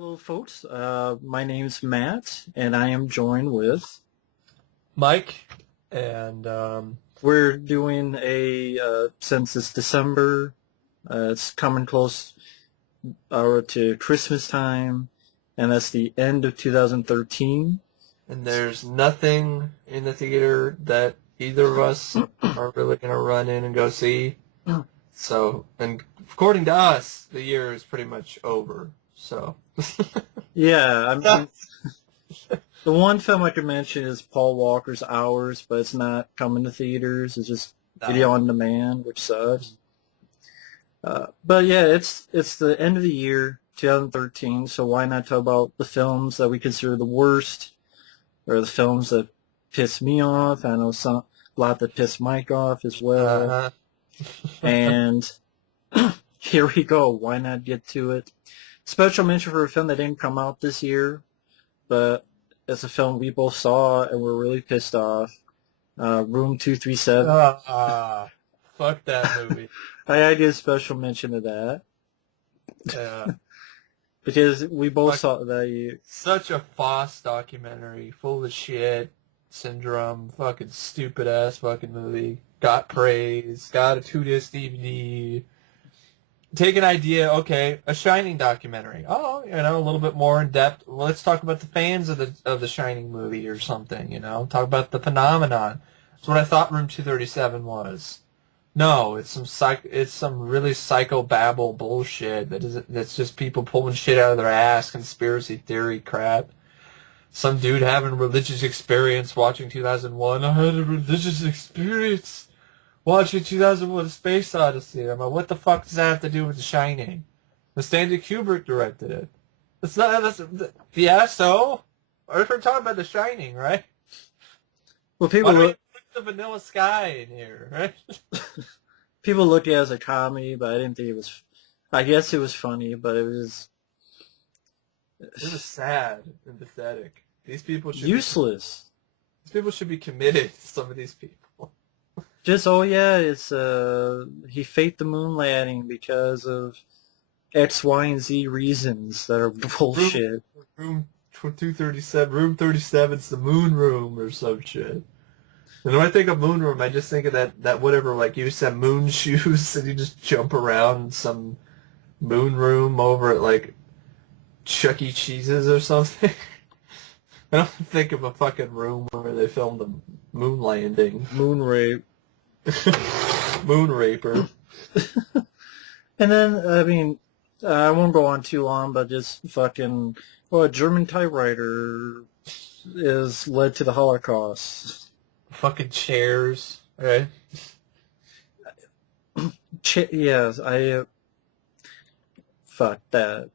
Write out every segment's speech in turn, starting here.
Hello, folks. My name's Matt, and I am joined with. Mike, and We're doing since it's December, it's coming close to Christmas time, and that's the end of 2013. there's nothing in the theater that either of us are really going to run in and go see. So, and according to us, the year is pretty much over. So, Yeah, I mean, the one film I could mention is Paul Walker's Hours, but it's not coming to theaters. It's just video on demand, which sucks. But yeah, it's the end of the year, 2013, so why not talk about the films that we consider the worst, or the films that piss me off. I know a lot that piss Mike off as well. And here we go. Why not get to it? Special mention for a film that didn't come out this year, but it's a film we both saw and we're really pissed off. Room 237. Fuck that movie. I did a special mention of that. Yeah. Because we both saw that year. Such a Foss documentary, full of shit, syndrome, fucking stupid ass fucking movie. Got praise, got a 2-disc DVD. Take an idea, okay, a Shining documentary. Oh, a little bit more in depth. Well, let's talk about the fans of the Shining movie or something, Talk about the phenomenon. That's what I thought Room 237 was. No, it's some really psychobabble bullshit that's just people pulling shit out of their ass, conspiracy theory crap. Some dude having a religious experience watching 2001. I had a religious experience watching 2001: A Space Odyssey. I'm like, what the fuck does that have to do with The Shining? The Stanley Kubrick directed it. Yeah, so? We're talking about The Shining, right? Well, people look the Vanilla Sky in here, right? People look at it as a comedy, but I didn't think it was. I guess it was funny, but it was. It was sad and pathetic. These people should useless. These people should be committed. Some of these people. Just it's he faked the moon landing because of X, Y, and Z reasons that are bullshit. Room 237, Room 37's the moon room or some shit. And when I think of moon room, I just think of that whatever, like you just have moon shoes and you just jump around some moon room over at like Chuck E. Cheese's or something. I don't think of a fucking room where they filmed the moon landing. Moon rape. Moon raper. And then, I mean, I won't go on too long, but just fucking, a German typewriter is led to the Holocaust. Fucking chairs, right? Yes, fuck that.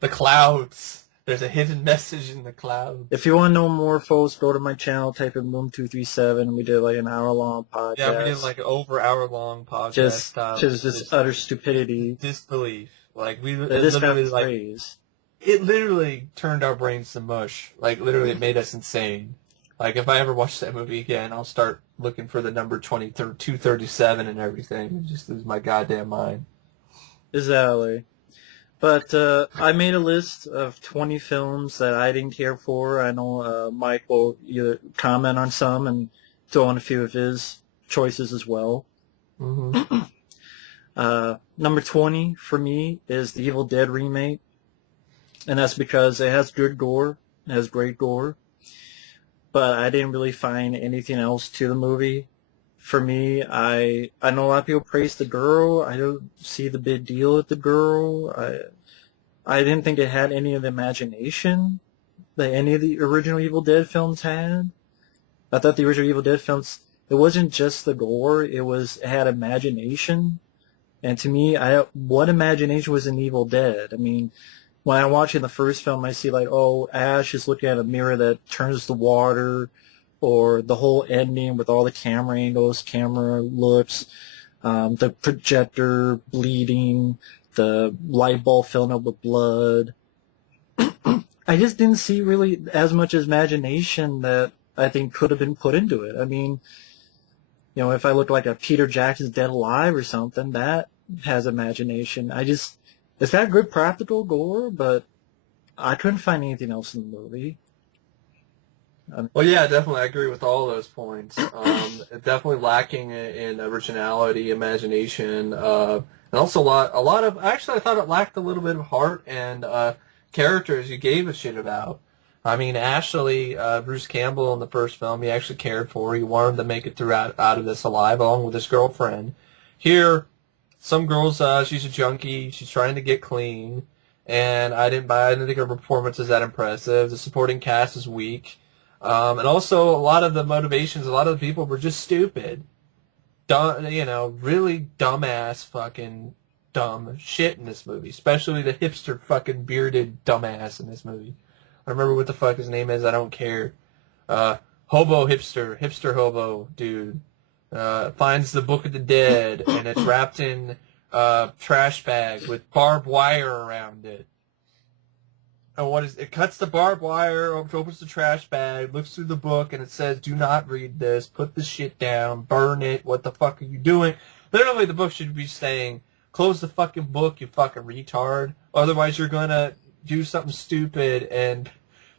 The clouds. There's a hidden message in the clouds. If you want to know more, folks, go to my channel, type in Room 237. We did like an hour-long podcast. Yeah, we did like an hour-long podcast. Just utter stupidity. Disbelief. Like, we this literally, like, phrase. It literally turned our brains to mush. Like, literally, it made us insane. Like, if I ever watch that movie again, I'll start looking for the number 237 and everything, and just lose my goddamn mind. Exactly. But I made a list of 20 films that I didn't care for. I know Mike will either comment on some and throw in a few of his choices as well. Mm-hmm. Number 20 for me is the Evil Dead remake, and that's because it has good gore, it has great gore, but I didn't really find anything else to the movie. For me, I know a lot of people praise the girl. I don't see the big deal with the girl. I didn't think it had any of the imagination that any of the original Evil Dead films had. I thought the original Evil Dead films, it wasn't just the gore, it had imagination. And to me, what imagination was in Evil Dead? I mean, when I watch in the first film, I see like, Ash is looking at a mirror that turns to water, or the whole ending with all the camera angles, camera looks, the projector bleeding, the light bulb filling up with blood. I just didn't see really as much imagination that I think could have been put into it. I mean, if I look like a Peter Jackson's Dead Alive or something, that has imagination. It's got good practical gore, but I couldn't find anything else in the movie. Well, yeah, definitely. I agree with all those points. Definitely lacking in originality, imagination, and also a lot of. Actually, I thought it lacked a little bit of heart and characters you gave a shit about. I mean, Ashley, Bruce Campbell in the first film, he actually cared for. He wanted to make it through out of this alive, along with his girlfriend. Here, some girl's she's a junkie. She's trying to get clean, and I didn't think her performance is that impressive. The supporting cast is weak. And also, a lot of the motivations, a lot of the people were just stupid. Dumb, really dumbass fucking dumb shit in this movie. Especially the hipster fucking bearded dumbass in this movie. I don't remember what the fuck his name is. I don't care. Hobo hipster hobo dude. Finds the Book of the Dead, and it's wrapped in trash bag with barbed wire around it. And it cuts the barbed wire, opens the trash bag, looks through the book, and it says, "Do not read this, put the shit down, burn it, what the fuck are you doing?" Literally, the book should be saying, "Close the fucking book, you fucking retard, otherwise you're gonna do something stupid and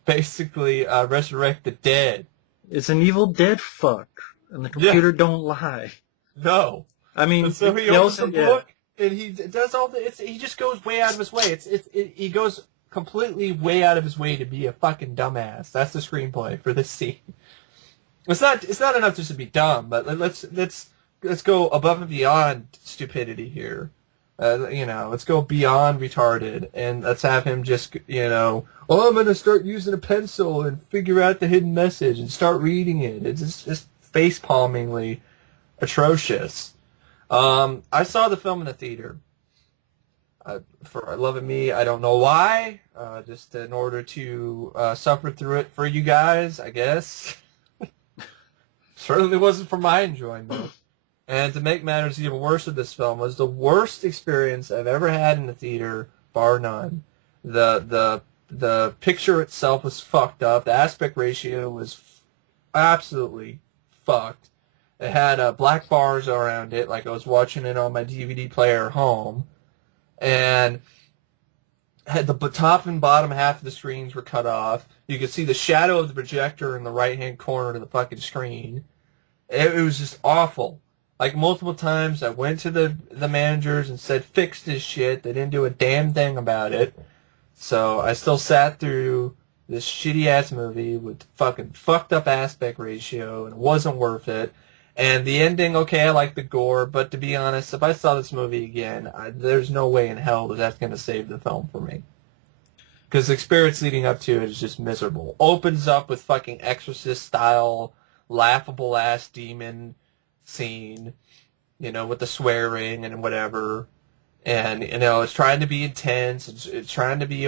basically resurrect the dead." It's an Evil Dead fuck, and the computer don't lie. No. I mean, and so he opens the book, and he does all the, he just goes way out of his way. He goes completely way out of his way to be a fucking dumbass. That's the screenplay for this scene. It's not enough just to be dumb, but let's go above and beyond stupidity here. Let's go beyond retarded, and let's have him just, I'm gonna start using a pencil and figure out the hidden message and start reading it. It's just face-palmingly atrocious. I saw the film in the theater. For Love of Me, I don't know why. Just in order to suffer through it for you guys, I guess. Certainly wasn't for my enjoyment. And to make matters even worse with this film, was the worst experience I've ever had in the theater, bar none. The picture itself was fucked up. The aspect ratio was absolutely fucked. It had black bars around it, like I was watching it on my DVD player at home. And had the top and bottom half of the screens were cut off. You could see the shadow of the projector in the right-hand corner of the fucking screen. It was just awful. Like, multiple times I went to the managers and said, "Fix this shit." They didn't do a damn thing about it. So I still sat through this shitty-ass movie with fucking fucked-up aspect ratio, and it wasn't worth it. And the ending, okay, I like the gore, but to be honest, if I saw this movie again, there's no way in hell that that's going to save the film for me. Because the experience leading up to it is just miserable. Opens up with fucking Exorcist-style, laughable-ass demon scene, with the swearing and whatever. And, it's trying to be intense. It's trying to be,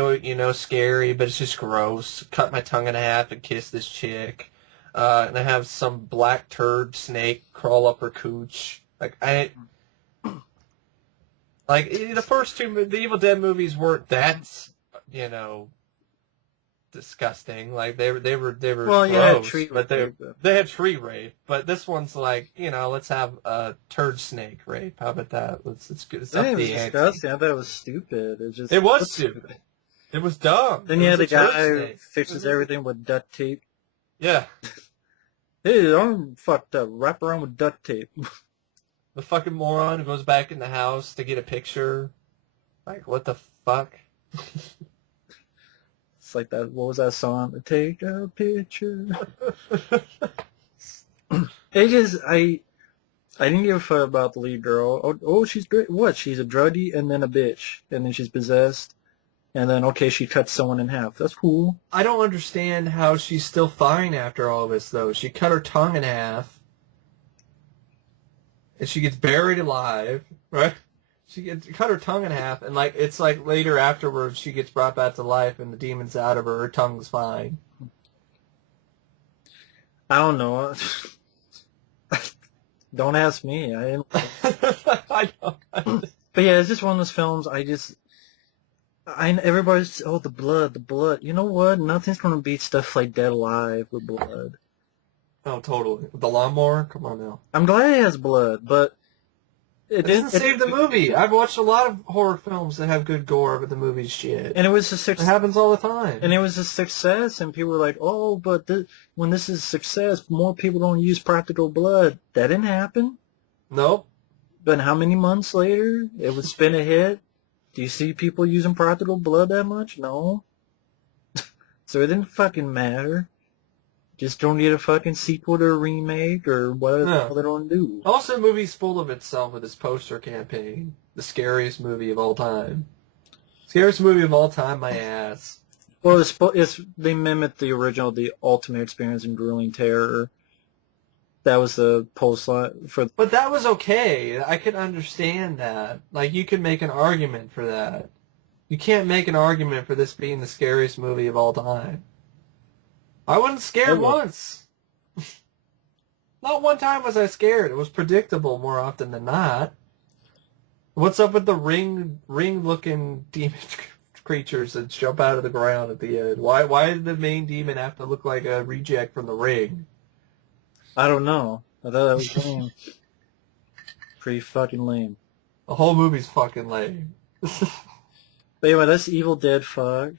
scary, but it's just gross. Cut my tongue in half and kiss this chick. And I have some black turd snake crawl up her cooch. The first two, the Evil Dead movies weren't that, disgusting. Like, they were well, gross, tree but rape. they had tree rape. But this one's like, let's have a turd snake rape. How about that? It's good. It's up It was the ante. disgusting. I thought it was stupid. It was stupid. It was dumb. Then you had the guy who fixes everything with duct tape. Yeah. Hey, I'm fucked up. Wrap around with duct tape. The fucking moron who goes back in the house to get a picture. Like, what the fuck? It's like that. What was that song? Take a picture. I didn't give a fuck about the lead girl. Oh, she's great. What? She's a druggie and then a bitch, and then she's possessed, and then okay, she cuts someone in half. That's cool. I don't understand how she's still fine after all this, though. She cut her tongue in half, and she gets buried alive, right? She cut her tongue in half, and it's like later afterwards she gets brought back to life, and the demon's out of her. Her tongue's fine. I don't know. Don't ask me. I didn't. I know. But yeah, it's just one of those films. Everybody's the blood. You know what? Nothing's gonna beat stuff like Dead Alive with blood. Oh, totally. The lawnmower? Come on now. I'm glad it has blood, but It doesn't save the movie. I've watched a lot of horror films that have good gore, but the movie's shit. And it was a success. It happens all the time. And it was a success, and people were like, "Oh, but when this is a success, more people don't use practical blood." That didn't happen. Nope. But how many months later, it was been a hit? Do you see people using practical blood that much? No. So it didn't fucking matter. Just don't get a fucking sequel to a remake or whatever they don't do. Also, the movie's full of itself with its poster campaign. The scariest movie of all time. Scariest movie of all time, my ass. Well, they mimicked the original, The Ultimate Experience in Grueling Terror. That was the post for. But that was okay. I could understand that. Like, you could make an argument for that. You can't make an argument for this being the scariest movie of all time. I wasn't scared once. Not one time was I scared. It was predictable more often than not. What's up with the ring-looking demon creatures that jump out of the ground at the end? Why did the main demon have to look like a reject from the Ring? I don't know. I thought that was lame. Pretty fucking lame. The whole movie's fucking lame. But anyway, that's Evil Dead fuck.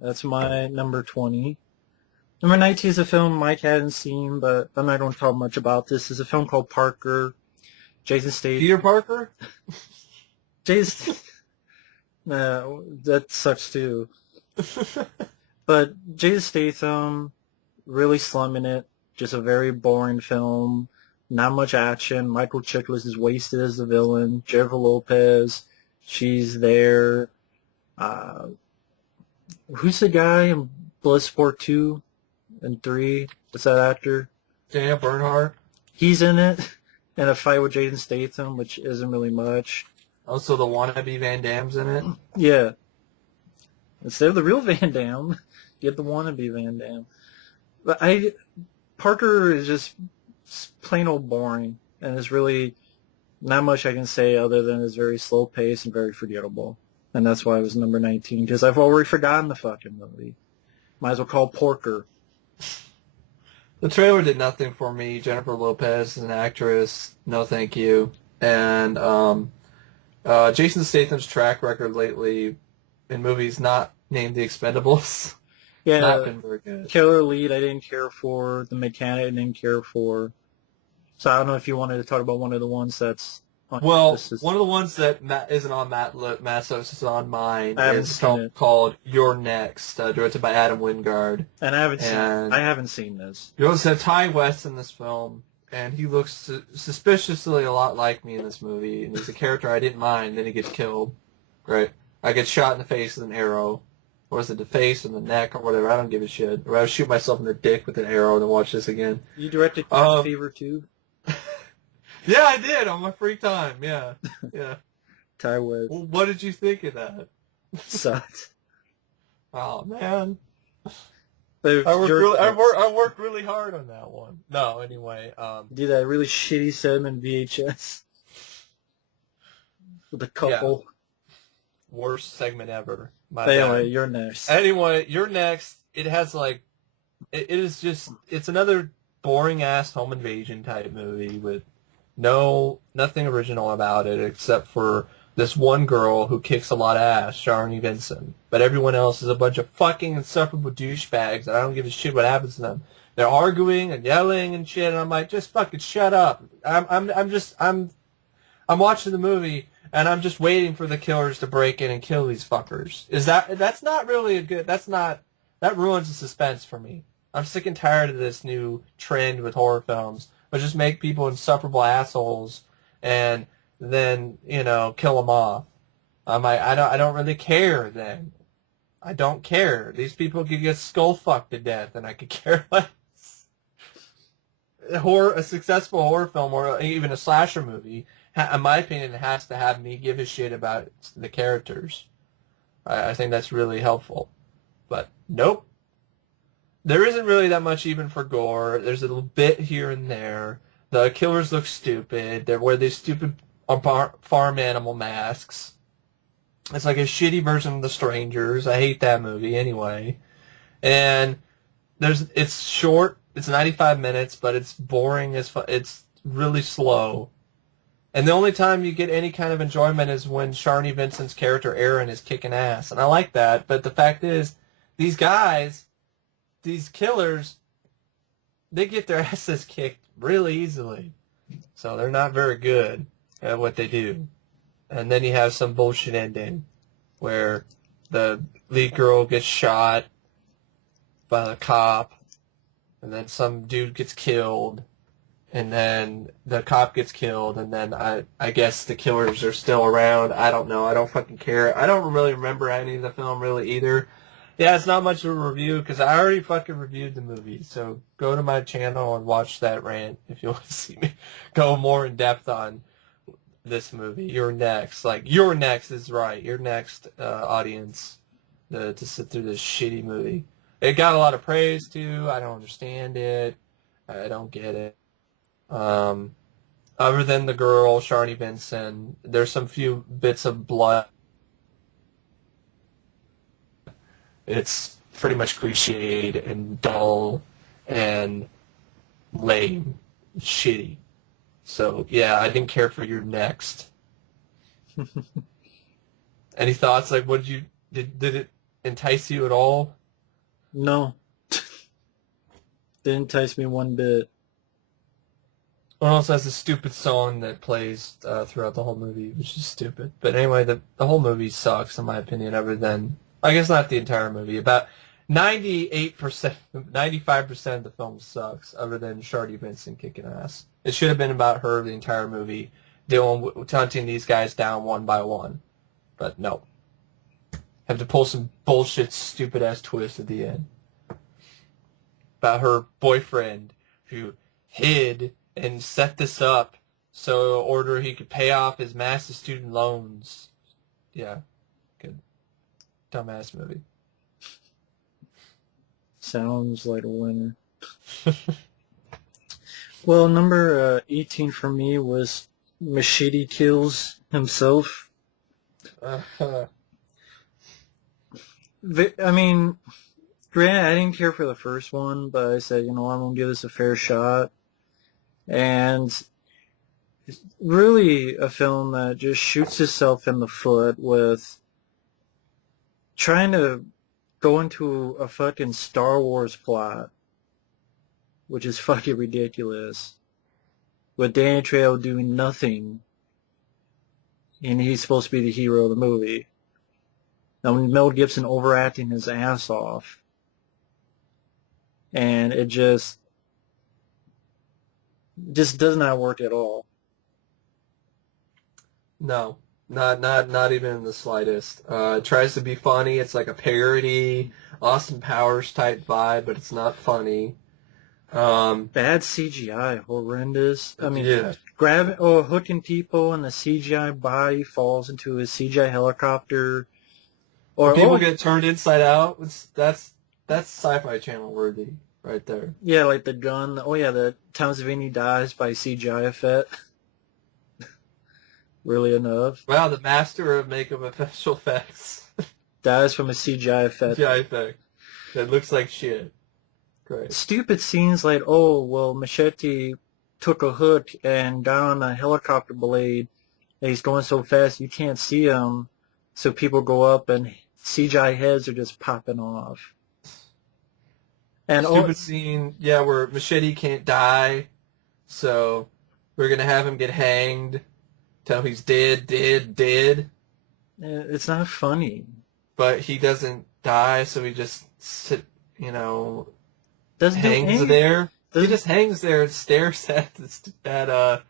That's my number 20. Number 19 is a film Mike hadn't seen, but I'm not going to talk much about this. It's a film called Parker. Jason Statham. Peter Parker? Jason... No, that sucks too. But Jason Statham, really slumming it. Just a very boring film. Not much action. Michael Chiklis is wasted as the villain. Jennifer Lopez, she's there. Who's the guy in Bloodsport 2 and 3? What's that actor? Daniel Bernhardt. He's in it. In a fight with Jason Statham, which isn't really much. Also, the wannabe Van Damme's in it. Yeah. Instead of the real Van Damme, get the wannabe Van Damme. But Parker is just plain old boring, and there's really not much I can say other than it's very slow paced and very forgettable. And that's why it was number 19, because I've already forgotten the fucking movie. Might as well call Porker. The trailer did nothing for me. Jennifer Lopez is an actress. No thank you. And Jason Statham's track record lately in movies not named The Expendables. Yeah, not been very good. Killer Lead I didn't care for. The Mechanic I didn't care for. So I don't know if you wanted to talk about one of the ones that's on one of the ones that isn't on Massos is on mine. I haven't is seen it. Called You're Next, directed by Adam Wingard. And I haven't seen this. You also have Ty West in this film, and he looks suspiciously a lot like me in this movie, and he's a character I didn't mind, then he gets killed. Right? I get shot in the face with an arrow. Or is it the face and the neck or whatever? I don't give a shit. Or I would shoot myself in the dick with an arrow and then watch this again. You directed Cabin Fever too? Yeah, I did on my free time. Yeah, yeah. Ty West. Well, what did you think of that? Sucked. Oh man, I worked really hard on that one. No, anyway. Do that really shitty segment VHS with a couple. Yeah. Worst segment ever. Anyway, you're next. Anyway, you're next. It has like, it's another boring ass home invasion type movie with nothing original about it except for this one girl who kicks a lot of ass, Sharni Vinson. But everyone else is a bunch of fucking insufferable douchebags and I don't give a shit what happens to them. They're arguing and yelling and shit and I'm like, just fucking shut up. I'm watching the movie and I'm just waiting for the killers to break in and kill these fuckers. That's not really that ruins the suspense for me. I'm sick and tired of this new trend with horror films, but just make people insufferable assholes and then, kill them off. I don't really care then. I don't care. These people could get skull fucked to death and I could care less. A successful horror film or even a slasher movie, in my opinion, has to have me give a shit about the characters. I think that's really helpful. But nope. There isn't really that much even for gore. There's a little bit here and there. The killers look stupid. They wear these stupid farm animal masks. It's like a shitty version of The Strangers. I hate that movie anyway. And it's short. It's 95 minutes, but it's boring as it's really slow. And the only time you get any kind of enjoyment is when Sharni Vincent's character Aaron is kicking ass. And I like that, but the fact is, these guys, these killers, they get their asses kicked really easily. So they're not very good at what they do. And then you have some bullshit ending where the lead girl gets shot by the cop, and then some dude gets killed, and then the cop gets killed, and then I guess the killers are still around. I don't know. I don't fucking care. I don't really remember any of the film really either. Yeah, it's not much of a review because I already fucking reviewed the movie. So go to my channel and watch that rant if you want to see me go more in depth on this movie. You're next. Like, you're next is right. You're next, audience, to sit through this shitty movie. It got a lot of praise, too. I don't understand it. I don't get it. Other than the girl, Sharni Vincent, there's some few bits of blood. It's pretty much cliched and dull and lame, shitty. So yeah, I didn't care for your next. Any thoughts? Like, did it entice you at all? No. Didn't entice me one bit. It also has a stupid song that plays throughout the whole movie, which is stupid. But anyway, the whole movie sucks, in my opinion, other than, I guess not the entire movie. About 98%, 95% of the film sucks, other than Sharni Vincent kicking ass. It should have been about her the entire movie, hunting these guys down one by one. But no. Have to pull some bullshit, stupid-ass twist at the end. About her boyfriend who hid and set this up so in order he could pay off his massive student loans. Yeah. Good. Dumbass movie. Sounds like a winner. Well, number 18 for me was Machete Kills himself. I mean, granted, I didn't care for the first one, but I said, I'm going to give this a fair shot. And it's really a film that just shoots itself in the foot with trying to go into a fucking Star Wars plot, which is fucking ridiculous, with Danny Trejo doing nothing, and he's supposed to be the hero of the movie. Now, Mel Gibson overacting his ass off, and it just does not work at all. No, not even in the slightest. It tries to be funny. It's like a parody, Austin Powers type vibe, but it's not funny. Bad CGI, horrendous. I mean, yeah. hooking people and the CGI body falls into a CGI helicopter. Or people get turned inside out. That's Sci-Fi Channel worthy right there. Yeah, like the gun. Oh yeah, the Tom Savini dies by CGI effect. Really enough. Wow, the master of makeup and special effects dies from a CGI effect. CGI effect that looks like shit. Great. Stupid scenes like, Machete took a hook and got on a helicopter blade, and he's going so fast you can't see him, so people go up and CGI heads are just popping off. And stupid scene, where Machete can't die, so we're gonna have him get hanged till he's dead. It's not funny. But he doesn't die, so he just hangs there. He just hangs there and stares at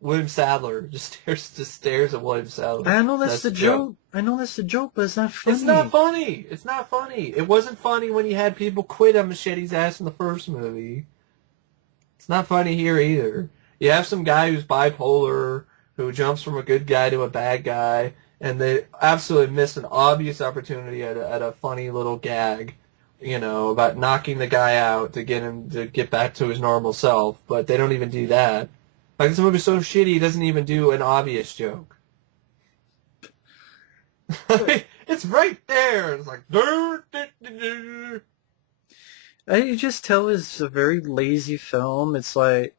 William Sadler. Just stares at William Sadler. I know that's the joke. I know that's the joke, but it's not funny. It's not funny. It's not funny. It wasn't funny when you had people quit on Machete's ass in the first movie. It's not funny here either. You have some guy who's bipolar, who jumps from a good guy to a bad guy, and they absolutely miss an obvious opportunity at a funny little gag, about knocking the guy out to get him to get back to his normal self, but they don't even do that. Like, this movie's so shitty, he doesn't even do an obvious joke. It's right there. It's like, you just tell it's a very lazy film. It's like,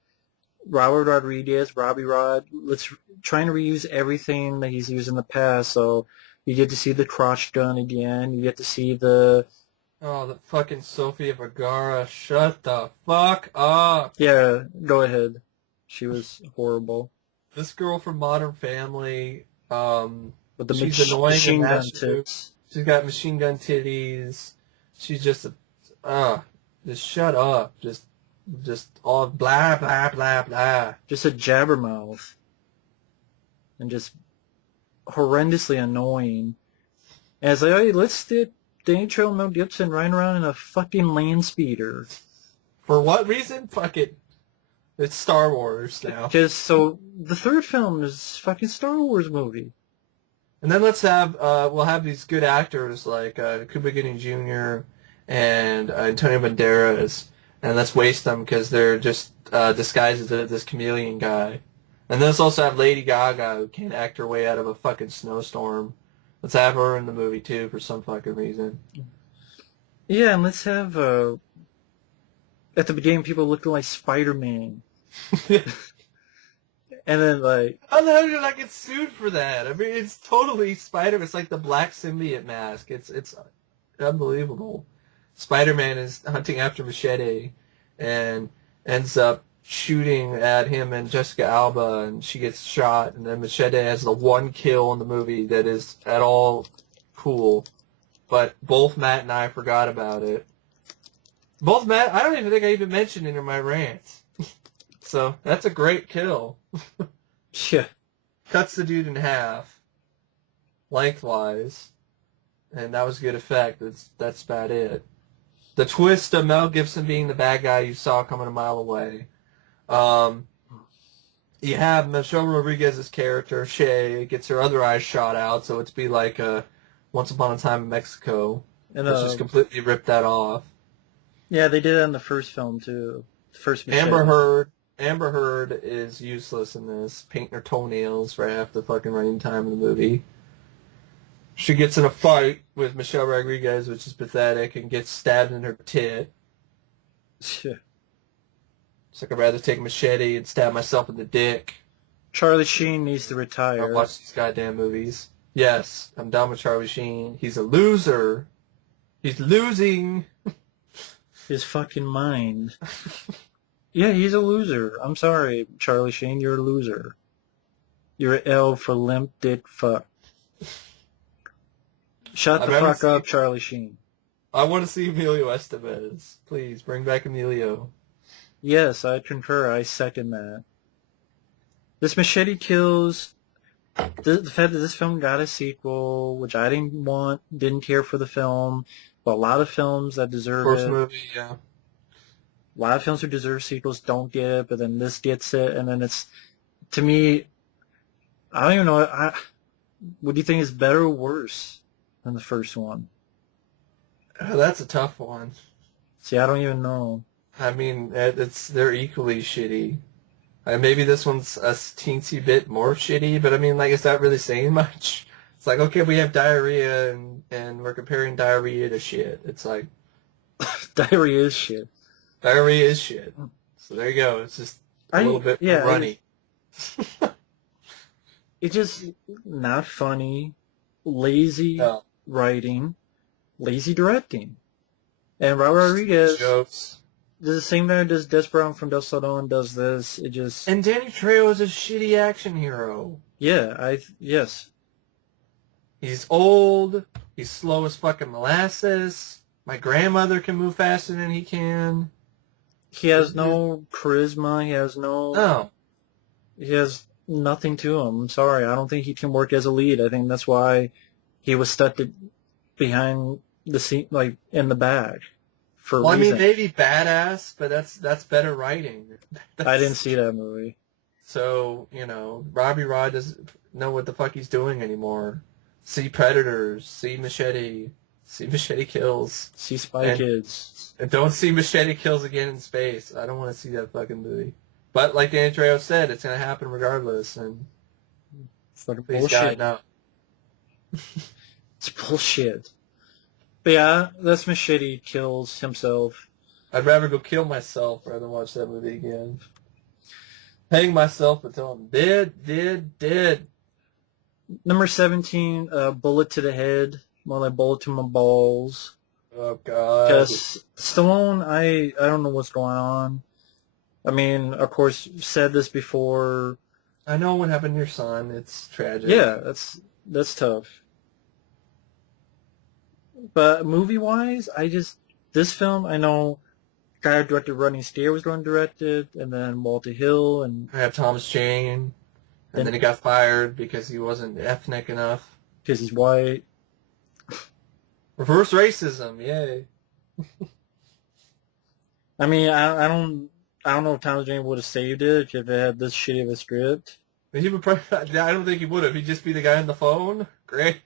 Robert Rodriguez, Robbie Rod, trying to reuse everything that he's used in the past. So you get to see the crotch gun again. You get to see the... Oh, the fucking Sofia Vergara. Shut the fuck up. Yeah, go ahead. She was horrible. This girl from Modern Family, With the she's annoying machine in that gun show. tits. She's got machine gun titties. She's just just shut up. Just all blah, blah, blah, blah. Just a jabbermouth. And just horrendously annoying. And it's like, hey, let's get Danny Trejo and Mel Gibson riding around in a fucking land speeder. For what reason? Fuck it. It's Star Wars now. Just so the third film is fucking Star Wars movie. And then we'll have these good actors like Cuba Gooding Jr. and Antonio Banderas, and let's waste them because they're just disguised as this chameleon guy. And then let's also have Lady Gaga, who can't act her way out of a fucking snowstorm. Let's have her in the movie too for some fucking reason. Yeah, and let's have at the beginning people looking like Spider-Man. And then like, how the hell did I get sued for that? I mean, it's totally Spider-Man. It's like the black symbiote mask. It's unbelievable. Spider-Man is hunting after Machete and ends up shooting at him and Jessica Alba, and she gets shot, and then Machete has the one kill in the movie that is at all cool. But both Matt and I forgot about it. Both Matt, I don't even think I even mentioned it in my rant. So that's a great kill. yeah. Cuts the dude in half, lengthwise, and that was good effect. That's about it. The twist of Mel Gibson being the bad guy you saw coming a mile away. You have Michelle Rodriguez's character, Shay, gets her other eye shot out, so it's be like Once Upon a Time in Mexico. And just completely ripped that off. Yeah, they did it in the first film too. The first Amber Heard is useless in this, painting her toenails for half the fucking running time of the movie. She gets in a fight with Michelle Rodriguez, which is pathetic, and gets stabbed in her tit. Yeah. It's like I'd rather take a machete and stab myself in the dick. Charlie Sheen needs to retire. I watch these goddamn movies. Yes, I'm done with Charlie Sheen. He's a loser. He's losing. His fucking mind. Yeah, he's a loser. I'm sorry, Charlie Sheen, you're a loser. You're an L for limp dick fuck. Shut the fuck up, Charlie Sheen. I want to see Emilio Estevez. Please, bring back Emilio. Yes, I concur. I second that. This Machete Kills, the fact that this film got a sequel, which I didn't care for the film, but a lot of films that deserve First it. movie, yeah. A lot of films who deserve sequels don't get it, but then this gets it, and then it's, to me, I don't even know, what do you think is better or worse than the first one? That's a tough one. See, I don't even know. I mean, they're equally shitty. Maybe this one's a teensy bit more shitty, but I mean, like, it's not really saying much. It's like, okay, we have diarrhea, and we're comparing diarrhea to shit. It's like... Diarrhea is shit. Diarrhea is shit. So there you go. It's just a little bit runny. It's just not funny, lazy writing, lazy directing. And Robert Rodriguez does the same guy who does Des Brown from Dusk Till Dawn does this. It just... And Danny Trejo is a shitty action hero. Yeah, yes. He's old. He's slow as fucking molasses. My grandmother can move faster than he can. He has no charisma. He has no... He has nothing to him. I'm sorry. I don't think he can work as a lead. I think that's why he was stuck behind the scene, like, in the back. Well, I mean, maybe badass, but that's better writing. I didn't see that movie. So, Robbie Rod doesn't know what the fuck he's doing anymore. See Predators, see Machete Kills. See Spy Kids. And don't see Machete Kills again in space. I don't want to see that fucking movie. But like Danny Trejo said, it's going to happen regardless. And fucking bullshit. No. It's bullshit. But yeah, that's Machete Kills himself. I'd rather go kill myself rather than watch that movie again. Hang myself until I'm dead. Number 17, bullet to the head, more like bullet to my balls. Oh, God. Because Stallone, I don't know what's going on. I mean, of course, said this before. I know what happened to your son. It's tragic. Yeah, that's tough. But movie-wise, this film, I know, guy who directed Running Scared was going to direct it, and then Walter Hill, and I have Thomas Jane, and then he got fired because he wasn't ethnic enough. because he's white. Reverse racism, yay. I mean, I don't know if Thomas Jane would have saved it if it had this shitty of a script. He would probably, I don't think he would have. He'd just be the guy on the phone. Great.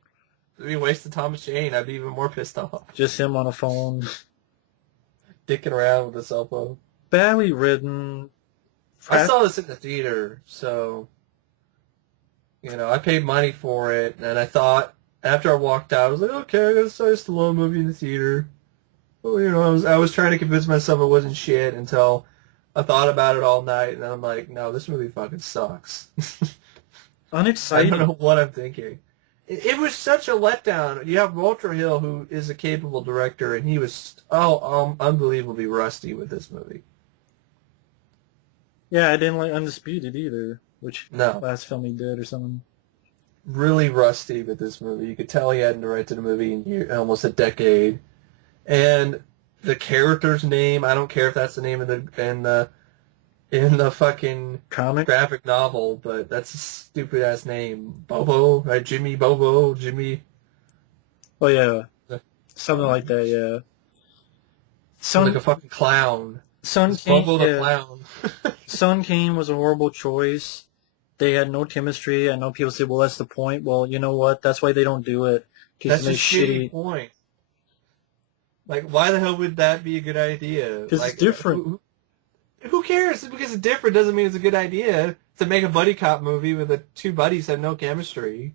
It'd be a waste of Thomas Jane. I'd be even more pissed off. Just him on a phone. Dicking around with a cell phone. Badly written. I saw this in the theater, so, I paid money for it, and I thought, after I walked out, I was like, okay, I gotta start a Stallone movie in the theater. Well, I was trying to convince myself it wasn't shit until I thought about it all night, and then I'm like, no, this movie fucking sucks. Unexciting. I don't know what I'm thinking. It was such a letdown. You have Walter Hill, who is a capable director, and he was unbelievably rusty with this movie. Yeah, I didn't like Undisputed either, which No. last film he did or something. Really rusty with this movie. You could tell he hadn't directed a movie in almost a decade. And the character's name, I don't care if that's the name in the fucking Comic? graphic novel, but that's a stupid ass name. Bobo, right? Jimmy Bobo, Jimmy. Oh yeah, something like that. Yeah. Sounds like a fucking clown. Sun Bobo King, the clown. Sun King was a horrible choice. They had no chemistry. I know people say, "Well, that's the point." Well, you know what? That's why they don't do it. That's a They shitty point. Like, why the hell would that be a good idea? Because like, it's different. Who cares? Because it's different doesn't mean it's a good idea to make a buddy cop movie with the two buddies have no chemistry.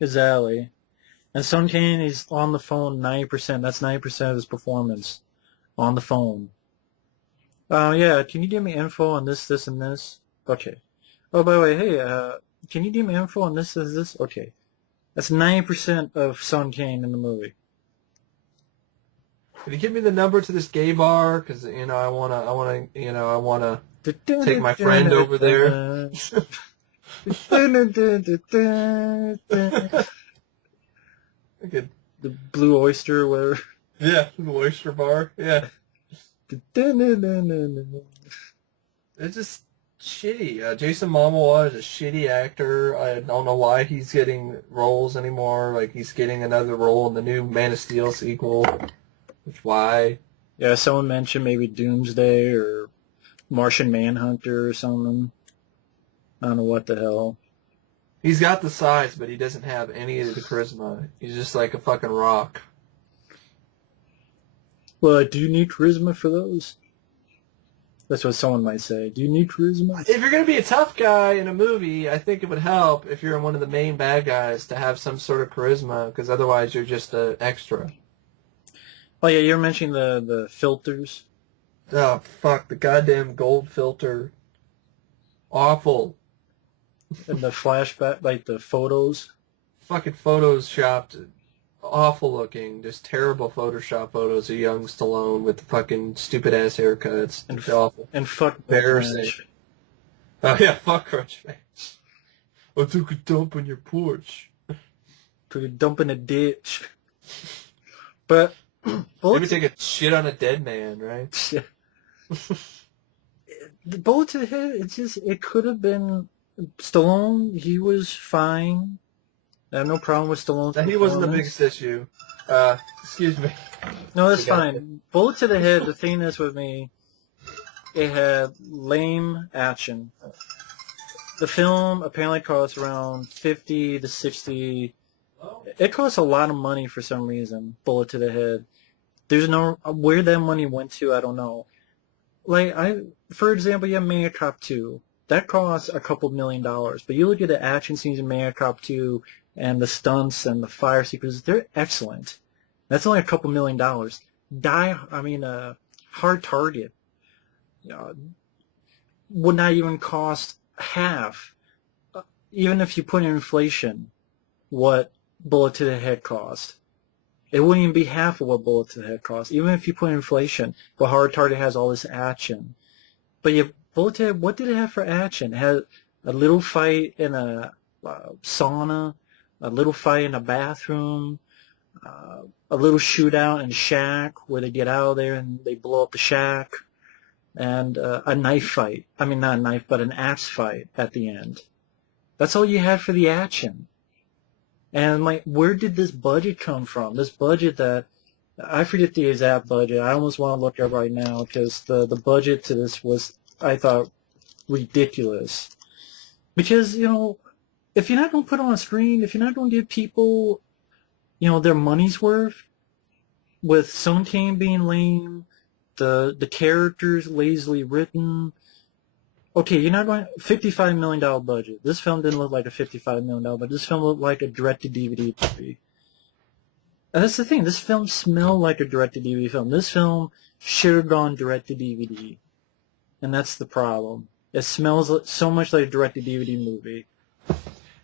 Exactly. And Sun King, he's on the phone 90%. That's 90% of his performance. On the phone. Yeah, can you give me info on this, this, and this? Okay. Oh, by the way, hey, can you give me info on this, this? Okay. That's 90% of Sun King in the movie. Can you give me the number to this gay bar? Because I wanna take my friend over there. The Blue Oyster or whatever. Yeah, the oyster bar. Yeah. It's just shitty. Jason Momoa is a shitty actor. I don't know why he's getting roles anymore. Like, he's getting another role in the new Man of Steel sequel. Which, why? Yeah, someone mentioned maybe Doomsday or Martian Manhunter or something. I don't know what the hell. He's got the size, but he doesn't have any of the charisma. He's just like a fucking rock. Well, do you need charisma for those? That's what someone might say. Do you need charisma? If you're going to be a tough guy in a movie, I think it would help if you're one of the main bad guys to have some sort of charisma, because otherwise you're just an extra. Oh yeah, you're mentioning the filters. Oh, fuck, the goddamn gold filter. Awful. And the flashback, like the photos. Fucking photoshopped. Awful looking. Just terrible Photoshop photos of young Stallone with the fucking stupid ass haircuts. And awful. And fuck embarrassing. Oh yeah, fuck Crunchbase. I took a dump on your porch. Took a dump in a ditch. But maybe take a shit on a dead man, right? Yeah. The bullet to the head, it could have been Stallone. He was fine. I have no problem with Stallone's He wasn't the biggest issue. Excuse me. No, that's fine. Bullet to the head, the thing is with me, it had lame action. The film apparently cost around 50 to 60. It costs a lot of money for some reason, bullet to the head. There's no, where that money went to, I don't know. Like, for example, you have Maniac Cop 2. That costs a couple $1 million. But you look at the action scenes in Maniac Cop 2 and the stunts and the fire sequences, they're excellent. That's only a couple $1 million. Hard Target. would not even cost half, even if you put in inflation, what Bullet to the Head cost. It wouldn't even be half of what Bullet to the Head cost, even if you put in inflation. But Hard Target has all this action. But yeah, Bullet to the Head, what did it have for action? It had a little fight in a sauna, a little fight in a bathroom, a little shootout in a shack where they get out of there and they blow up the shack, and a knife fight. I mean, not a knife, but an axe fight at the end. That's all you had for the action. And like, where did this budget come from? This budget that, I forget the exact budget. I almost want to look up right now because the budget to this was, I thought, ridiculous. Because, if you're not going to put on a screen, if you're not going to give people, their money's worth, with some team being lame, the characters lazily written. Okay, you're not going $55 million budget. This film didn't look like a $55 million budget. This film looked like a direct-to-DVD movie. And that's the thing. This film smelled like a direct-to-DVD film. This film should have gone direct-to-DVD. And that's the problem. It smells so much like a direct-to-DVD movie.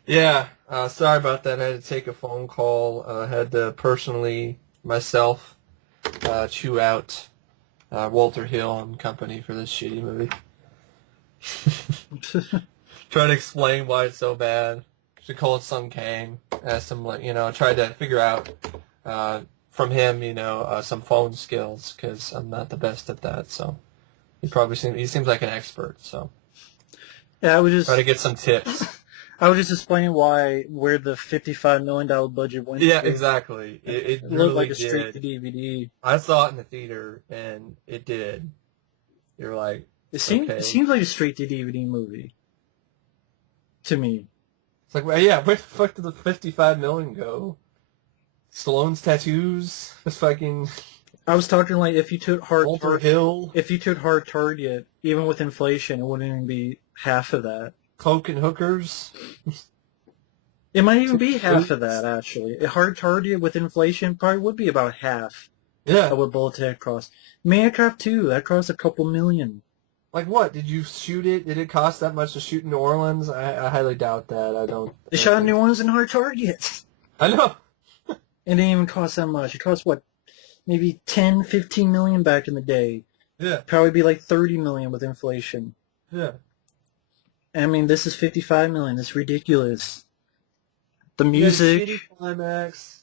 Yeah, sorry about that. I had to take a phone call. I had to personally, myself, chew out Walter Hill and company for this shitty movie. Try to explain why it's so bad. Should call it Sun Kang. Asked him, tried to figure out from him, some phone skills, because I'm not the best at that. So he seems like an expert. So yeah, I would just try to get some tips. I was just explaining where the $55 million budget went. Yeah, to. exactly. It looked really like a did. straight to DVD. I saw it in the theater, and it did. You're like, It seems okay. like a straight to DVD movie to me. It's like, well, yeah, where the fuck did the $55 million go? Stallone's tattoos? This fucking I was talking like if you took Walter Hill, if you took Hard Target, even with inflation, it wouldn't even be half of that. coke and hookers. It might even be half of that, actually. A Hard Target with inflation probably would be about half Yeah. of what Bullet to the Head cost. Maniac Cop 2, that cost a couple million. Like what? Did you shoot it? Did it cost that much to shoot in New Orleans? I highly doubt that. They shot in New Orleans in Hard Target. I know. It didn't even cost that much. It cost, what, maybe 10, 15 million back in the day. Yeah. Probably be like 30 million with inflation. Yeah. I mean, this is 55 million. It's ridiculous. The music. Shitty climax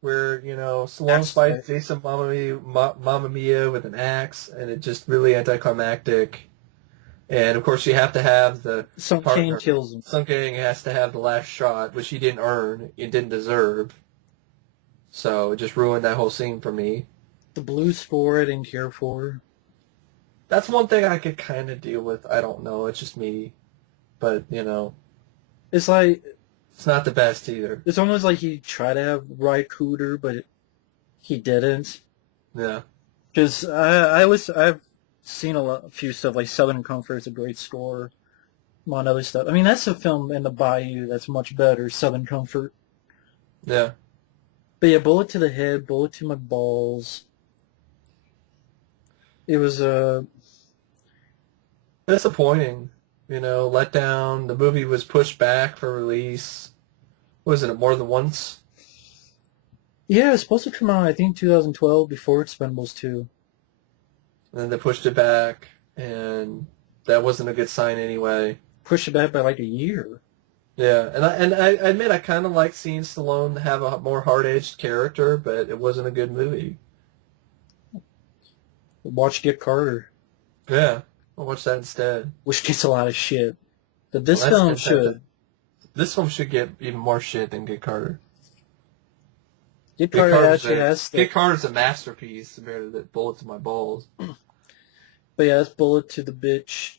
where, Stallone fights Jason Mamma Mia with an axe, and it just really anticlimactic. And, of course, you have to have the Sun Kang kills him. Sun Kang has to have the last shot, which he didn't earn, he didn't deserve. So it just ruined that whole scene for me. The blue score I didn't care for. That's one thing I could kind of deal with. I don't know. It's just me. But, It's like... it's not the best either. It's almost like he tried to have Rycooter, but he didn't. Yeah. Because I've seen a few stuff, like Southern Comfort is a great score. Among other stuff. I mean, that's a film in the Bayou that's much better, Southern Comfort. Yeah. But yeah, Bullet to the Head, Bullet to my balls. It was disappointing. Let down. The movie was pushed back for release. Was it more than once? Yeah, it's supposed to come out, I think, 2012 before Expendables 2. And then they pushed it back, and that wasn't a good sign anyway. Pushed it back by like a year. Yeah, and I admit I kind of like seeing Stallone have a more hard-edged character, but it wasn't a good movie. Watch Get Carter. Yeah, I'll watch that instead. Which gets a lot of shit. But this film should. This film should get even more shit than Get Carter. Get Carter actually has... Get Carter's a masterpiece compared to the Bullet to my balls. But yeah, that's Bullet to the bitch.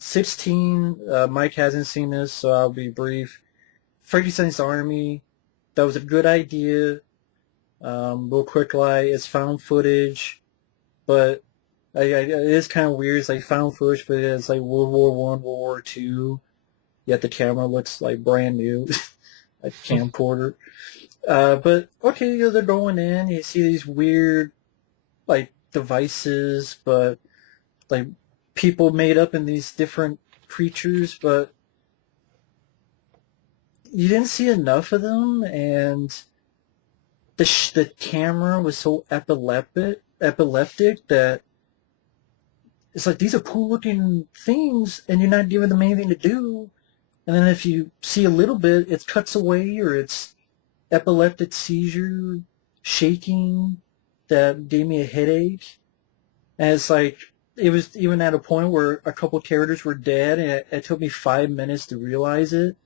16, Mike hasn't seen this, so I'll be brief. Frankenstein's Army, that was a good idea. Real quick lie, it's found footage, but it is kind of weird. It's like found footage, but it's like World War I, World War II, yet the camera looks like brand new, like a camcorder. But, okay, they're going in, you see these weird, like, devices, but, like, people made up in these different creatures, but you didn't see enough of them, and the camera was so epileptic that it's like, these are cool looking things, and you're not giving them anything to do. And then if you see a little bit, it cuts away, or it's epileptic seizure, shaking, that gave me a headache. And it's like, it was even at a point where a couple characters were dead, and it took me 5 minutes to realize it.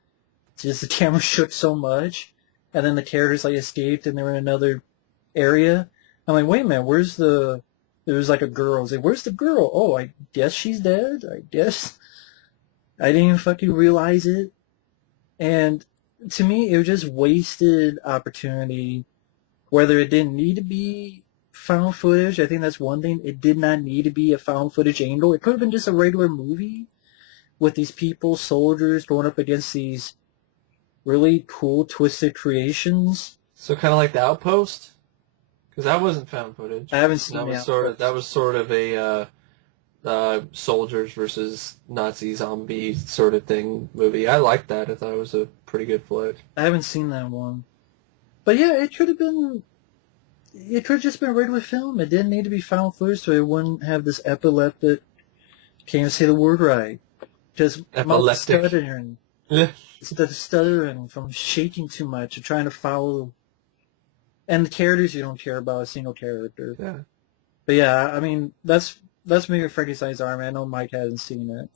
Just the camera shook so much, and then the characters like escaped, and they were in another area. I'm like, wait a minute, there was like a girl. I was like, where's the girl? Oh, I guess she's dead. I guess I didn't even fucking realize it. And to me, it was just wasted opportunity. Whether it didn't need to be found footage, I think that's one thing. It did not need to be a found footage angle. It could have been just a regular movie with these people, soldiers, going up against these really cool, twisted creations. So kind of like The Outpost? Because that wasn't found footage. I haven't seen that. that. That was sort of a soldiers versus Nazi zombie sort of thing movie. I liked that. I thought it was a pretty good flick. I haven't seen that one. But yeah, it could have just been a regular film. It didn't need to be found footage, so it wouldn't have this epileptic, can't even say the word right, just Epileptic. stuttering. It's the stuttering from shaking too much or trying to follow. And the characters you don't care about, a single character. Yeah. But yeah, I mean, that's maybe Frankenstein's Army. I know Mike hasn't seen it.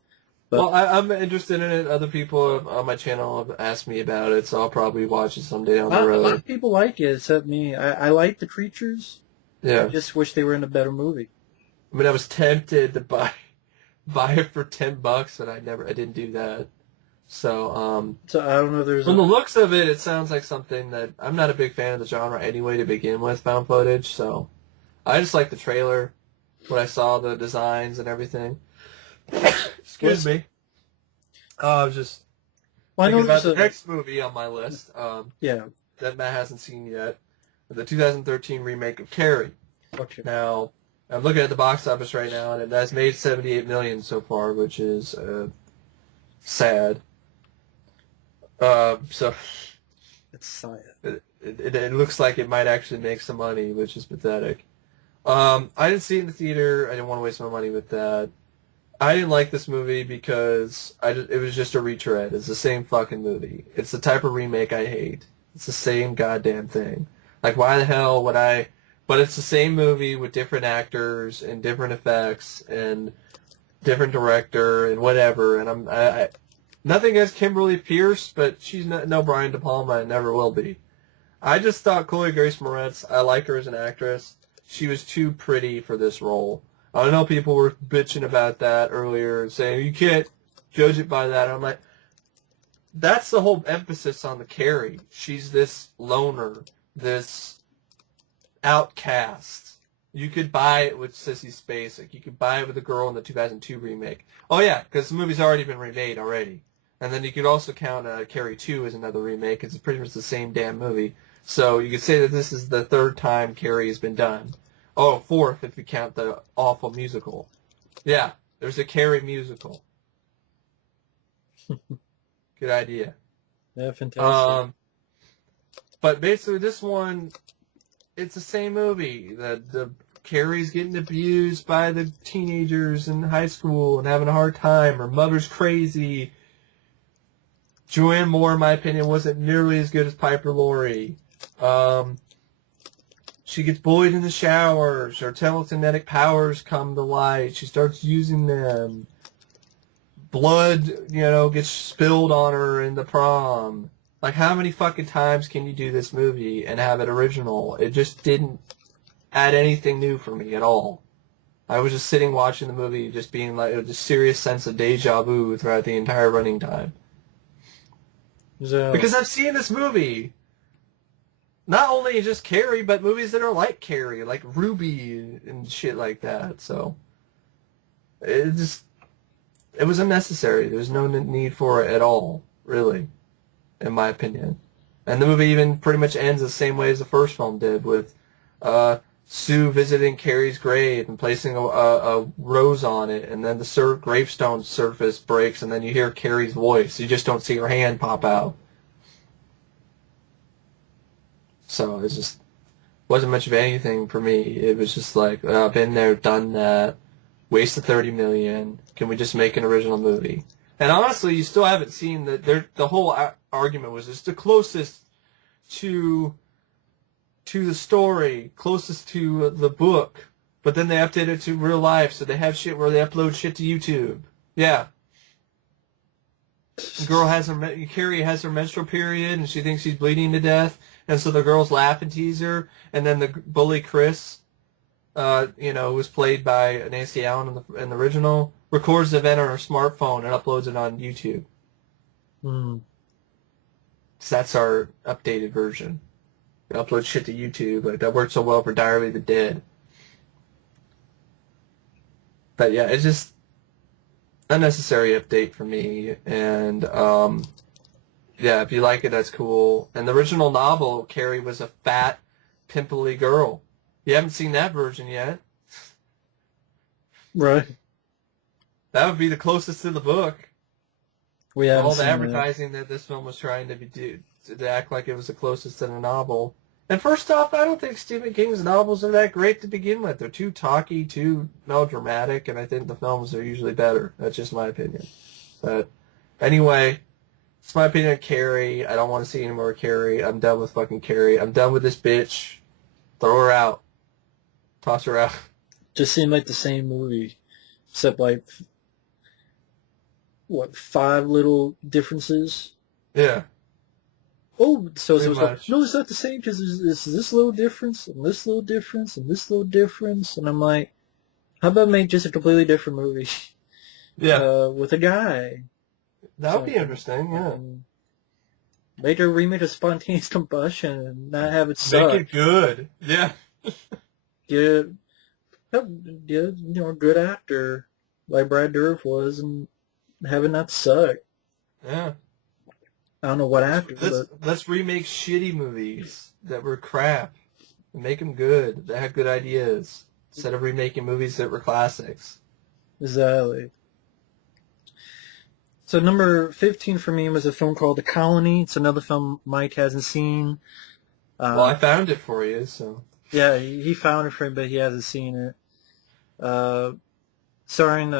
But, well, I'm interested in it. Other people on my channel have asked me about it, so I'll probably watch it someday on the road. A lot of people like it, except me. I like the creatures. Yeah. I just wish they were in a better movie. I mean, I was tempted to buy it for $10, but I didn't do that. So I don't know if there's... From the looks of it, it sounds like something that... I'm not a big fan of the genre anyway to begin with, found footage, so... I just like the trailer, when I saw the designs and everything. Excuse me. I was just thinking about the next movie on my list, that Matt hasn't seen yet, the 2013 remake of Carrie. Okay. Now, I'm looking at the box office right now, and it has made $78 million so far, which is sad. So it's sad. It looks like it might actually make some money, which is pathetic. I didn't see it in the theater. I didn't want to waste my money with that. I didn't like this movie because it was just a retread. It's the same fucking movie. It's the type of remake I hate. It's the same goddamn thing. Like, why the hell would I... But it's the same movie with different actors and different effects and different director and whatever. And I nothing against Kimberly Pierce, but she's no Brian De Palma and never will be. I just thought Chloe Grace Moretz, I like her as an actress. She was too pretty for this role. I know people were bitching about that earlier, saying you can't judge it by that. I'm like, that's the whole emphasis on the Carrie. She's this loner, this outcast. You could buy it with Sissy Spacek. You could buy it with the girl in the 2002 remake. Oh yeah, because the movie's already been remade already. And then you could also count Carrie 2 as another remake. It's pretty much the same damn movie. So you could say that this is the third time Carrie has been done. Oh, fourth if you count the awful musical. Yeah, there's a Carrie musical. Good idea. Yeah, fantastic. But basically this one, it's the same movie. The Carrie's getting abused by the teenagers in high school and having a hard time. Her mother's crazy. Julianne Moore, in my opinion, wasn't nearly as good as Piper Laurie. She gets bullied in the showers. Her telekinetic powers come to light. She starts using them. Blood, gets spilled on her in the prom. Like, how many fucking times can you do this movie and have it original? It just didn't add anything new for me at all. I was just sitting watching the movie, just being like, a serious sense of deja vu throughout the entire running time. Because I've seen this movie. Not only just Carrie, but movies that are like Carrie, like Ruby and shit like that. So it was unnecessary. There was no need for it at all, really, in my opinion. And the movie even pretty much ends the same way as the first film did, with Sue visiting Carrie's grave and placing a rose on it, and then the gravestone surface breaks, and then you hear Carrie's voice. You just don't see her hand pop out. So it just wasn't much of anything for me. It was just like, I've been there, done that, wasted $30 million. Can we just make an original movie? And honestly, you still haven't seen the whole argument was it's the closest to the story, closest to the book, but then they update it to real life, so they have shit where they upload shit to YouTube. Yeah. The girl Carrie has her menstrual period, and she thinks she's bleeding to death, and so the girls laugh and tease her, and then the bully Chris, who was played by Nancy Allen in the original, records the event on her smartphone and uploads it on YouTube. So that's our updated version. We upload shit to YouTube. Like, that worked so well for Diary of the Dead. But yeah, it's just unnecessary update for me. And yeah, if you like it, that's cool. And the original novel, Carrie was a fat, pimply girl. You haven't seen that version yet. Right. That would be the closest to the book. We haven't all the seen advertising that this film was trying to act like it was the closest to the novel. And first off, I don't think Stephen King's novels are that great to begin with. They're too talky, too melodramatic, and I think the films are usually better. That's just my opinion. But anyway, it's my opinion on Carrie. I don't want to see any more Carrie. I'm done with fucking Carrie. I'm done with this bitch. Throw her out. Toss her out. Just seemed like the same movie, except like, 5 little differences? Yeah. Oh, so Pretty much. no, it's not the same because there's this little difference and this little difference and this little difference, and I'm like, how about make just a completely different movie? Yeah. With a guy. That would be interesting, yeah. Make a remake of Spontaneous Combustion and not have it suck. Make it good. Yeah. Get a good actor like Brad Dourif was and have it not suck. Yeah. I don't know what actor. Let's remake shitty movies that were crap and make them good, that had good ideas, instead of remaking movies that were classics. Exactly. So number 15 for me was a film called The Colony. It's another film Mike hasn't seen. Well, I found it for you, so. Yeah, he found it for me, but he hasn't seen it. Starring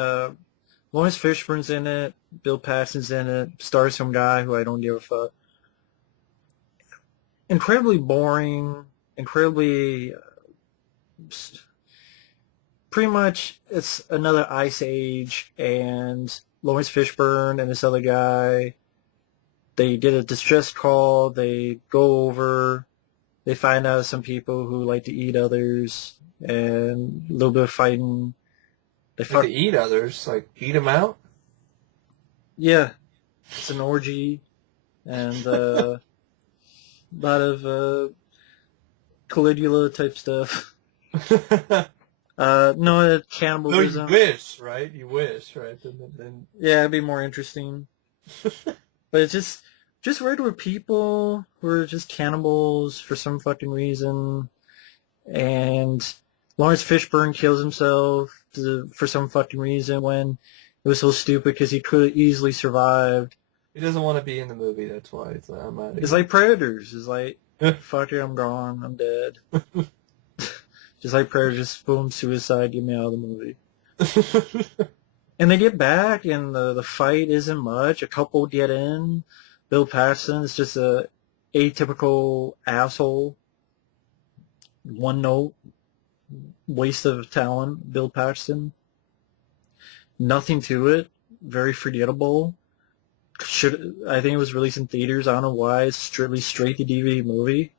Lawrence Fishburne's in it, Bill Paxton's in it, stars some guy who I don't give a fuck. Incredibly boring, incredibly... pretty much, it's another Ice Age, and Lawrence Fishburne and this other guy, they get a distress call, they go over, they find out some people who like to eat others, and a little bit of fighting. They like to eat others? Like, eat them out? Yeah. It's an orgy, and a lot of Caligula type stuff. No, cannibalism. No, you wish, right? You wish, right? Then... Yeah, it'd be more interesting. But it's just regular people who are just cannibals for some fucking reason. And Lawrence Fishburne kills himself for some fucking reason when it was so stupid because he could have easily survived. He doesn't want to be in the movie, that's why. It's like, I'm out of here. It's like Predators. It's like, fuck it, I'm gone. I'm dead. Just like Predators, just boom, suicide, get me out of the movie. And they get back, and the fight isn't much. A couple get in. Bill Paxton is just a atypical asshole. One note. Waste of talent, Bill Paxton. Nothing to it. Very forgettable. I think it was released in theaters. I don't know why. It's straight to DVD movie.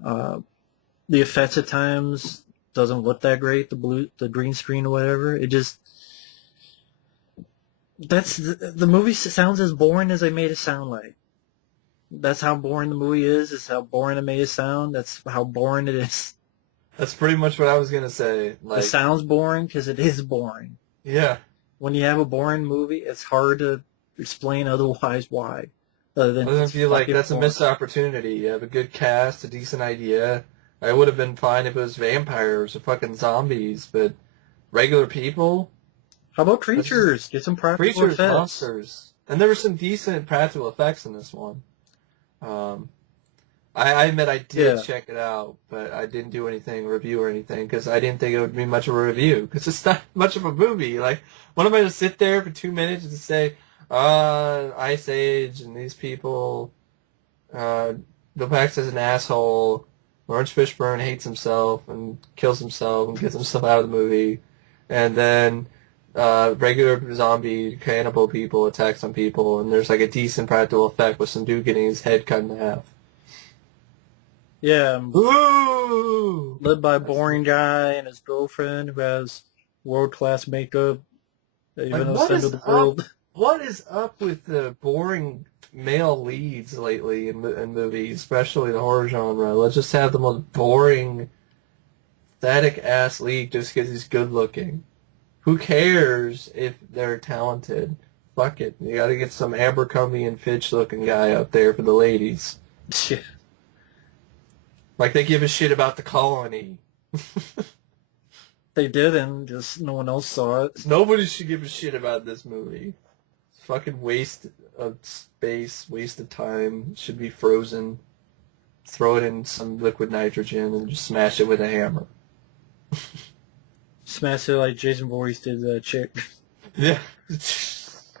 The effects at times doesn't look that great. The green screen or whatever. It just... the movie sounds as boring as they made it sound like. That's how boring the movie is. It's how boring it made it sound. That's how boring it is. That's pretty much what I was gonna say. Like, it sounds boring because it is boring. Yeah. When you have a boring movie, it's hard to explain otherwise why. Other than I feel like that's boring. a missed opportunity. You have a good cast, a decent idea, I would have been fine if it was vampires or fucking zombies, but regular people? How about That's just creatures? Get some practical creatures, effects. monsters. And there were some decent practical effects in this one. Um, I admit I did check it out, but I didn't do review or anything, because I didn't think it would be much of a review, because it's not much of a movie. Like, what am I to sit there for 2 minutes and say, Ice Age, and these people, Bill Paxton's an asshole, Lawrence Fishburne hates himself, and kills himself, and gets himself out of the movie, and then regular zombie cannibal people attack some people, and there's like a decent practical effect with some dude getting his head cut in half. Yeah. Ooh! Led by a boring guy and his girlfriend who has world-class makeup, even though center of the world. What is up with the boring male leads lately in movies, especially the horror genre? Let's just have the most boring, pathetic-ass lead just because he's good-looking. Who cares if they're talented? Fuck it. You gotta get some Abercrombie and Fitch-looking guy out there for the ladies. Yeah. Like they give a shit about the colony. They didn't, just no one else saw it. Nobody should give a shit about this movie. It's fucking waste of space, waste of time. It should be frozen. Throw it in some liquid nitrogen and just smash it with a hammer. Smash it like Jason Voorhees did that chick. Yeah.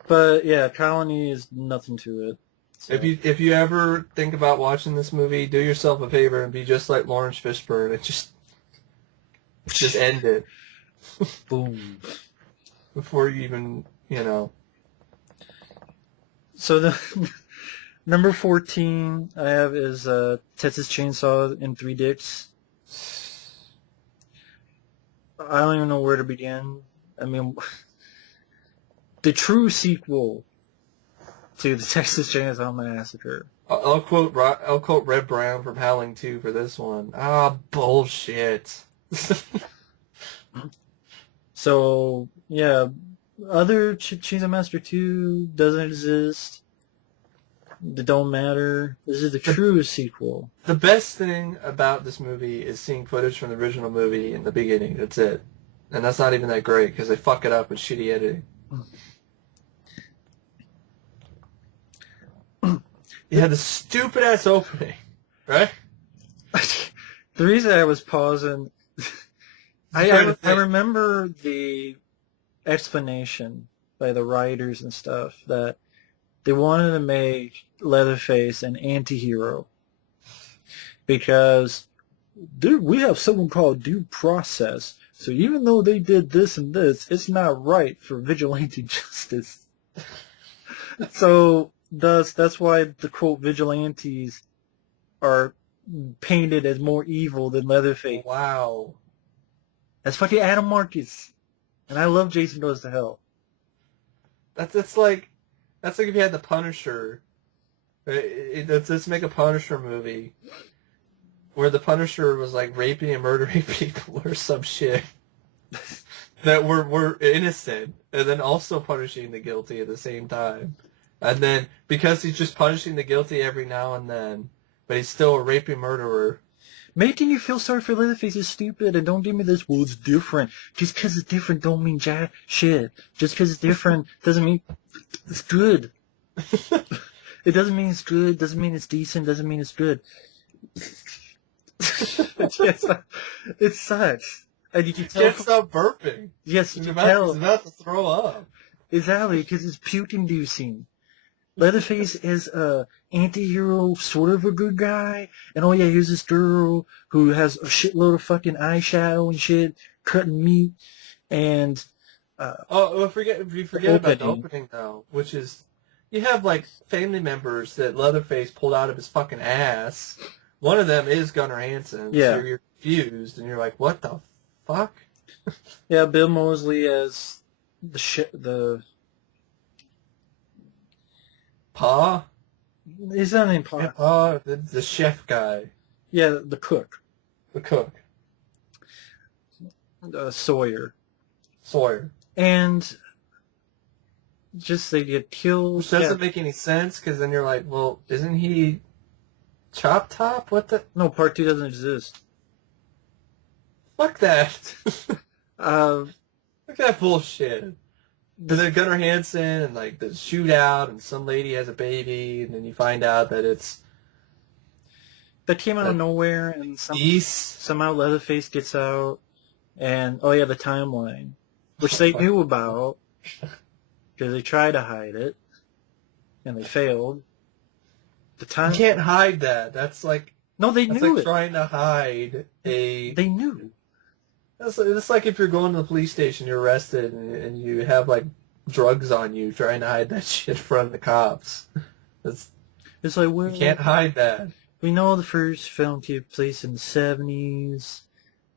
But yeah, Colony is nothing to it. So. If you ever think about watching this movie, do yourself a favor and be just like Lawrence Fishburne and just end it. Boom. Before you even, So the number 14 I have is Texas Chainsaw and Three Dicks. I don't even know where to begin. I mean, the true sequel to the Texas Chainsaw Massacre. I'll quote Red Brown from Howling 2 for this one. Bullshit. So, yeah, other Chainsaw Massacre 2 doesn't exist. They don't matter. This is the true sequel. The best thing about this movie is seeing footage from the original movie in the beginning. That's it. And that's not even that great, because they fuck it up with shitty editing. You had the stupid-ass opening, right? The reason I was pausing... I remember the explanation by the writers and stuff that they wanted to make Leatherface an anti-hero because we have someone called due process, so even though they did this and this, it's not right for vigilante justice. So that's why the quote vigilantes are painted as more evil than Leatherface. Wow. That's fucking Adam Marcus. And I love Jason Goes to Hell. That's like if you had the Punisher. Let's make a Punisher movie where the Punisher was like raping and murdering people or some shit that were innocent, and then also punishing the guilty at the same time. And then because he's just punishing the guilty every now and then, but he's still a raping murderer. Making you feel sorry for Leatherface is stupid, and don't give me this, well, it's different. Just because it's different don't mean jack shit. Just because it's different doesn't mean it's good. It doesn't mean it's good, doesn't mean it's decent, doesn't mean it's good. It sucks. And you can tell... Can't stop burping. Yes, you can tell. He's about to throw up. Exactly, because it's puke-inducing. Leatherface is a anti-hero, sort of a good guy, and oh yeah, here's this girl who has a shitload of fucking eyeshadow and shit, cutting meat, and we forget about the opening though, which is you have like family members that Leatherface pulled out of his fucking ass. One of them is Gunnar Hansen, yeah. So you're confused and you're like, what the fuck? Yeah, Bill Moseley as the Pa? Is that name Pa? Yeah, Pa, the chef guy. Yeah, the cook. The cook. Sawyer. And just they get killed. Which doesn't make any sense, because then you're like, well, isn't he Chop Top? What the? No, part 2 doesn't exist. Fuck that. Uh, Fuck that bullshit. And then Gunnar Hansen and like the shootout and some lady has a baby and then you find out that it's that came out of nowhere and East. somehow Leatherface gets out and oh yeah, the timeline, which they knew about because they tried to hide it and they failed. The time You can't hide that. That's like no, they that's knew like it. trying to hide a. They knew. It's like if you're going to the police station, you're arrested, and you have like drugs on you, trying to hide that shit in front of the cops. It's like You can't hide that. we know the first film took place in the 70s,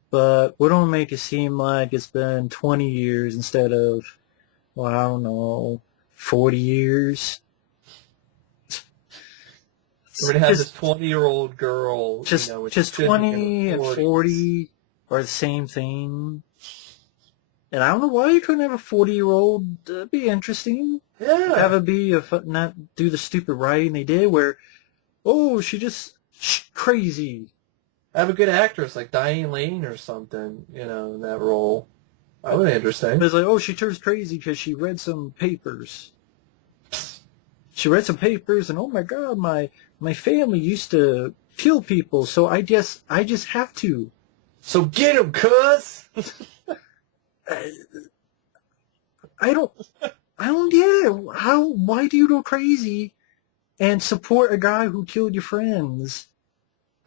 but we don't make it seem like it's been 20 years instead of, well, I don't know, 40 years. We're gonna have this 20-year-old girl, Just 20 and 40 are the same thing. And I don't know why you couldn't have a 40-year-old. That'd be interesting. Yeah. Have it be not do the stupid writing they did where, oh, she just crazy. Have a good actress like Diane Lane or something, in that role. That would be interesting. It's like, oh, she turns crazy because she read some papers. She read some papers, and oh my god, my family used to kill people, so I just have to. So get him, cuz! I don't get it. Why do you go crazy and support a guy who killed your friends?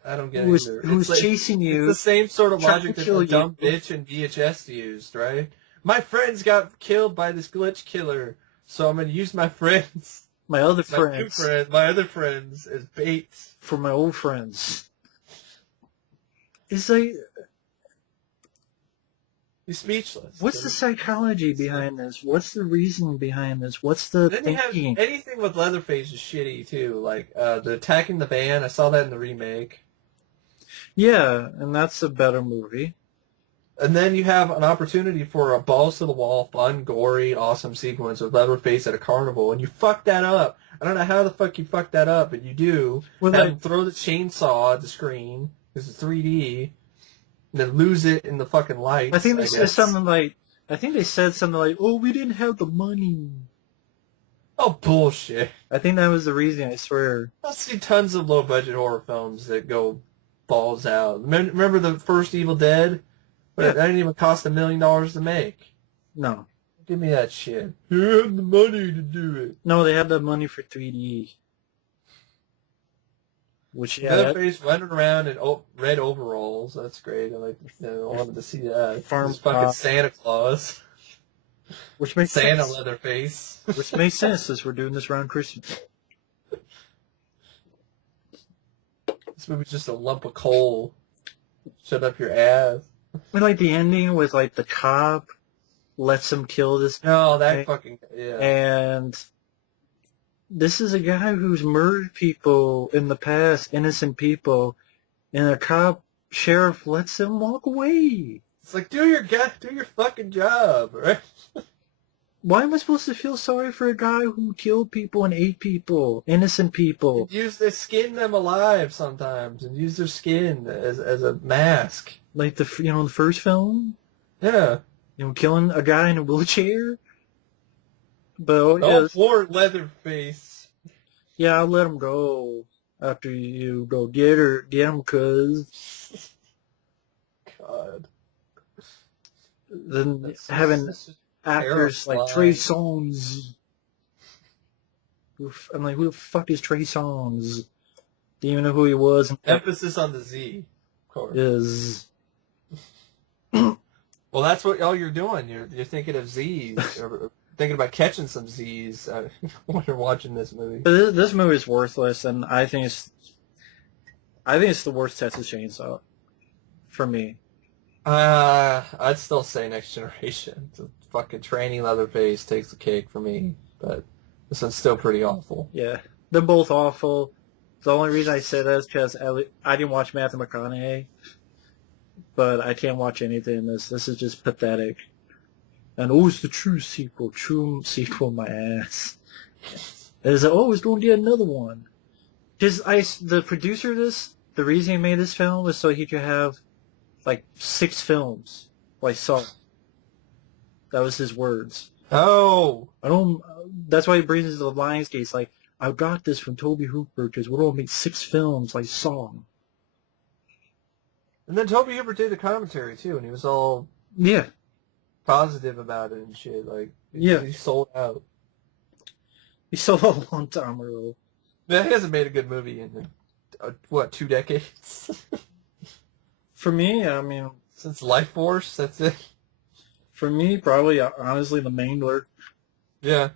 I don't get it either. Who's chasing you. It's the same sort of logic that the dumb you. bitch in VHS used, right? My friends got killed by this glitch killer, so I'm going to use my friends. My other friends. My other friends as bait. For my old friends. It's like... He's speechless. What's the psychology behind this? What's the reason behind this? What's the thinking? Anything with Leatherface is shitty, too. Like, the attacking the band, I saw that in the remake. Yeah, and that's a better movie. And then you have an opportunity for a balls-to-the-wall, fun, gory, awesome sequence with Leatherface at a carnival, and you fuck that up. I don't know how the fuck you fuck that up, but you do. Well, have him throw the chainsaw at the screen, because it's 3D, and then lose it in the fucking lights. I think they said something like, oh, we didn't have the money. Oh, bullshit. I think that was the reason, I swear. I've seen tons of low-budget horror films that go balls out. Remember the first Evil Dead? But that didn't even cost $1 million to make. No. Give me that shit. You have the money to do it. No, they had the money for 3D. Which, yeah. Leatherface running around in red overalls. That's great. I wanted to see that. Fucking Santa Claus. Which makes Santa sense. Leatherface. Which makes sense as we're doing this around Christmas. This movie's just a lump of coal. Shut up your ass. I like the ending with like the cop lets him kill this guy. No, that fucking yeah. And this is a guy who's murdered people in the past, innocent people, and a sheriff lets him walk away. It's like do your fucking job, right? Why am I supposed to feel sorry for a guy who killed people and ate people, innocent people? Skin them alive sometimes, and use their skin as a mask. Like the first film? Yeah. Killing a guy in a wheelchair? But poor Leatherface. Yeah, I'll let him go after you go get him, cuz. God. Then having actors like Trey Songz. I'm like, who the fuck is Trey Songz? Didn't even know who he was. Emphasis on the Z, of course. Is well, that's what all you're doing. You're thinking of Z's, or thinking about catching some Z's when you're watching this movie. But this movie is worthless, and I think it's the worst Texas Chainsaw for me. I'd still say Next Generation. The fucking training Leatherface takes the cake for me, but this one's still pretty awful. Yeah, they're both awful. The only reason I say that is because I didn't watch Matthew McConaughey, but I can't watch anything in this. This is just pathetic. And it's the true sequel, my ass. It's it's going to get another one. Because the producer of this, the reason he made this film was so he could have like 6 films. Like Saw. That was his words. Oh, I don't. That's why he brings it to the Lionsgate. It's like, I got this from Toby Hooper because we're gonna make 6 films like Saw. and then Toby Hooper did the commentary too, and he was all Yeah. positive about it and shit. Like, Yeah. he sold out. He saw a long time ago. Man, he hasn't made a good movie in, 2 decades? For me, I mean, Since Life Force, that's it. for me, probably, honestly, The Mangler. Yeah.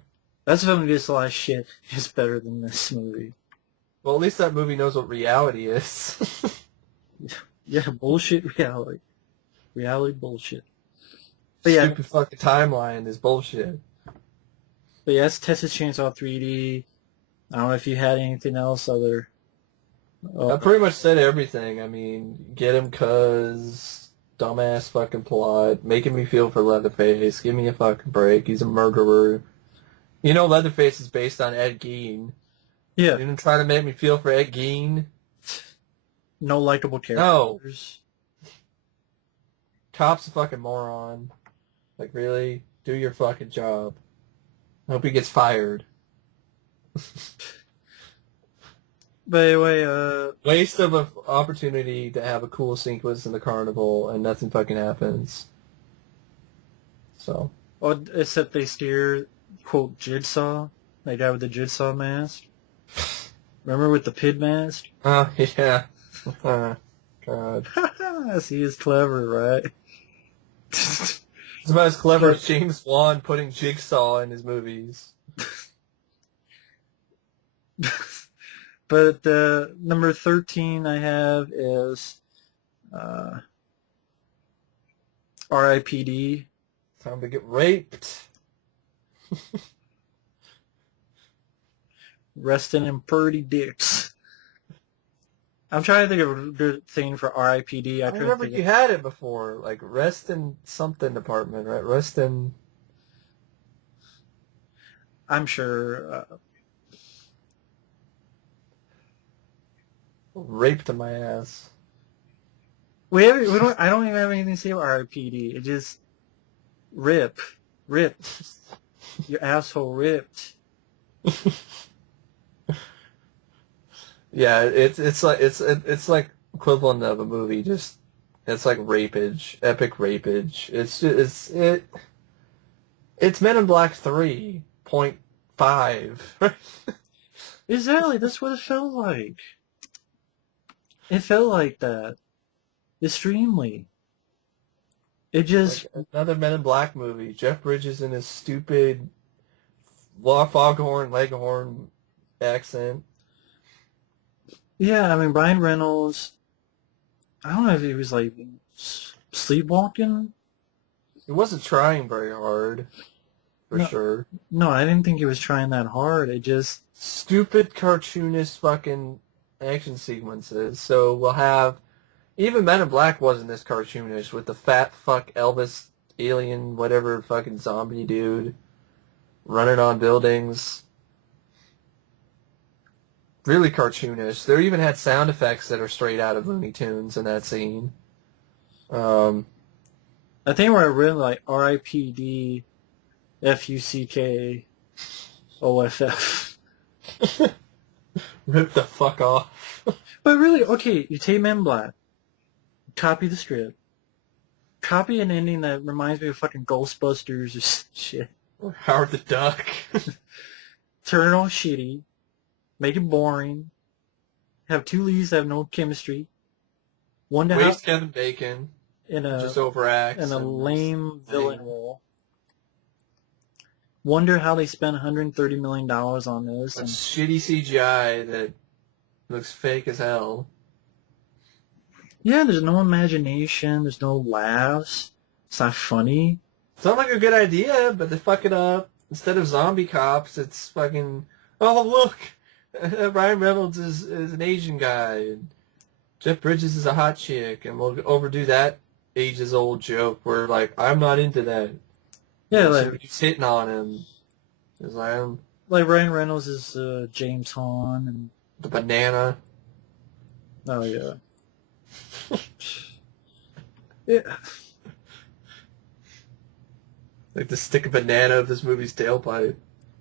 That's film gets a lot of shit. It's better than this movie. Well, at least that movie knows what reality is. Yeah, bullshit reality. Reality bullshit. But yeah, Stupid fucking timeline is bullshit. but yeah, it's Texas Chainsaw 3D. I don't know if you had anything else other. I pretty much said everything. I mean, get him cuz, dumbass fucking plot, making me feel for Leatherface, give me a fucking break, he's a murderer. You know Leatherface is based on Ed Gein. Yeah. You didn't try to make me feel for Ed Gein? No likable No. characters. Cop's a fucking moron. Like, really? Do your fucking job. I hope he gets fired. But anyway, Waste of an opportunity to have a cool sequence in the carnival, and nothing fucking happens. So. well, except they steer, quote, Jigsaw. That guy with the Jigsaw mask. Remember with the pid mask? Oh, yeah. God. He is clever, right? It's about as clever as James Wan putting Jigsaw in his movies. But number 13 I have is R.I.P.D. Time to get raped. Resting in purdy dicks. I'm trying to think of a good thing for R.I.P.D. I remember you had it before, like rest in something department, right? Rest in... I'm sure. Raped in my ass. We don't. I don't even have anything to say about R.I.P.D. It just ripped. Your asshole ripped. Yeah, it's like equivalent of a movie. Just it's like rapage, epic rapage. It's Men in Black 3.5. Exactly. That's what it felt like. It felt like that. Extremely. It just... Like another Men in Black movie. Jeff Bridges in his stupid foghorn, leghorn accent. Yeah, I mean, Ryan Reynolds, I don't know if he was, like, sleepwalking. He wasn't trying very hard, for sure. No, I didn't think he was trying that hard. It just... Stupid, cartoonist fucking action sequences. So we'll have... Even Men in Black wasn't this cartoonish with the fat fuck Elvis alien whatever fucking zombie dude running on buildings. Really cartoonish. They even had sound effects that are straight out of Looney Tunes in that scene. I think where I really like R.I.P.D. F-U-C-K-O-F-F. Rip the fuck off. But really, okay, you take Men in Black, copy the script, copy an ending that reminds me of fucking Ghostbusters or shit. Or Howard the Duck. Turn it all shitty, make it boring, have 2 leads that have no chemistry, one to Waste Kevin Bacon. just overacts. in a lame villain role. Wonder how they spent $130 million on this. And shitty CGI that looks fake as hell. Yeah, there's no imagination, there's no laughs, it's not funny. Sounds like a good idea, but they fuck it up. Instead of zombie cops, it's fucking, oh look, Ryan Reynolds is an Asian guy, and Jeff Bridges is a hot chick, and we'll overdo that ages-old joke where, like, I'm not into that. Yeah, so like... he's hitting on him. Because I'm... Like Ryan Reynolds is James Hahn, and... The banana. Oh, yeah. Yeah. Like to stick a banana of this movie's tailpipe.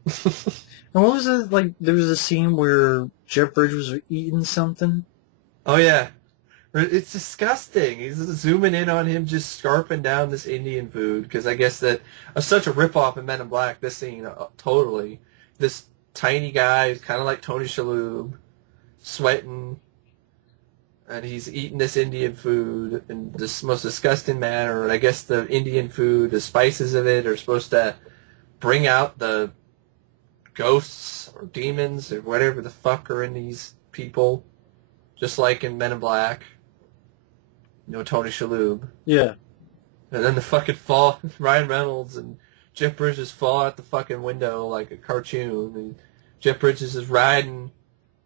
And what was it, like, there was a scene where Jeff Bridges was eating something? Oh, yeah. It's disgusting. He's zooming in on him just scarfing down this Indian food, because I guess that such a ripoff of Men in Black, this scene, totally. This tiny guy, kind of like Tony Shalhoub, sweating, and he's eating this Indian food in this most disgusting manner, and I guess the Indian food, the spices of it, are supposed to bring out the ghosts or demons or whatever the fuck are in these people, just like in Men in Black. You know, Tony Shalhoub. Yeah. And then the fucking fall, Ryan Reynolds and Jeff Bridges fall out the fucking window like a cartoon, and Jeff Bridges is riding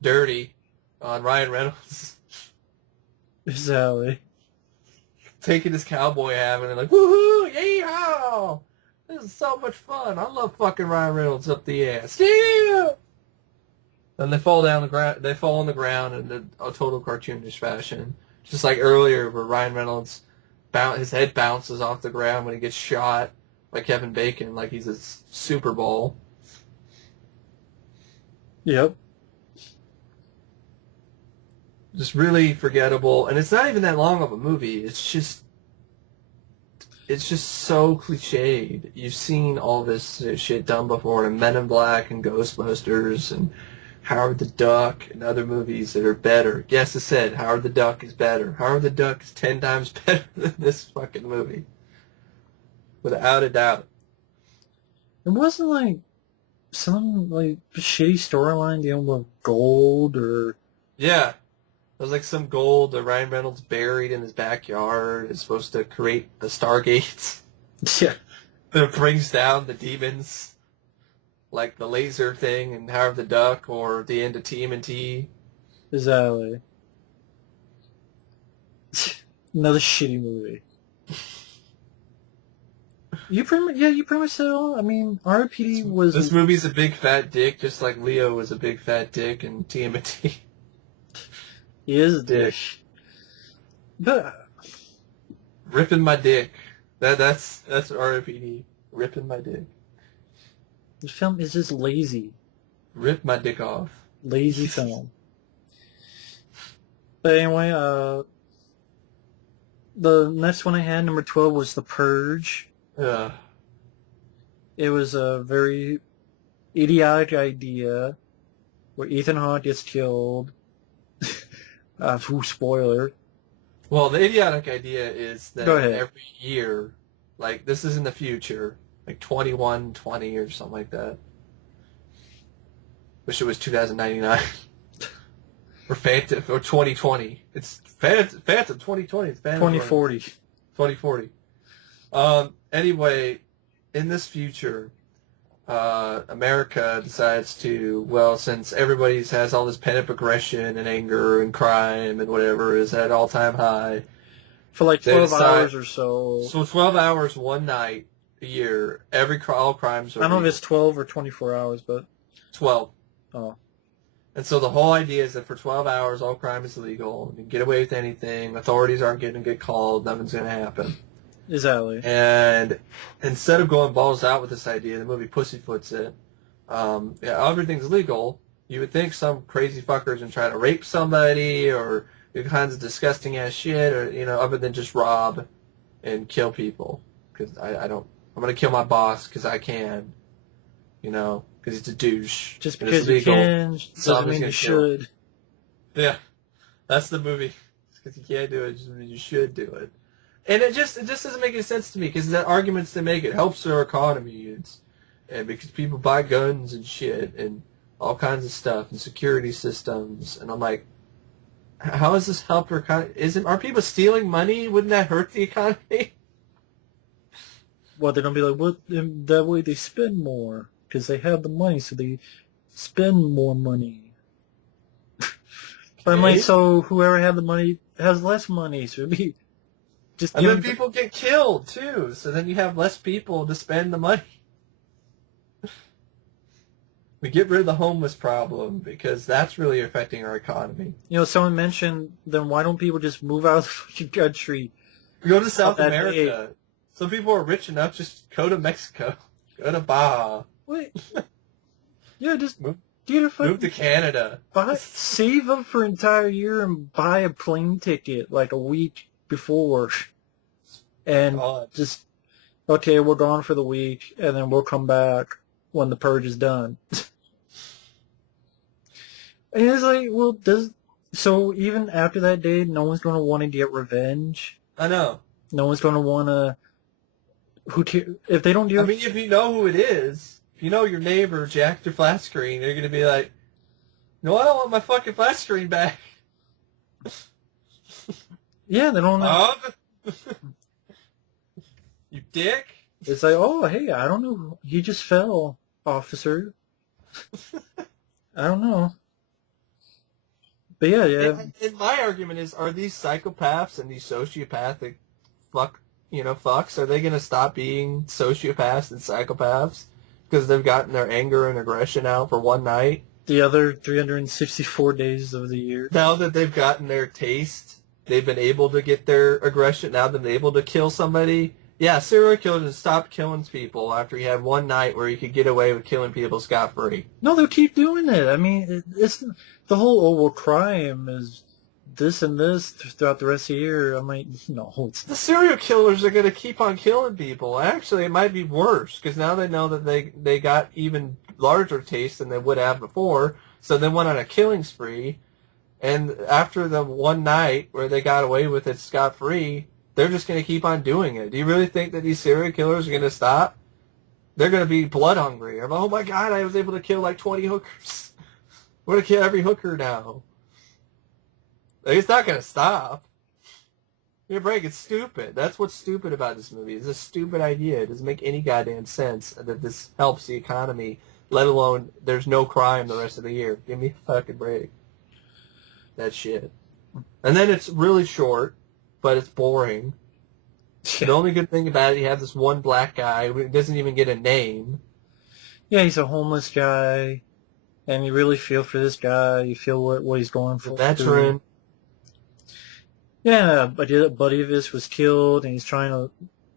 dirty on Ryan Reynolds. Exactly. Taking his cowboy hat and like, woohoo, yeehaw! This is so much fun. I love fucking Ryan Reynolds up the ass. Yeah! And they fall down the ground. They fall on the ground in a total cartoonish fashion. Just like earlier where Ryan Reynolds, his head bounces off the ground when he gets shot by Kevin Bacon like he's a Super Bowl. Yep. Just really forgettable. And it's not even that long of a movie. It's just so cliched. You've seen all this shit done before in Men in Black and Ghostbusters and Howard the Duck and other movies that are better. Yes, I said Howard the Duck is better. Howard the Duck is 10 times better than this fucking movie. Without a doubt. It wasn't like some like shitty storyline dealing with gold or... Yeah. It was like some gold that Ryan Reynolds buried in his backyard is supposed to create a Stargate. Yeah. That brings down the demons. Like the laser thing in Howard the Duck or the end of TMNT. Exactly. Another shitty movie. You pretty much said it all. I mean, R.I.P.D. was... This movie's a big fat dick, just like Leo was a big fat dick in TMNT. He is a dick. But... Ripping my dick. That's R.I.P.D. Ripping my dick. The film is just lazy. Rip my dick off. Lazy film. But anyway, the next one I had, number 12, was The Purge. Yeah. It was a very idiotic idea where Ethan Hawke gets killed. Spoiler. Well, the idiotic idea is that Go ahead. every year, like this is in the future, like 2120 or something like that. Wish it was 2099. Or Phantom, or 2020. It's Phantom 2020. It's Phantom 2040. 2040. Anyway, in this future, America decides to, well, since everybody has all this pent-up aggression and anger and crime and whatever is at all-time high. For like 12 hours or so. So 12 hours one night a year, all crimes are I don't know if legal. it's 12 or 24 hours, but... 12. Oh. And so the whole idea is that for 12 hours, all crime is legal. You can get away with anything. Authorities aren't going to get called. Nothing's going to happen. Exactly. And instead of going balls out with this idea, the movie pussyfoots it. Everything's legal. You would think some crazy fucker's going to try to rape somebody or do kinds of disgusting ass shit, or other than just rob and kill people. Because I'm going to kill my boss because I can. Because he's a douche. Just because you can doesn't mean you should. Yeah, that's the movie. Because you can't do it, just means you should do it. And it just doesn't make any sense to me, because the arguments they make, it helps their economy, and because people buy guns and shit and all kinds of stuff and security systems, and I'm like, how does this help their economy? Aren't people stealing money? Wouldn't that hurt the economy? Well, they're gonna be like, what? That way they spend more because they have the money, so they spend more money. But I'm like, so whoever had the money has less money, so it'd be just. And then people get killed too, so then you have less people to spend the money. We get rid of the homeless problem because that's really affecting our economy. Someone mentioned, then why don't people just move out of the fucking country? Go to South that America. Some people are rich enough, just go to Mexico. Go to Baja. Wait. Yeah, just Move move to Canada. Save up for an entire year and buy a plane ticket like a week before. And just, okay, we're gone for the week, and then we'll come back when the purge is done. And it's like, well, so even after that day, no one's going to want to get revenge? I know. No one's going to want to... If they don't do... I mean, if you know who it is, if you know your neighbor jacked your flat screen, you're going to be like, no, I don't want my fucking flat screen back. Yeah, they don't know. You dick. It's like, oh, hey, I don't know. He just fell, officer. I don't know. But yeah. And my argument is, are these psychopaths and these sociopathic fucks, are they going to stop being sociopaths and psychopaths because they've gotten their anger and aggression out for one night? The other 364 days of the year. Now that they've gotten their taste, they've been able to get their aggression, now that they're able to kill somebody. Yeah, serial killers stop killing people after you had one night where you could get away with killing people scot-free. No, they'll keep doing it. I mean, it's the whole, crime is this and this throughout the rest of the year. I'm like, no. The serial killers are going to keep on killing people. Actually, it might be worse, because now they know that they got even larger taste than they would have before, so they went on a killing spree, and after the one night where they got away with it scot-free, they're just going to keep on doing it. Do you really think that these serial killers are going to stop? They're going to be blood hungry. Oh my god, I was able to kill like 20 hookers. We're going to kill every hooker now. Like, it's not going to stop. Give me a break, it's stupid. That's what's stupid about this movie. It's a stupid idea. It doesn't make any goddamn sense that this helps the economy, let alone there's no crime the rest of the year. Give me a fucking break. That shit. And then it's really short, but it's boring. The only good thing about it, you have this one black guy who doesn't even get a name. Yeah, he's a homeless guy, and you really feel for this guy. You feel what he's going for. The veteran. Yeah, but a buddy of his was killed, and he's trying to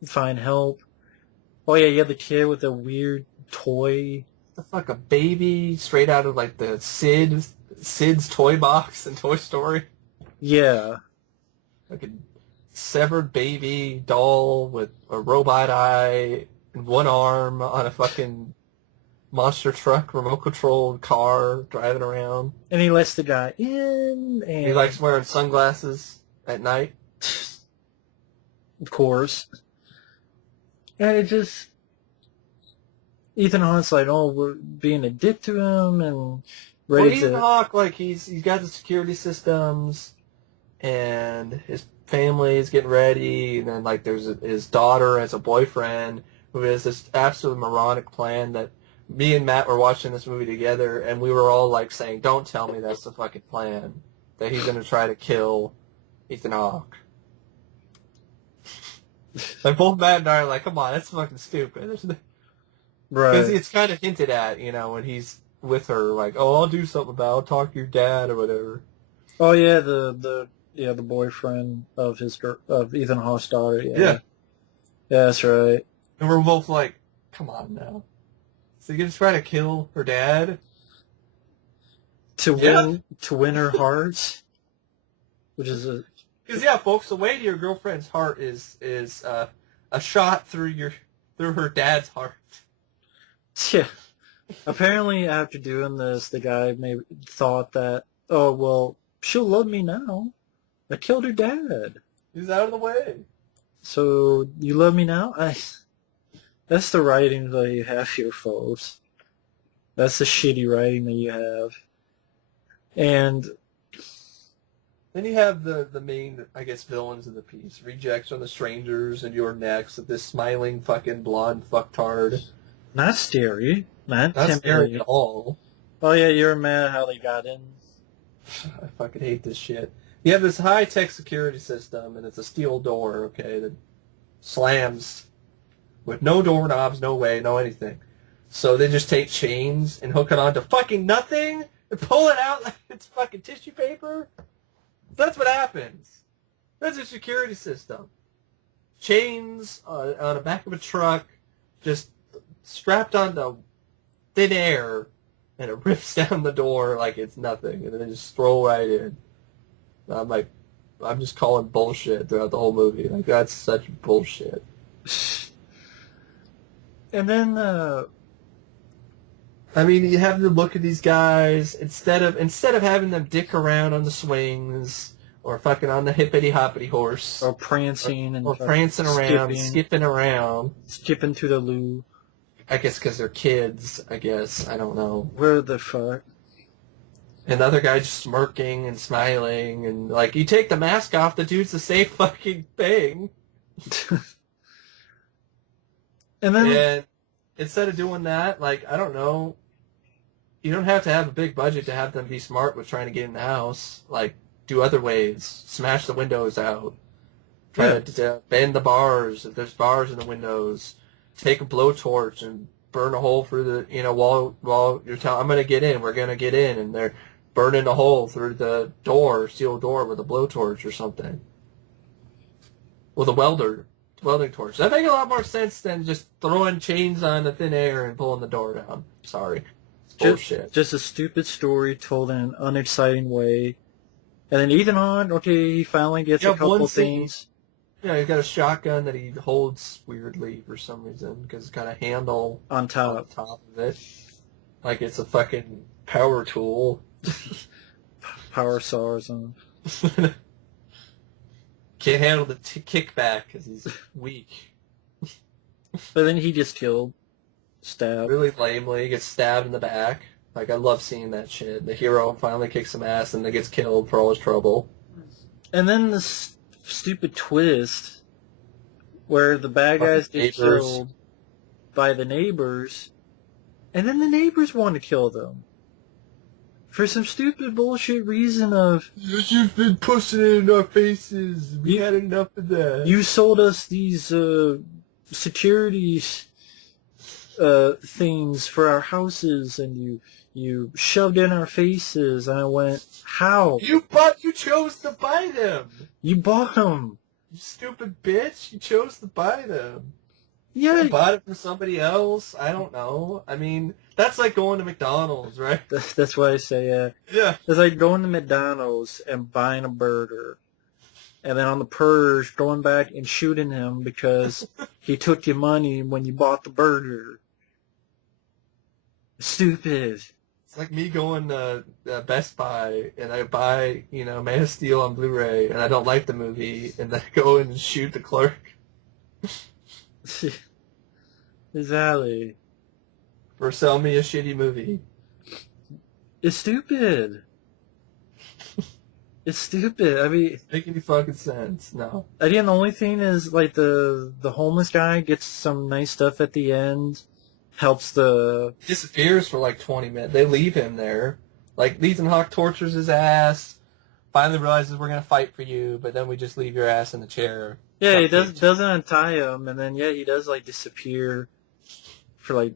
find help. Oh yeah, you have the kid with the weird toy. The fuck, a baby straight out of like the Sid's toy box in Toy Story. Yeah. Like a severed baby doll with a robot eye and one arm on a fucking monster truck, remote controlled car driving around. And he lets the guy in, and he likes wearing sunglasses at night. Of course. And it just... Ethan Hawke's like, oh, we're being a dick to him, and ready to... Ethan Hawke, like, he's got the security systems, and his family is getting ready, and then, like, there's his daughter as a boyfriend who has this absolute moronic plan that me and Matt were watching this movie together, and we were all, like, saying, don't tell me that's the fucking plan, that he's going to try to kill Ethan Hawke. Like, both Matt and I are like, come on, that's fucking stupid. Right. Because it's kind of hinted at, when he's with her, like, oh, I'll do something about it. I'll talk to your dad or whatever. Oh, yeah, the boyfriend of Ethan Hawke's daughter. Yeah, that's right. And we're both like, come on now. So you're going to try to kill her dad? To win her heart? Which is a... Because, yeah, folks, the way to your girlfriend's heart is a shot through her dad's heart. Yeah. Apparently, after doing this, the guy maybe thought that, oh, well, she'll love me now. I killed her dad. He's out of the way. So, you love me now? That's the writing that you have here, folks. That's the shitty writing that you have. And... then you have the main, I guess, villains of the piece. Rejects on the Strangers and You're Next, this smiling fucking blonde fucktard. Not scary. Not scary at all. Oh yeah, you're mad how they got in. I fucking hate this shit. You have this high-tech security system, and it's a steel door, okay, that slams with no doorknobs, no way, no anything. So they just take chains and hook it onto fucking nothing and pull it out like it's fucking tissue paper. That's what happens. That's a security system. chains on the back of a truck, just strapped onto thin air, and it rips down the door like it's nothing, and then they just throw right in. I'm like, I'm just calling bullshit throughout the whole movie. Like, that's such bullshit. And then, I mean, you have to look at these guys instead of having them dick around on the swings or fucking on the hippity hoppity horse or prancing or prancing around, skipping around, skipping to the loo. I guess because they're kids. I guess I don't know. Where the fuck? And the other guy just smirking and smiling and like, you take the mask off, the dude's the same fucking thing. And instead of doing that, like, I don't know, you don't have to have a big budget to have them be smart with trying to get in the house. Like, do other ways. Smash the windows out. Try to bend the bars if there's bars in the windows. Take a blowtorch and burn a hole through the, while you're telling, I'm going to get in, we're going to get in, and they're burning a hole through the door, steel door with a blowtorch or something. With a welding torch. That makes a lot more sense than just throwing chains on the thin air and pulling the door down. Sorry. It's bullshit. Just a stupid story told in an unexciting way. And then Ethan Hunt, okay, he finally gets a couple things. Yeah, he's got a shotgun that he holds weirdly for some reason, because it's got a handle on top of it. Like it's a fucking power tool. Power saw or something. Can't handle the kickback because he's weak. But then he gets killed. Stabbed. Really lamely, gets stabbed in the back. Like, I love seeing that shit. The hero finally kicks some ass and then gets killed for all his trouble. And then this stupid twist where the bad guys get killed by the neighbors, and then the neighbors want to kill them. For some stupid bullshit reason of... You've been pushing it in our faces. We had enough of that. You sold us these security things for our houses, and you shoved in our faces. And I went, how? You chose to buy them. You bought them. You stupid bitch. You chose to buy them. Yeah. You bought it from somebody else. I don't know. I mean, that's like going to McDonald's, right? That's why I say, yeah. It's like going to McDonald's and buying a burger. And then on the Purge, going back and shooting him because he took your money when you bought the burger. Stupid. It's like me going to Best Buy and I buy, Man of Steel on Blu-ray and I don't like the movie and then I go in and shoot the clerk. Exactly. For selling me a shitty movie. It's stupid. It's stupid. I mean... Doesn't make any fucking sense. No. Again, the only thing is, like, the homeless guy gets some nice stuff at the end. Helps the... Disappears for like 20 minutes. They leave him there. Like, Ethan Hawke tortures his ass. Finally realizes we're going to fight for you, but then we just leave your ass in the chair. Yeah, he doesn't untie him, and then, he does, like, disappear for, like,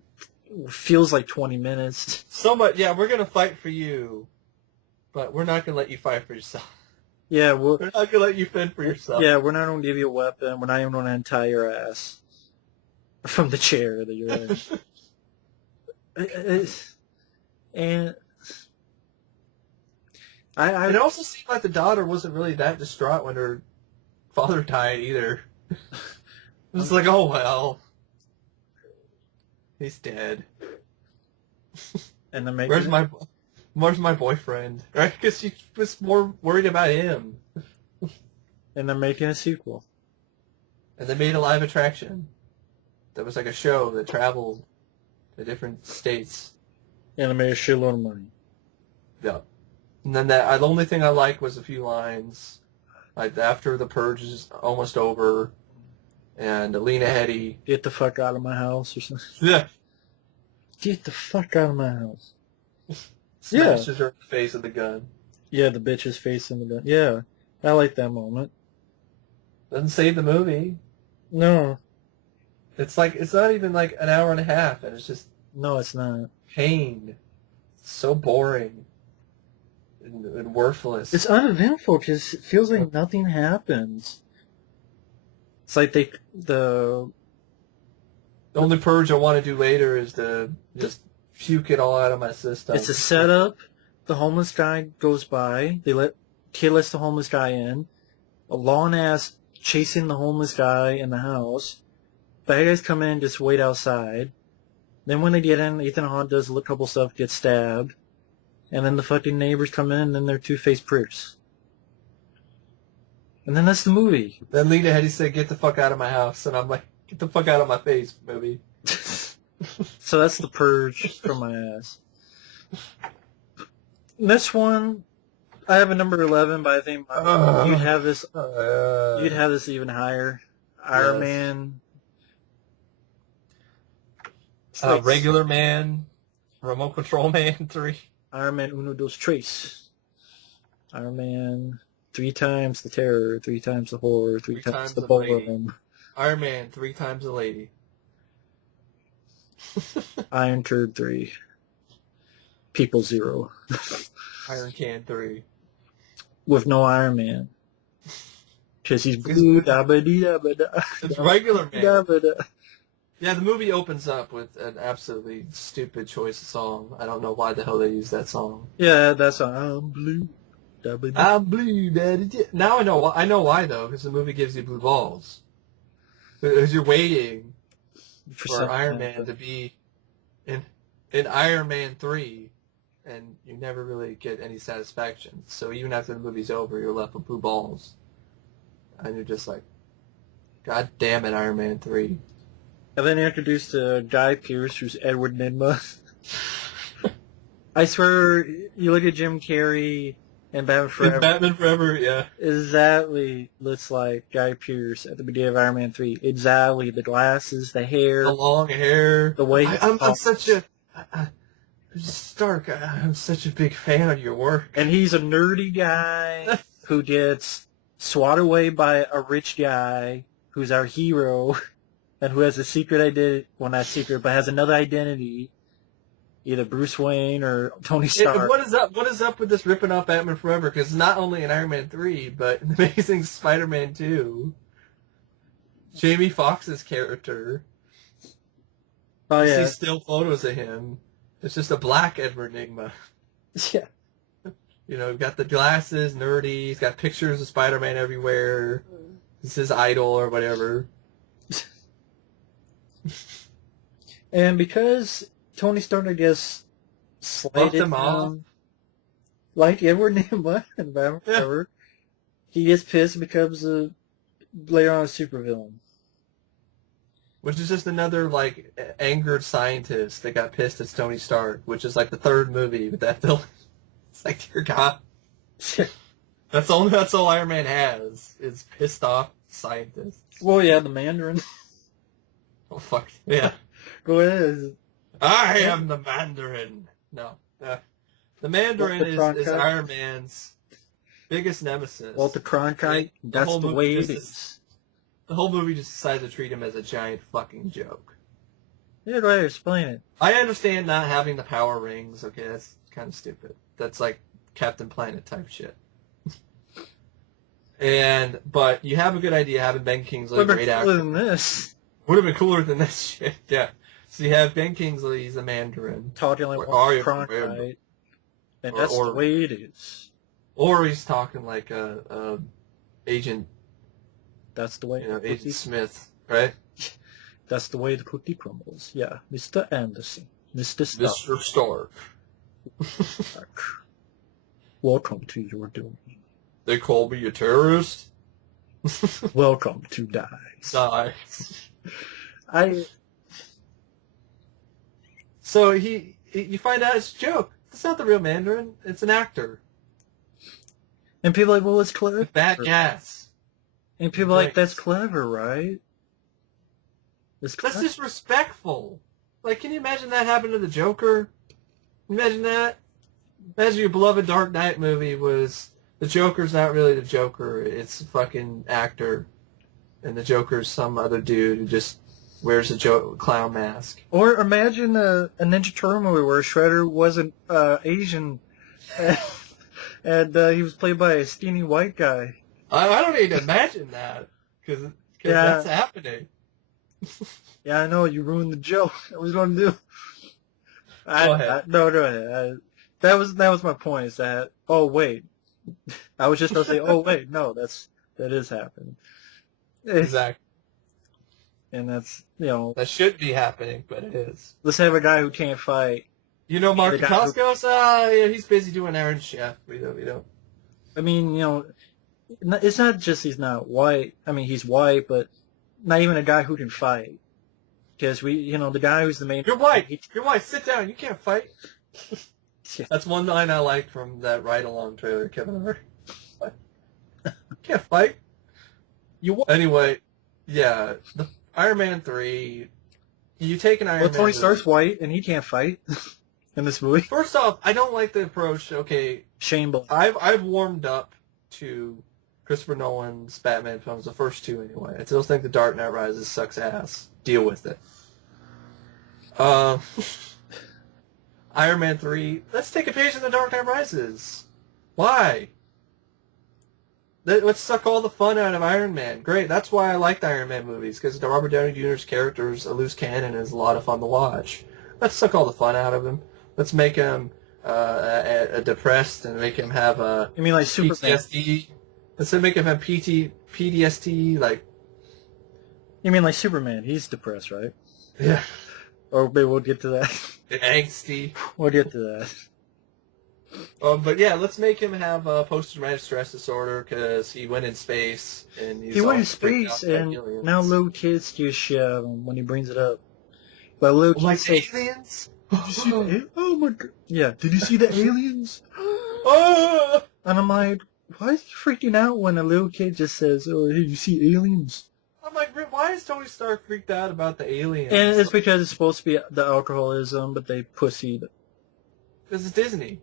feels like 20 minutes. So much, yeah, we're going to fight for you, but we're not going to let you fight for yourself. Yeah, we're not going to let you fend for yourself. Yeah, we're not going to give you a weapon. We're not even going to untie your ass from the chair that you're in. And it also seemed like the daughter wasn't really that distraught when her father died either. It was like, oh well, he's dead. And then where's my boyfriend? Right? Because she was more worried about him. And they're making a sequel. And they made a live attraction. That was like a show that traveled to different states. And they made a shitload of money. Yeah. And then the only thing I liked was a few lines. Like after the Purge is almost over, and Lena Headey... Get the fuck out of my house or something. Yeah. Get the fuck out of my house. Smashes her in the face with the gun. Yeah, the bitch is facing the gun. Yeah. I like that moment. Doesn't save the movie. No. It's not even like an hour and a half, and it's just... No, it's not. Pain. It's so boring. And worthless. It's uneventful because it feels like nothing happens. It's like the The only purge I want to do later is to just puke it all out of my system. it's a setup. The homeless guy goes by. Kid lets the homeless guy in. A lawn ass chasing the homeless guy in the house. Bad guys come in, just wait outside. Then when they get in, Ethan Hawke does a couple stuff, gets stabbed. And then the fucking neighbors come in, and they're two-faced pricks. And then that's the movie. Then Lena Headey said, "Get the fuck out of my house," and I'm like, "Get the fuck out of my face, movie." So that's the purge from my ass. This one, I have a number 11, but I think you'd have this. You'd have this even higher. Iron Man. Regular Man, Remote Control Man 3. Iron Man Uno Dos Tres. Iron Man 3 times the terror, 3 times the horror, 3 times the ballroom. Iron Man 3 times a lady. Iron Turd 3. People 0. Iron Can 3. With no Iron Man. Because he's blue, da-ba-dee-da-ba-da. It's Regular Man. Da-ba-da. Yeah, the movie opens up with an absolutely stupid choice of song. I don't know why the hell they use that song. Yeah, that's I'm blue. Da-ba-dee. I'm blue, daddy. Now I know why though, because the movie gives you blue balls. Because you're waiting for Iron Man to be in Iron Man 3, and you never really get any satisfaction. So even after the movie's over, you're left with blue balls, and you're just like, God damn it, Iron Man 3. And then introduced Guy Pearce, who's Edward Nygma. I swear, you look at Jim Carrey and Batman Forever. Batman Forever, yeah. Exactly looks like Guy Pearce at the beginning of Iron Man 3. Exactly. The glasses, the hair. The long hair. The way I'm such a... Stark, I'm such a big fan of your work. And he's a nerdy guy who gets swatted away by a rich guy who's our hero and who has a secret identity. Well, not secret, but has another identity. Either Bruce Wayne or Tony Stark. What is up with this ripping off Batman Forever? Because not only in Iron Man 3, but in Amazing Spider-Man 2, Jamie Foxx's character. Oh, yeah. You see still photos of him. It's just a black Edward Nygma. Yeah. You know, got the glasses, nerdy. He's got pictures of Spider-Man everywhere. He's his idol or whatever. And because Tony Stark, I guess, slighted him off, like Edward Nygma in Batman Forever, he gets pissed and becomes later on a supervillain. Which is just another, like, angered scientist that got pissed at Tony Stark, which is, like, the third movie with that villain. It's like, dear God. That's all Iron Man has, is pissed off scientists. Well, yeah, the Mandarin. Oh, fuck. Yeah. Go ahead. I am the Mandarin. No. The Mandarin is Iron Man's biggest nemesis. Walter Cronkite, that's the way it is. The whole movie just decided to treat him as a giant fucking joke. Yeah, go ahead, explain it. I understand not having the power rings. Okay, that's kind of stupid. That's like Captain Planet type shit. But you have a good idea having Ben Kingsley, great actor. Would have been cooler than this. Would have been cooler than this shit. Yeah. So you have Ben Kingsley, he's the Mandarin. Talking like Walter Cronkite. And that's the way it is. Or he's talking like a Agent. That's the way. Agent Smith, right? That's the way the cookie crumbles. Yeah, Mr. Anderson, Mr. Stark. Mr. Stark. Welcome to your doom. They call me a terrorist. Welcome to die. So you find out it's a joke. It's not the real Mandarin. It's an actor. And people are like, well, it's clever. Bad gas. And people are like, that's clever, right? That's disrespectful. Like, can you imagine that happened to the Joker? Imagine that. Imagine your beloved Dark Knight movie was the Joker's not really the Joker. It's a fucking actor. And the Joker's some other dude who just wears a clown mask. Or imagine a Ninja Turtle movie where Shredder wasn't Asian and he was played by a skinny white guy. I don't need to imagine that. Because Because Yeah. that's happening. Yeah, I know, you ruined the joke. I was going to do. Go ahead. No, go ahead. That was my point, is that, oh, wait. I was just going to say, oh, wait, no, that is happening. Exactly. And that's, you know, That should be happening, but it is. let's have a guy who can't fight. You know Mark The guy who- Dacascos? Yeah, he's busy doing errands. Yeah, we don't. I mean, you know, it's not just he's not white. I mean, he's white, but not even a guy who can fight. Because the guy who's the main... You're white. You're white. Sit down. You can't fight. Yeah. That's one line I liked from that ride-along trailer, Kevin Hart. Can't fight. Anyway, yeah, the Iron Man 3. You take an Iron Man. Well, Tony Stark's white, and he can't fight in this movie. First off, I don't like the approach. Okay, Shameful. I've warmed up to Christopher Nolan's Batman films, the first two anyway. I still think The Dark Knight Rises sucks ass. Deal with it. Iron Man 3, let's take a page from The Dark Knight Rises. Why? Let's suck all the fun out of Iron Man. Great, that's why I like the Iron Man movies, because the Robert Downey Jr.'s character is a loose cannon and is a lot of fun to watch. Let's suck all the fun out of him. Let's make him depressed and make him have a You mean like Superman? PTSD. Let's make him have PTSD, like... You mean like Superman? He's depressed, right? Yeah. Or maybe we'll get to that. Angsty. We'll get to that. But yeah, let's make him have a post-traumatic stress disorder because he went in space and He went in space, and now little kids do shit out of him when he brings it up. But little kids like say, aliens. "Did you see the oh my god, yeah, did you see the aliens?" Oh! And I'm like, why is he freaking out when a little kid just says, "Oh, hey, you see aliens?" I'm like, why is Tony Stark freaked out about the aliens? And it's because it's supposed to be the alcoholism, but they pussied. Because it's Disney.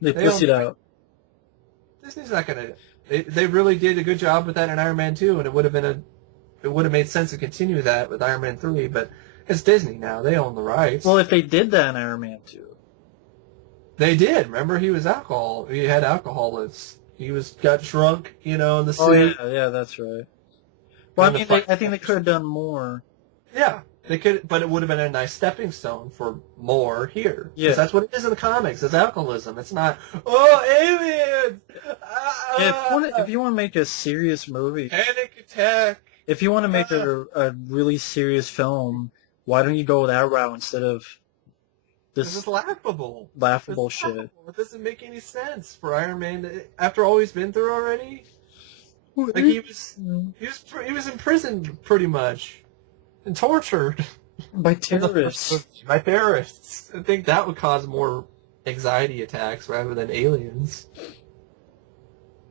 They They pussied don't- out. Disney's not gonna. They really did a good job with that in Iron Man 2, and it would have made sense to continue that with Iron Man 3. But it's Disney now; they own the rights. Well, if they did that in Iron Man 2. They did. Remember, he was alcohol. He had alcoholics. Got drunk, in the suit. Oh yeah, that's right. Well, I mean, I think they could have done more. Yeah, they could, but it would have been a nice stepping stone for more here. Yeah. 'Cause that's what it is in the comics. It's alcoholism. It's not, oh, aliens! If you want to make a serious movie, Panic attack! if you want to make a really serious film, why don't you go that route instead of This this is laughable. laughable It's shit? laughable. It doesn't make any sense for Iron Man after all he's been through already. Like he was imprisoned pretty much and tortured By terrorists. by terrorists. I think that would cause more anxiety attacks rather than aliens.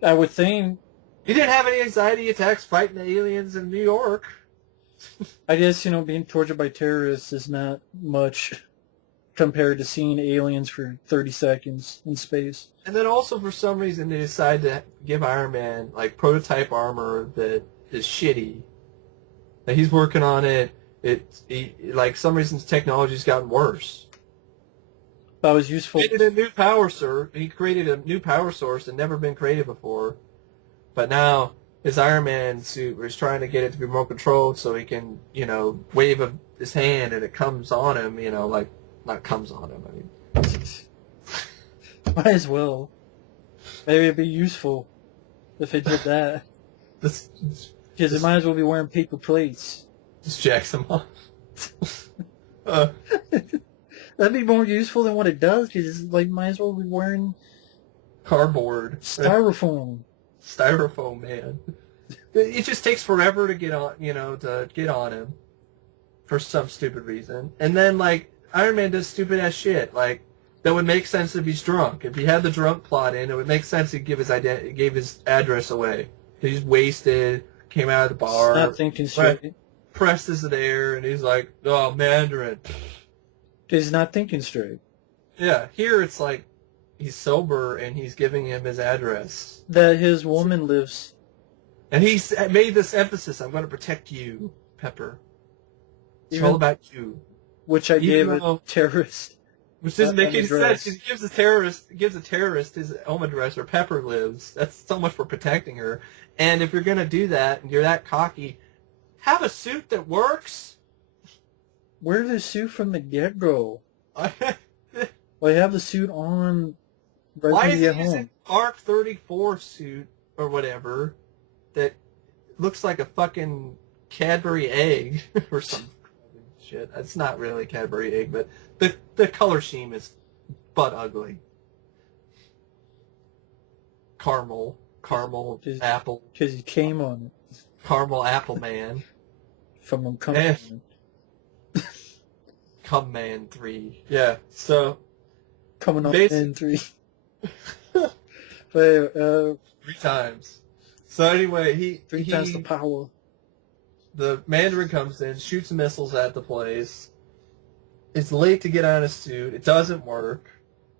I would think. He didn't have any anxiety attacks fighting the aliens in New York. I guess, being tortured by terrorists is not much compared to seeing aliens for 30 seconds in space. And then also for some reason they decide to give Iron Man like prototype armor that is shitty. That he's working on it. Like some reason the technology's gotten worse. That was useful. He created a new power source that never been created before. But now his Iron Man suit is trying to get it to be remote controlled so he can, wave his hand and it comes on him, like not comes on him. I mean, Might as well. Maybe it'd be useful if it did that. Because it might as well be wearing paper plates. Just jacks him off. That'd be more useful than what it does, because might as well be wearing Cardboard. styrofoam. Styrofoam, man. It just takes forever to get on, him for some stupid reason. And then, Iron Man does stupid ass shit. That would make sense if he's drunk. If he had the drunk plot in, it would make sense he'd give his address away. He's wasted, came out of the bar. Not thinking straight. Prest is there, and he's like, oh, Mandarin. He's not thinking straight. Yeah, here it's like he's sober and he's giving him his address. That his woman lives. And he's made this emphasis, I'm going to protect you, Pepper. It's all about you. Which I gave a terrorist. Which doesn't make on the any dress. sense because he gives a terrorist his home address where Pepper lives. That's so much for protecting her. And if you're gonna do that and you're that cocky, have a suit that works. Wear the suit from the get-go. Well, have the suit on right Why when is you he get using home. Arc 34 suit or whatever that looks like a fucking Cadbury egg or some shit? It's not really a Cadbury egg, but the color scheme is butt ugly. Caramel, Just- apple, Because he came on it caramel apple man, from him coming. Cum Man 3. Yeah, so Coming on Basi- in 3. Wait, 3 times. So anyway, three times the power. the Mandarin comes in, shoots missiles at the place. It's late to get on a suit. It doesn't work.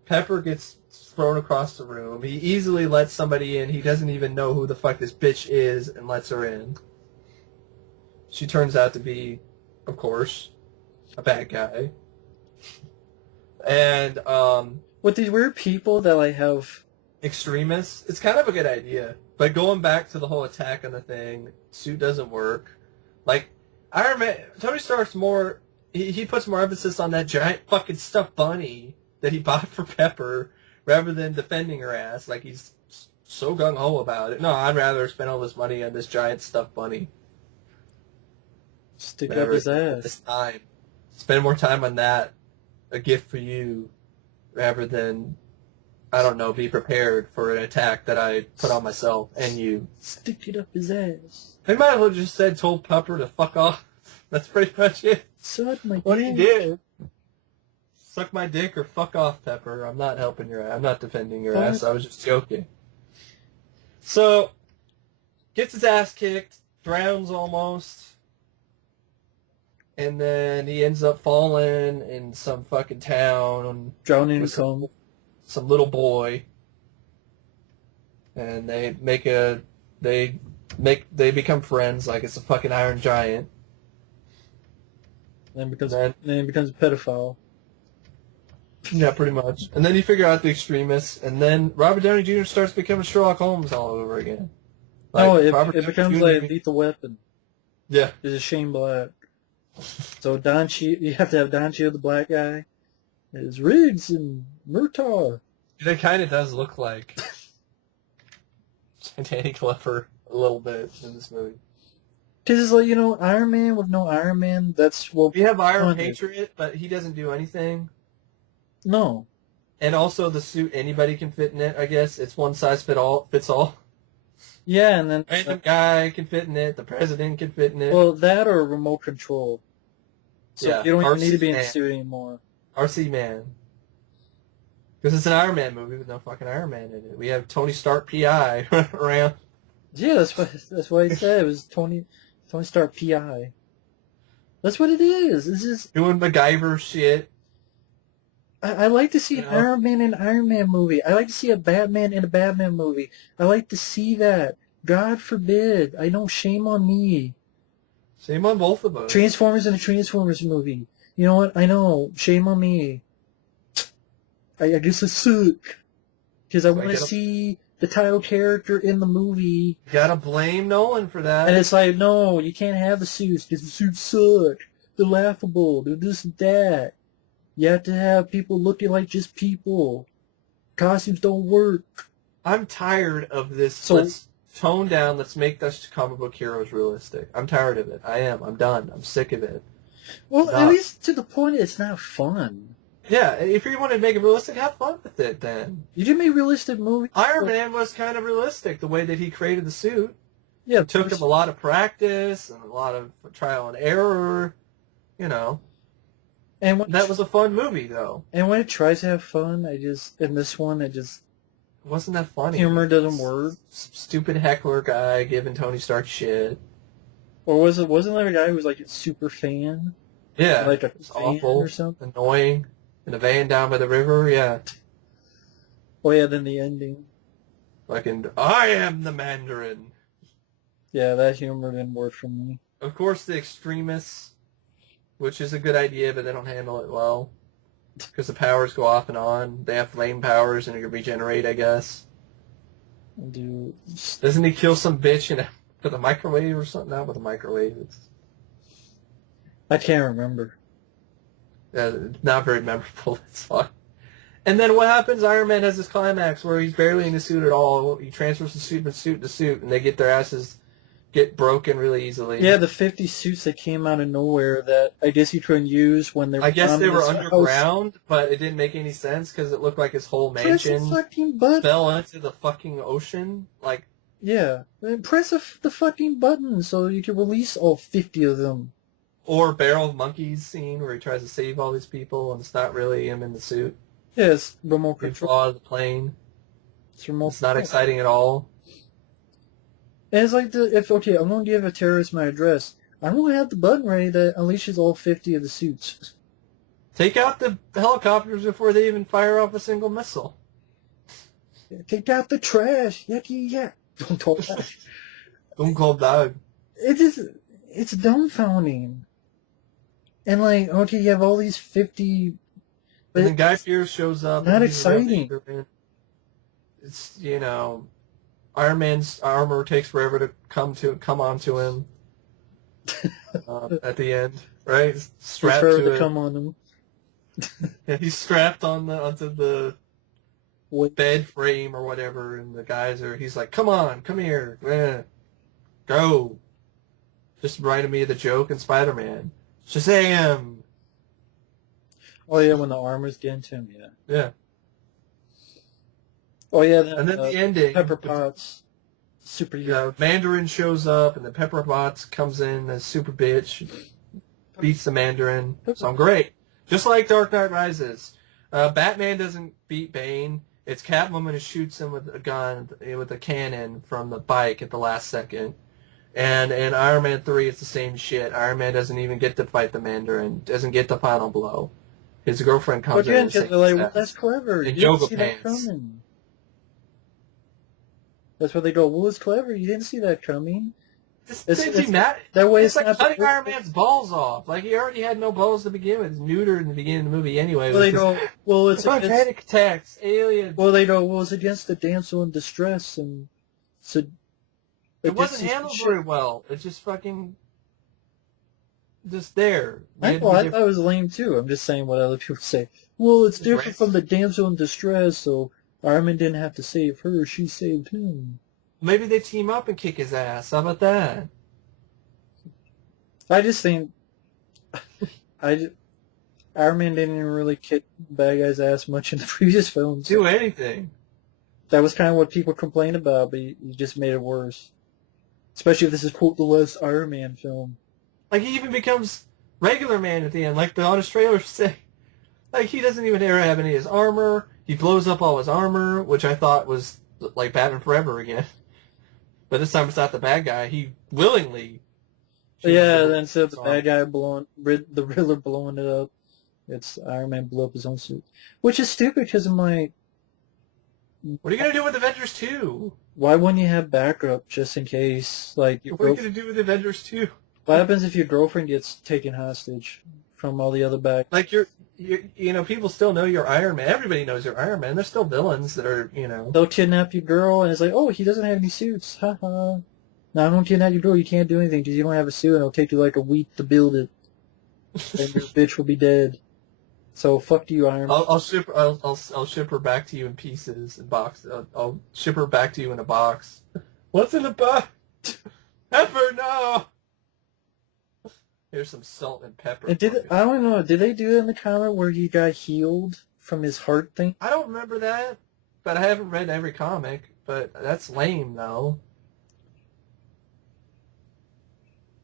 Pepper gets thrown across the room. He easily lets somebody in. He doesn't even know who the fuck this bitch is and lets her in. She turns out to be, of course, a bad guy. And With these weird people that like have extremists, it's kind of a good idea. But going back to the whole attack on the thing, suit doesn't work. Like, Iron Man, Tony Stark's more, he puts more emphasis on that giant fucking stuffed bunny that he bought for Pepper rather than defending her ass. Like, he's so gung-ho about it. No, I'd rather spend all this money on this giant stuffed bunny. stick up Whatever his this ass. time. Spend more time on that. A gift for you rather than, I don't know, be prepared for an attack that I put on myself and you. Stick it up his ass. They might as well just told Pepper to fuck off. That's pretty much it. Suck my What he dick. did. Suck my dick or fuck off, Pepper. I'm not helping your ass. I'm not defending your ass. I was just joking. So, gets his ass kicked, drowns almost, and then he ends up falling in some fucking town Drowning in with cum. some little boy, and they become friends like it's a fucking Iron Giant. Then he becomes a pedophile. Yeah, pretty much. And then you figure out the extremists, and then Robert Downey Jr. starts becoming Sherlock Holmes all over again. It Robert becomes Downey like Jr. Lethal Weapon. Yeah. It's a Shane Black. So you have to have Don Cheadle, the black guy. There's Riggs and Murtaugh. It kind of does look like Danny Glover a little bit in this movie. Because it's like, Iron Man with no Iron Man, that's what We have Iron fun is. Patriot, but he doesn't do anything. No. And also the suit, anybody can fit in it, I guess. It's one size fits all. Yeah, and then... Random guy can fit in it. The president can fit in it. Well, that or remote control. So Yeah, you don't even RC need to be in a Man. suit anymore. RC Man. Because it's an Iron Man movie with no fucking Iron Man in it. We have Tony Stark PI around. Yeah, that's why he said it was Tony Stark PI. That's what it is. It's just... Doing MacGyver shit. I like to see an Iron Man in an Iron Man movie. I like to see a Batman in a Batman movie. I like to see that. God forbid. I know, shame on me. Shame on both of us. Transformers in a Transformers movie. You know what? I know. Shame on me. I guess it's suck. Because I want to see the title character in the movie. You gotta blame Nolan for that. And it's like, no, you can't have the suits because the suits suck. They're laughable. They're this and that. You have to have people looking like just people. Costumes don't work. I'm tired of this. So- Let's tone down. Let's make those comic book heroes realistic. I'm tired of it. I am. I'm done. I'm sick of it. Well, Stop. at least to the point it's not fun. Yeah, if you want to make it realistic, have fun with it then. You do make realistic movies. Iron Man was kind of realistic, the way that he created the suit. Yeah, It took him a lot of practice and a lot of trial and error, And when, That was a fun movie, though. and when it tries to have fun, in this one, It wasn't that funny. humor doesn't work. Some stupid heckler guy giving Tony Stark shit. Or wasn't there a guy who was like a super fan? Yeah, Like a it's fan awful, or something? annoying. In a van down by the river, yeah. Oh yeah, then the ending. I am the Mandarin. Yeah, that humor didn't work for me. Of course, the extremists, which is a good idea, but they don't handle it well. because the powers go off and on. They have flame powers and it can regenerate, I guess. Dude, Doesn't he kill some bitch with a microwave or something? Not with a microwave. It's I can't remember. not very memorable. It's fun. And then what happens? Iron Man has this climax where he's barely in the suit at all. He transfers the suit from suit to suit, and they get their asses get broken really easily. Yeah, the 50 suits that came out of nowhere that I guess you couldn't use when they were I guess they were bombing his underground, but it didn't make any sense because it looked like his whole Press the mansion fucking button. fell into the fucking ocean. Like, Yeah, press the fucking button so you can release all 50 of them. or Barrel of Monkeys scene where he tries to save all these people and it's not really him in the suit. Yeah, it's remote He control. fall out of the plane. It's remote It's not control. exciting at all. And it's like, okay, I'm going to give a terrorist my address. I'm going to have the button ready that unleashes all 50 of the suits. Take out the helicopters before they even fire off a single missile. Take out the trash. Yucky, yeah. Don't talk that. Don't call dog. It's dumbfounding. And like, okay, you have all these 50... But And then Guy Pearce shows up. Not and he's really exciting. ignorant. It's, Iron Man's armor takes forever to come onto him at the end, right? Strapped prefer to to it. come on them. Yeah, he's strapped onto the Wait. bed frame or whatever, and the guys he's like, come on, come here, go. Just reminded me of the joke in Spider-Man. Shazam! Oh yeah, when the armors get into him, yeah. Yeah. Oh yeah, And then the ending. Pepper Potts, super Mandarin shows up, and then Pepper Potts comes in as super bitch, beats the Mandarin. So I'm great. Just like Dark Knight Rises. Batman doesn't beat Bane. It's Catwoman who shoots him with a gun, with a cannon from the bike at the last second. And in Iron Man 3, it's the same shit. Iron Man doesn't even get to fight the Mandarin, doesn't get the final blow. His girlfriend comes in and because they're like, well, that's clever. in You didn't yoga see that pants. coming. That's where they go, well, it's clever. You didn't see that coming. That way It's like not cutting Iron Man's balls off. Like, he already had no balls to begin with. He's neutered in the beginning of the movie anyway. Well, they go, well, it's panic attacks, aliens. Well, they go, well, it's against the damsel in distress, and so it wasn't handled very well. It's just fucking just there. I thought it was lame too. I'm just saying what other people say. Well, it's different from the damsel in distress, so Iron Man didn't have to save her; she saved him. Maybe they team up and kick his ass. How about that? I just think Iron Man didn't even really kick bad guy's ass much in the previous films. Do anything. That was kind of what people complained about, but you just made it worse. Especially if this is, quote, the last Iron Man film. Like, he even becomes regular man at the end, like the honest trailers say. Like, he doesn't even ever have any of his armor. He blows up all his armor, which I thought was like Batman Forever again. But this time it's not the bad guy. He willingly... Yeah, then instead of the bad guy the Riddler blowing it up, it's Iron Man blew up his own suit. Which is stupid because I'm like... What are you going to do with Avengers 2? Why wouldn't you have backup just in case? Like, what are you going to do with Avengers 2? What happens if your girlfriend gets taken hostage from all the other back? Like, people still know you're Iron Man. Everybody knows you're Iron Man. There's still villains that are, They'll kidnap your girl, and it's like, oh, he doesn't have any suits. Haha. No, I don't kidnap your girl. You can't do anything because you don't have a suit, and it'll take you like a week to build it. And your bitch will be dead. So fuck you, Iron Man. I'll ship her back to you in pieces, in box. I'll ship her back to you in a box. What's in the box? Pepper, no. Here's some salt and pepper. And I don't know. Did they do that in the comic where he got healed from his heart thing? I don't remember that, but I haven't read every comic. But that's lame, though.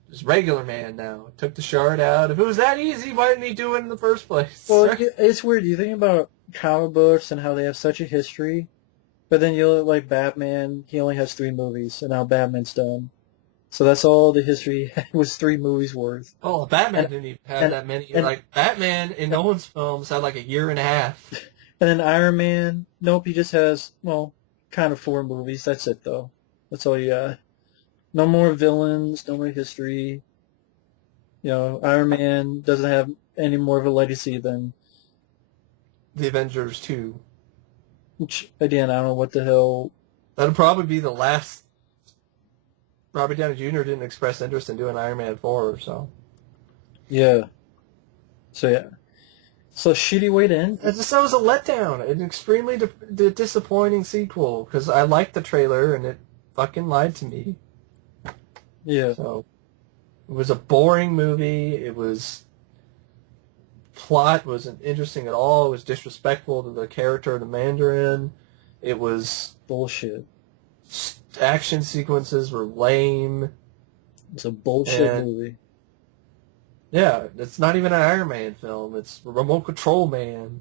Just regular man now. Took the shard out. If it was that easy, why didn't he do it in the first place? Well, it's weird. You think about comic books and how they have such a history, but then you look like Batman. He only has 3 movies, and now Batman's done. So that's all the history was 3 movies worth. Oh, Batman didn't even have that many. Like, Batman in Nolan's films had like a year and a half. And then Iron Man, nope, he just has, well, kind of 4 movies. That's it, though. That's all you got. No more villains, no more history. Iron Man doesn't have any more of a legacy than The Avengers 2. Which, again, I don't know what the hell. That'll probably be the last. Robert Downey Jr. didn't express interest in doing Iron Man 4, so. Yeah. So, yeah. So, shitty way to end. That was a letdown. An extremely disappointing sequel, because I liked the trailer, and it fucking lied to me. Yeah. So, it was a boring movie. It was... Plot wasn't interesting at all. It was disrespectful to the character of the Mandarin. It was... Bullshit. Action sequences were lame. It's a bullshit movie. Yeah, it's not even an Iron Man film. It's Remote Control Man.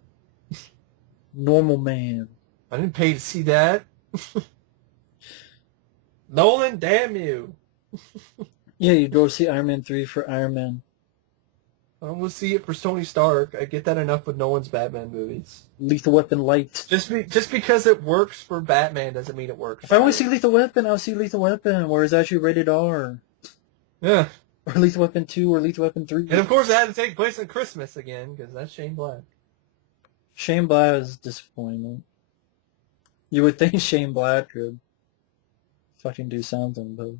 Normal Man. I didn't pay to see that. Nolan, damn you. Yeah, you go see Iron Man 3 for Iron Man. I will see it for Tony Stark. I get that enough with Nolan's Batman movies. Lethal Weapon Light. Just because it works for Batman doesn't mean it works. If I want to see Lethal Weapon, I'll see Lethal Weapon, where it's actually rated R. Yeah. Or Lethal Weapon 2 or Lethal Weapon 3. And of course it had to take place on Christmas again, because that's Shane Black. Shane Black was disappointing. You would think Shane Black could fucking do something,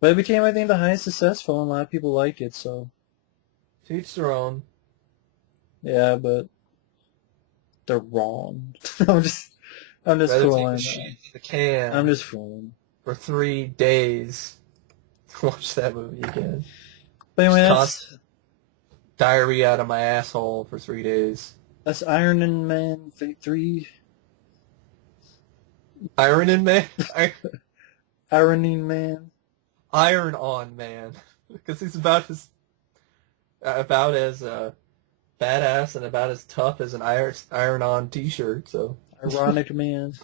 but it became, I think, the highest successful, and a lot of people like it, so. To each their own. Yeah, but they're wrong. I'm just fooling. The can. I'm just fooling. For 3 days. Watch that movie again. But anyway, that's diarrhea out of my asshole for 3 days. That's Iron Man 3. Iron Man? Ironing Man. Iron On Man. Because he's about as badass and about as tough as an Iron On t-shirt, so. Ironic Man.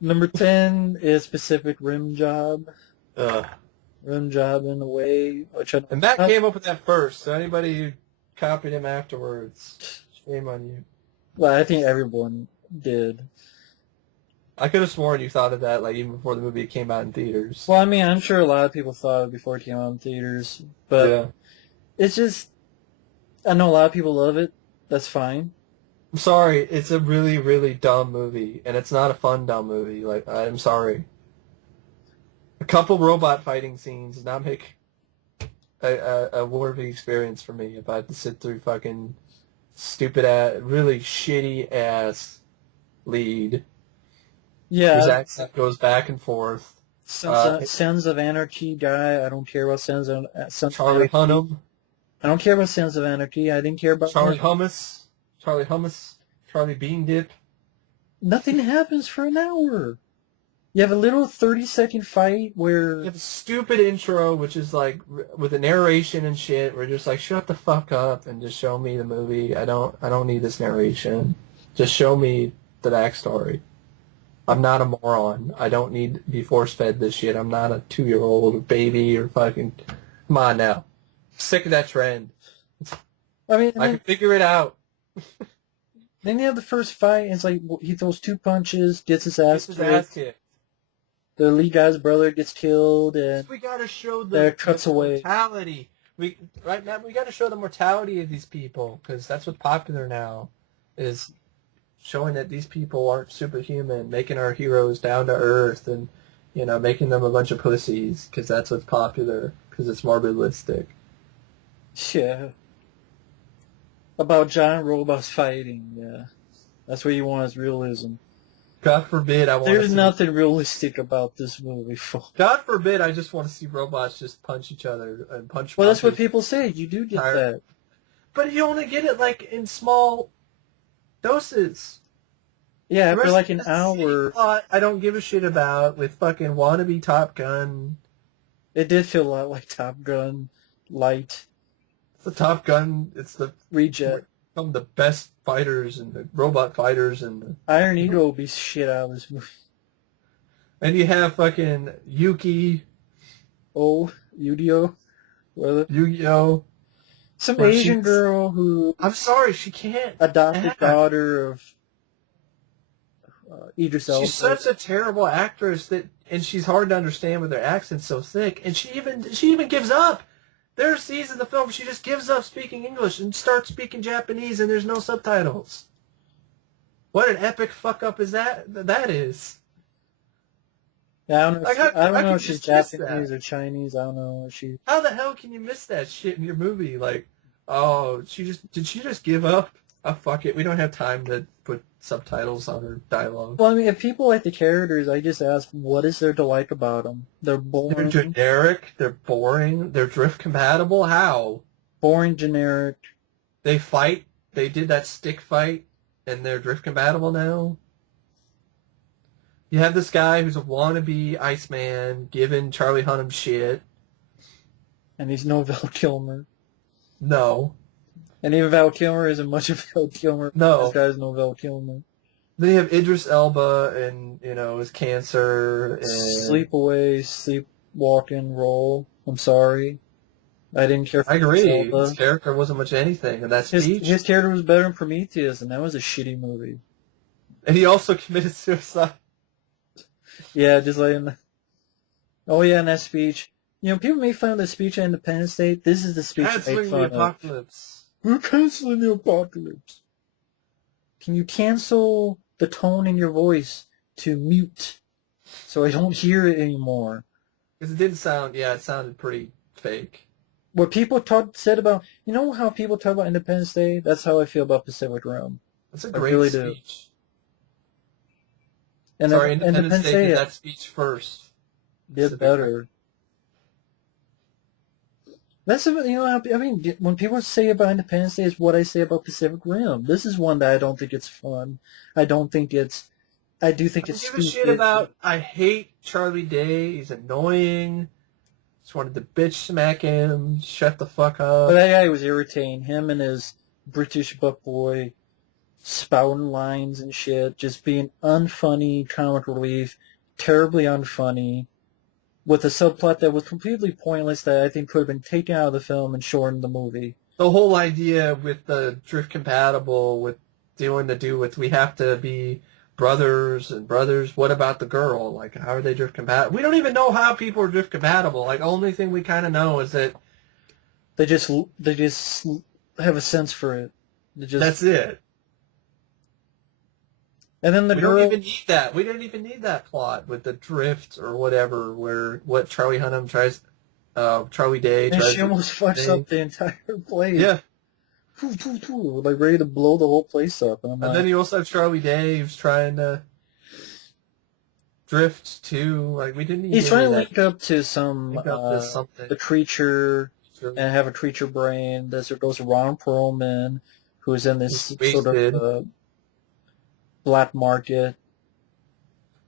Number 10 is Pacific Rim Job. Rim Job in a way. And Matt came up with that first, so anybody who copied him afterwards, shame on you. Well, I think everyone did. I could have sworn you thought of that like even before the movie came out in theaters. Well, I mean, I'm sure a lot of people thought of it before it came out in theaters, but yeah. It's just, I know a lot of people love it. That's fine. I'm sorry, it's a really, really dumb movie, and it's not a fun dumb movie. Like, I'm sorry. A couple robot fighting scenes not make a worthy experience for me if I had to sit through fucking stupid ass, really shitty ass lead. Yeah. His accent goes back and forth. Sons of Anarchy guy. I don't care about Sons of Charlie Hunnam. I don't care about Sons of Anarchy. I didn't care about Charlie Hummus. Charlie Bean Dip. Nothing happens for an hour. You have a little 30-second fight where... You have a stupid intro, which is like, with a narration and shit, where you're just like, shut the fuck up and just show me the movie. I don't need this narration. Just show me the backstory. I'm not a moron. I don't need to be force-fed this shit. I'm not a 2-year-old or baby or fucking... Come on now. I'm sick of that trend. I mean, I can figure it out. Then you have the first fight, and it's like he throws 2 punches, gets his ass kicked. The lead guy's brother gets killed, and we gotta show the cuts away. Mortality. We gotta show the mortality of these people, because that's what's popular now, is showing that these people aren't superhuman, making our heroes down to earth, and making them a bunch of pussies, because that's what's popular, because it's more realistic. Yeah. About giant robots fighting, yeah. That's what you want is realism. God forbid I want There's nothing realistic about this movie. God forbid I just want to see robots just punch each other and punch. Well, that's what people say. You do get that. But you only get it like in small doses. Yeah, after like an hour. I don't give a shit about with fucking wannabe Top Gun. It did feel a lot like Top Gun light. The Top Gun, it's the reject. Some of the best fighters and the robot fighters and the Iron Eagle beats shit out of this movie. And you have fucking Yuki. Oh, Yu-Gi-Oh. Yu-Gi-Oh. Some Asian girl who... I'm sorry, she can't. Adopted daughter of Idris Elba. She's such a terrible actress and she's hard to understand with her accent so thick. And she even gives up. There are scenes in the film she just gives up speaking English and starts speaking Japanese, and there's no subtitles. What an epic fuck up is that? That is. Yeah, I don't know. Like, I don't how know can if you she's just miss Japanese that? or Chinese. I don't know if she. How the hell can you miss that shit in your movie? Like, oh, did she just give up? Oh, fuck it. We don't have time to put subtitles on her dialogue. Well, I mean, if people like the characters, I just ask, what is there to like about them? They're They're boring, generic. They're boring. They're drift compatible. How? boring, generic. They fight. They did that stick fight, and they're drift compatible now. You have this guy who's a wannabe Iceman giving Charlie Hunnam shit. And he's no Val Kilmer. No. And even Val Kilmer isn't much of Val Kilmer. No. This guy's no Val Kilmer. Then you have Idris Elba and, his cancer and... Sleep away, sleepwalking role. I'm sorry. I didn't care for I agree. Idris Elba. His character wasn't much anything in that speech. His character was better in Prometheus, and that was a shitty movie. And he also committed suicide. Yeah, just like in the... Oh yeah, in that speech. People make fun of the speech at Independence Day. This is the speech they Canceling make the fun of. apocalypse. We're canceling the apocalypse. Can you cancel the tone in your voice to mute so I don't hear it anymore? Because it didn't sound... Yeah, it sounded pretty fake. What people said about... You know how people talk about Independence Day? That's how I feel about Pacific Rim. That's a I great really speech. And Sorry, Independence Day did that speech first. Did better. That's when people say about Independence Day, it's what I say about Pacific Rim. This is one that I don't think it's fun. I do think it's I don't give stupid. a shit about. I hate Charlie Day. He's annoying. Just wanted to bitch smack him. Shut the fuck up. But that guy was irritating. Him and his British butt boy spouting lines and shit, just being unfunny, comic relief, terribly unfunny, with a subplot that was completely pointless that I think could have been taken out of the film and shortened the movie. The whole idea with the drift compatible, with we have to be brothers and brothers. What about the girl? Like, how are they drift compatible? We don't even know how people are drift compatible. Like, only thing we kind of know is that they just have a sense for it. That's it. And then the girl... We don't even need that. We didn't even need that plot with the drift or whatever, what Charlie Hunnam tries... Charlie Day and tries she almost fucks up the entire place. Yeah. Like ready to blow the whole place up. And then you also have Charlie Day who's trying to drift too. Like, we didn't even... He's trying to link up to something. The creature, Sure. and have a creature brain. There goes Ron Perlman, who is in this sort of... black market.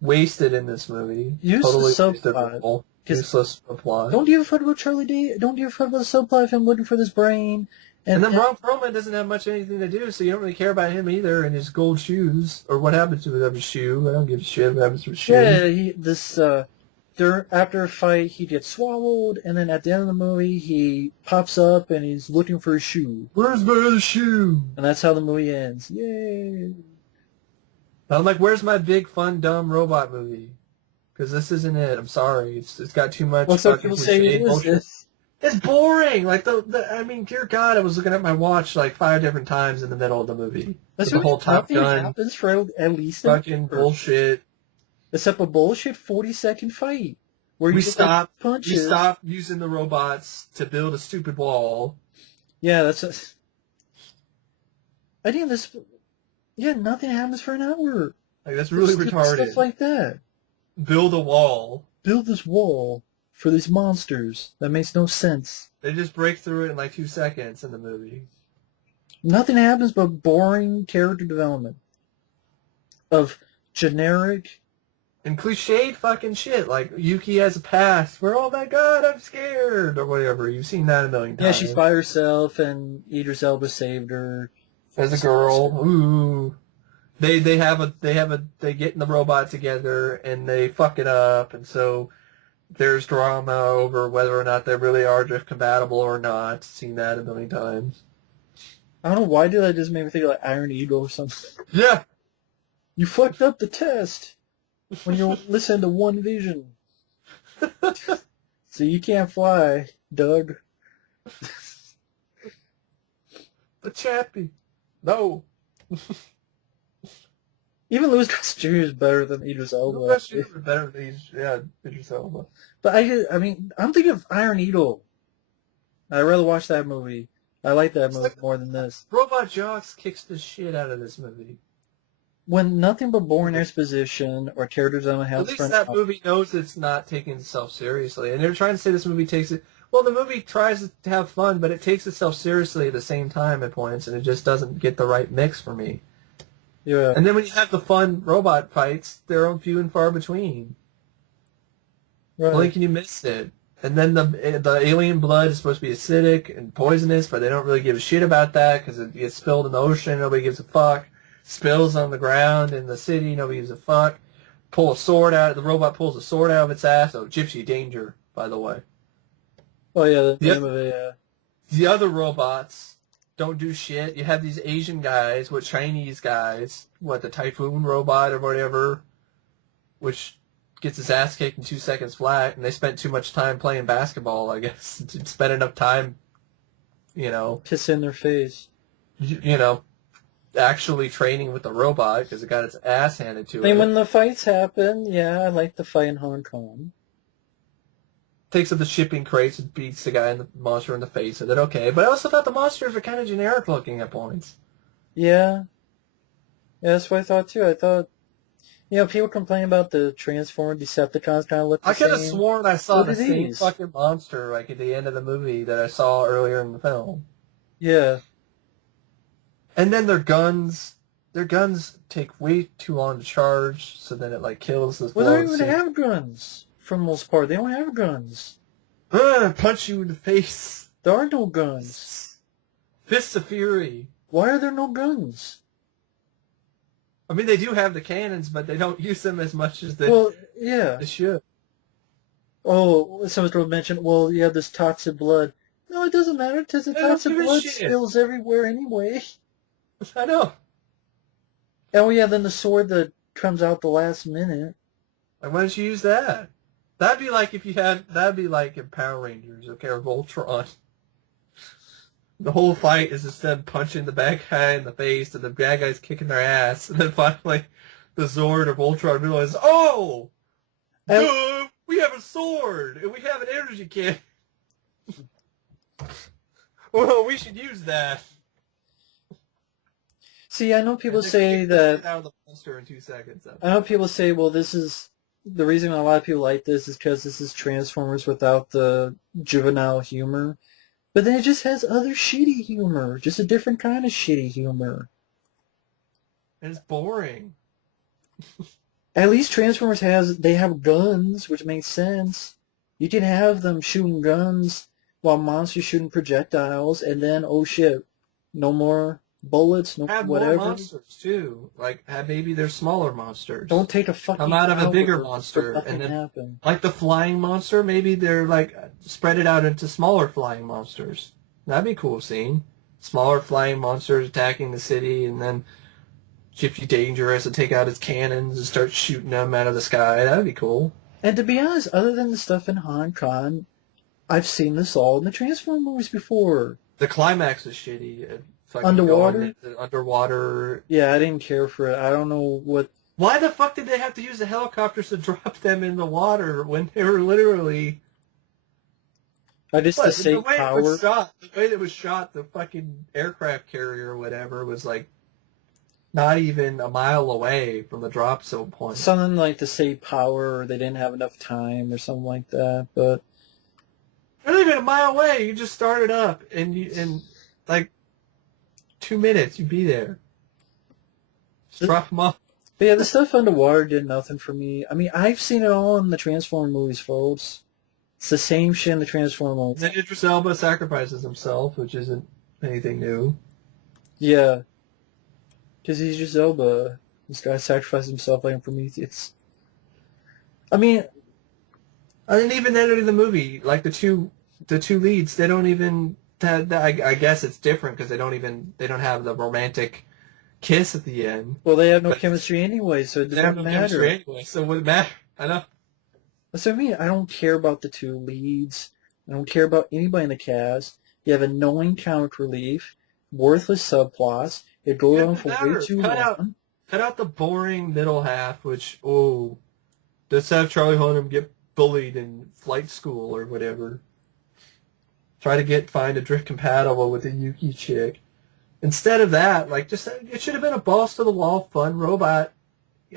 Wasted in this movie. Useless totally subplot. Useless plot. Don't you ever thought about Charlie Day? Don't you ever thought about the subplot of him looking for this brain? And then Ron Perlman doesn't have much anything to do, so you don't really care about him either and his gold shoes. Or what happens to his shoe. I don't give a shit what happens to his shoe. Yeah, after a fight, he gets swallowed, and then at the end of the movie, he pops up and he's looking for his shoe. Where's my other shoe? And that's how the movie ends. Yay! I'm like, where's my big, fun, dumb robot movie? Because this isn't it. I'm sorry. It's got too much. Well, some people say it is. It's boring. Like I mean, dear God, I was looking at my watch like 5 different times in the middle of the movie. That's the whole Top Gun happens for at least fucking bullshit. Except a bullshit 40-second fight where we stopped punches. Using the robots to build a stupid wall. Yeah, I think this. Yeah, nothing happens for an hour. Like, that's really retarded. Stuff like that. Build a wall. Build this wall for these monsters. That makes no sense. They just break through it in like 2 seconds in the movie. Nothing happens but boring character development of generic and cliched fucking shit. Like, Yuki has a past where, oh my God, I'm scared, or whatever. You've seen that a million times. Yeah, she's by herself, and Idris Elba saved her. As a girl, ooh, they get in the robot together and they fuck it up, and so there's drama over whether or not they really are drift compatible or not. Seen that a million times. I don't know why did that just make me think of like Iron Eagle or something. Yeah, you fucked up the test when you listen to One Vision, so you can't fly, Doug. The Chappie. No. Even Louis Gossett Jr. is better than Idris Elba. Louis Gossett Jr. better than Idris Elba. But I'm thinking of Iron Eagle. I'd rather watch that movie. I like that movie more than this. Robot Jox kicks the shit out of this movie. When nothing but boring exposition or characters on a house. At least that movie knows it's not taking itself seriously. And they're trying to say this movie takes it... Well, the movie tries to have fun, but it takes itself seriously at the same time at points, and it just doesn't get the right mix for me. Yeah. And then when you have the fun robot fights, they're few and far between. Right. Blink and you missed it. And then the alien blood is supposed to be acidic and poisonous, but they don't really give a shit about that because it gets spilled in the ocean. Nobody gives a fuck. Spills on the ground in the city. Nobody gives a fuck. Pull a sword out. The robot pulls a sword out of its ass. Oh, Gypsy Danger, by the way. Oh, yeah, the name of it, yeah. The other robots don't do shit. You have these Asian guys with Chinese guys. What, the Typhoon robot or whatever, which gets his ass kicked in 2 seconds flat, and they spent too much time playing basketball, I guess. To spend enough time, Piss in their face. Actually training with the robot because it got its ass handed to it. I mean, when the fights happen, yeah, I like the fight in Hong Kong. Takes up the shipping crates and beats the guy in the monster in the face with it. Okay, but I also thought the monsters were kind of generic looking at points. Yeah. Yeah, that's what I thought too. I thought, people complain about the Transformer Decepticons kind of look the I could have same. sworn I saw the same these? fucking monster like at the end of the movie that I saw earlier in the film. Yeah. And then their guns take way too long to charge, so then it kills this. Well, they don't even have guns for the most part. They don't have guns. Punch you in the face. There are no guns. Fists of Fury. Why are there no guns? I mean, they do have the cannons, but they don't use them as much as they should. Oh, someone mentioned, well, you have this toxic blood. No, it doesn't matter because the toxic blood spills everywhere anyway. I know. Oh, yeah, then the sword that comes out the last minute. Why don't you use that? That'd be like in Power Rangers, okay, or Voltron. The whole fight is just them punching the bad guy in the face and the bad guy's kicking their ass. And then finally the Zord or Voltron realizes, oh! We have a sword! And we have an energy can. Well, we should use that. See, I know people say that... out of the monster in 2 seconds. I know people say, well, this is... The reason a lot of people like this is because this is Transformers without the juvenile humor. But then it just has other shitty humor. Just a different kind of shitty humor. And it's boring. At least Transformers they have guns, which makes sense. You can have them shooting guns while monsters shooting projectiles, and then, oh shit, no more bullets, no whatever. More monsters too. Maybe they're smaller monsters. Don't take a fucking come out of a bigger monster and then happen. Like the flying monster, maybe they're spread it out into smaller flying monsters. That'd be a cool scene. Smaller flying monsters attacking the city, and then Gypsy Danger has to take out his cannons and start shooting them out of the sky. That'd be cool. And to be honest, other than the stuff in Hong Kong, I've seen this all in the Transformers movies before. The climax is shitty. Underwater? Underwater. Yeah, I didn't care for it. I don't know what... Why the fuck did they have to use the helicopters to drop them in the water when they were literally... to save power? The way it was shot, the fucking aircraft carrier or whatever was not even a mile away from the drop zone point. Something like to save power, or they didn't have enough time, or something like that, but... Not even a mile away. You just start it up, and in 2 minutes, you'd be there. Just drop them off. But yeah, the stuff underwater did nothing for me. I mean, I've seen it all in the Transformer movies, folks. It's the same shit in the Transformer movies. Then Idris Elba sacrifices himself, which isn't anything new. Yeah. Because he's just Elba. This guy sacrificed himself like in Prometheus. I mean... And even then in the movie, the two leads, they don't even... I guess it's different because they don't have the romantic kiss at the end. Well, they have no chemistry anyway, so it doesn't matter. Anyway, so it wouldn't matter. I know. That's what I mean. I don't care about the two leads. I don't care about anybody in the cast. You have annoying comic relief, worthless subplots. It goes on for way too long. Cut out the boring middle half, which, let's have Charlie Hunnam get bullied in flight school or whatever. Try to find a drift compatible with a Yuki chick. Instead of that, it should have been a balls to the wall, fun robot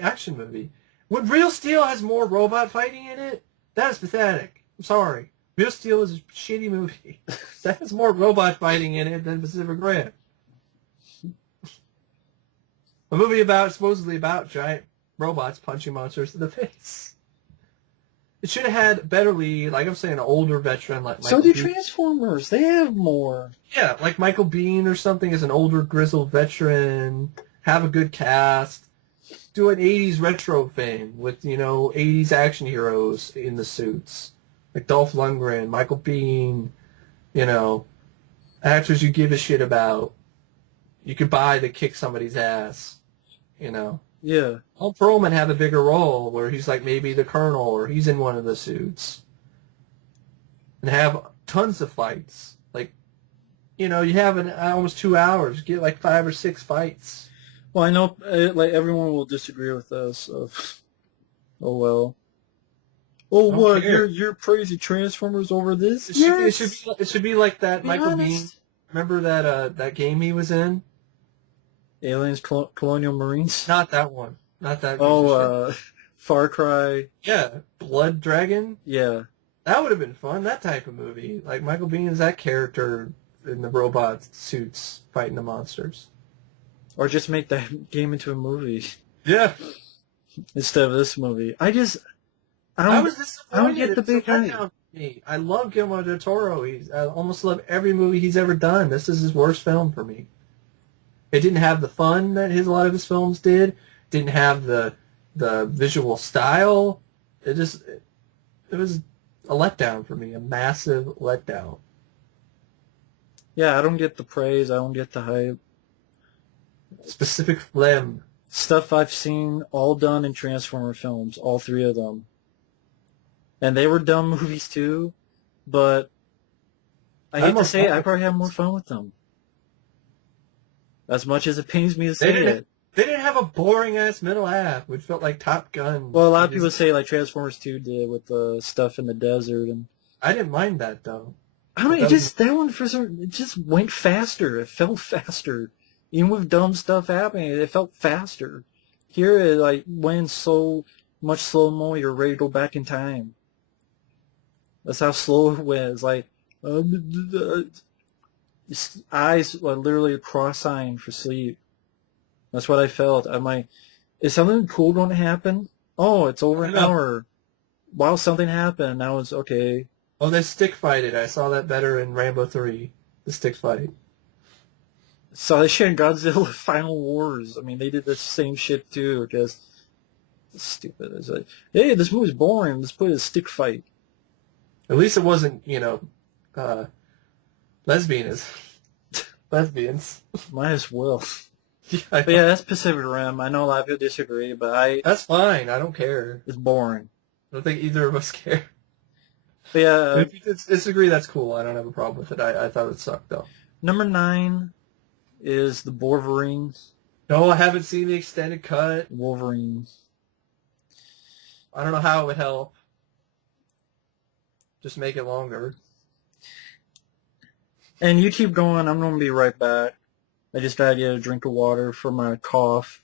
action movie. When Real Steel has more robot fighting in it, that is pathetic. I'm sorry. Real Steel is a shitty movie. That has more robot fighting in it than Pacific Rim. A movie supposedly about giant robots punching monsters in the face. It should have had better lead, like I'm saying, an older veteran like Michael So do Biehn. Transformers. They have more. Yeah, like Michael Biehn or something as an older grizzled veteran. Have a good cast. Do an 80s retro thing with, 80s action heroes in the suits. Like Dolph Lundgren, Michael Biehn, actors you give a shit about. You could buy to kick somebody's ass, Yeah. Paul Perlman have a bigger role where he's like maybe the colonel or he's in one of the suits. And have tons of fights. Like, you have almost 2 hours. Get like 5 or 6 fights. Well, I know everyone will disagree with us. So. Oh, well. Oh, what? You're praising Transformers over this? It should be like that Michael honest. Biehn. Remember that game he was in? Aliens, Colonial Marines? Not that one. Not that. Oh, Far Cry. Yeah, Blood Dragon. Yeah. That would have been fun. That type of movie. Like Michael Biehn is that character in the robot suits fighting the monsters. Or just make that game into a movie. Yeah. Instead of this movie. I was disappointed. I don't get the big hype. I love Guillermo del Toro. I almost love every movie he's ever done. This is his worst film for me. It didn't have the fun that a lot of his films did. Didn't have the visual style. It was a letdown for me. A massive letdown. Yeah, I don't get the praise. I don't get the hype. Specific phlegm. Stuff I've seen all done in Transformer films, all 3 of them. And they were dumb movies too, but I hate to say it, I probably have more fun with them. As much as it pains me to say it. They didn't have a boring-ass middle half, which felt like Top Gun. Well, a lot of people say like Transformers 2 did with the stuff in the desert. And I didn't mind that, though. I don't know, it just went faster. It felt faster. Even with dumb stuff happening, it felt faster. Here, it went so much slow-mo, you're ready to go back in time. That's how slow it went. It's his eyes were literally cross-eyed for sleep. That's what I felt. I'm like, is something cool going to happen? Oh, it's over an hour. Wow, something happened. Now it's okay. Oh, they stick fighted. I saw that better in Rambo 3. The stick fight. So they shit in Godzilla Final Wars. I mean, they did the same shit too, because it's stupid. It's like, hey, this movie's boring. Let's put a stick fight. At least it wasn't, lesbians. Might as well. But yeah, that's Pacific Rim. I know a lot of people disagree, but that's fine. I don't care. It's boring. I don't think either of us care. But yeah. If you disagree, that's cool. I don't have a problem with it. I thought it sucked, though. Number 9 is the Wolverine. No, I haven't seen the extended cut. Wolverine. I don't know how it would help. Just make it longer. And you keep going. I'm going to be right back. I just gotta get a drink of water for my cough.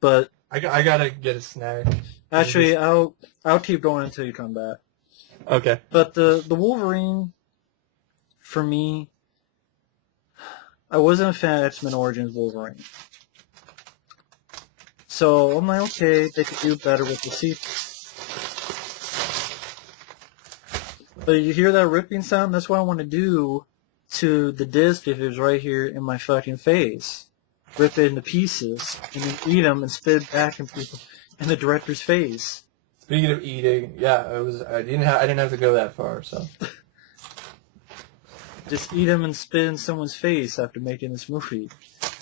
But I gotta get a snack. Actually, I'll keep going until you come back. Okay. But the Wolverine, for me, I wasn't a fan of X-Men Origins Wolverine. So I'm like, okay, they could do better with the sequel. But you hear that ripping sound? That's what I want to do to the disc if it was right here in my fucking face. Rip it into pieces and then eat them and spit it back in the director's face. Speaking of eating, yeah, I didn't have to go that far, so. Just eat them and spit in someone's face after making this movie.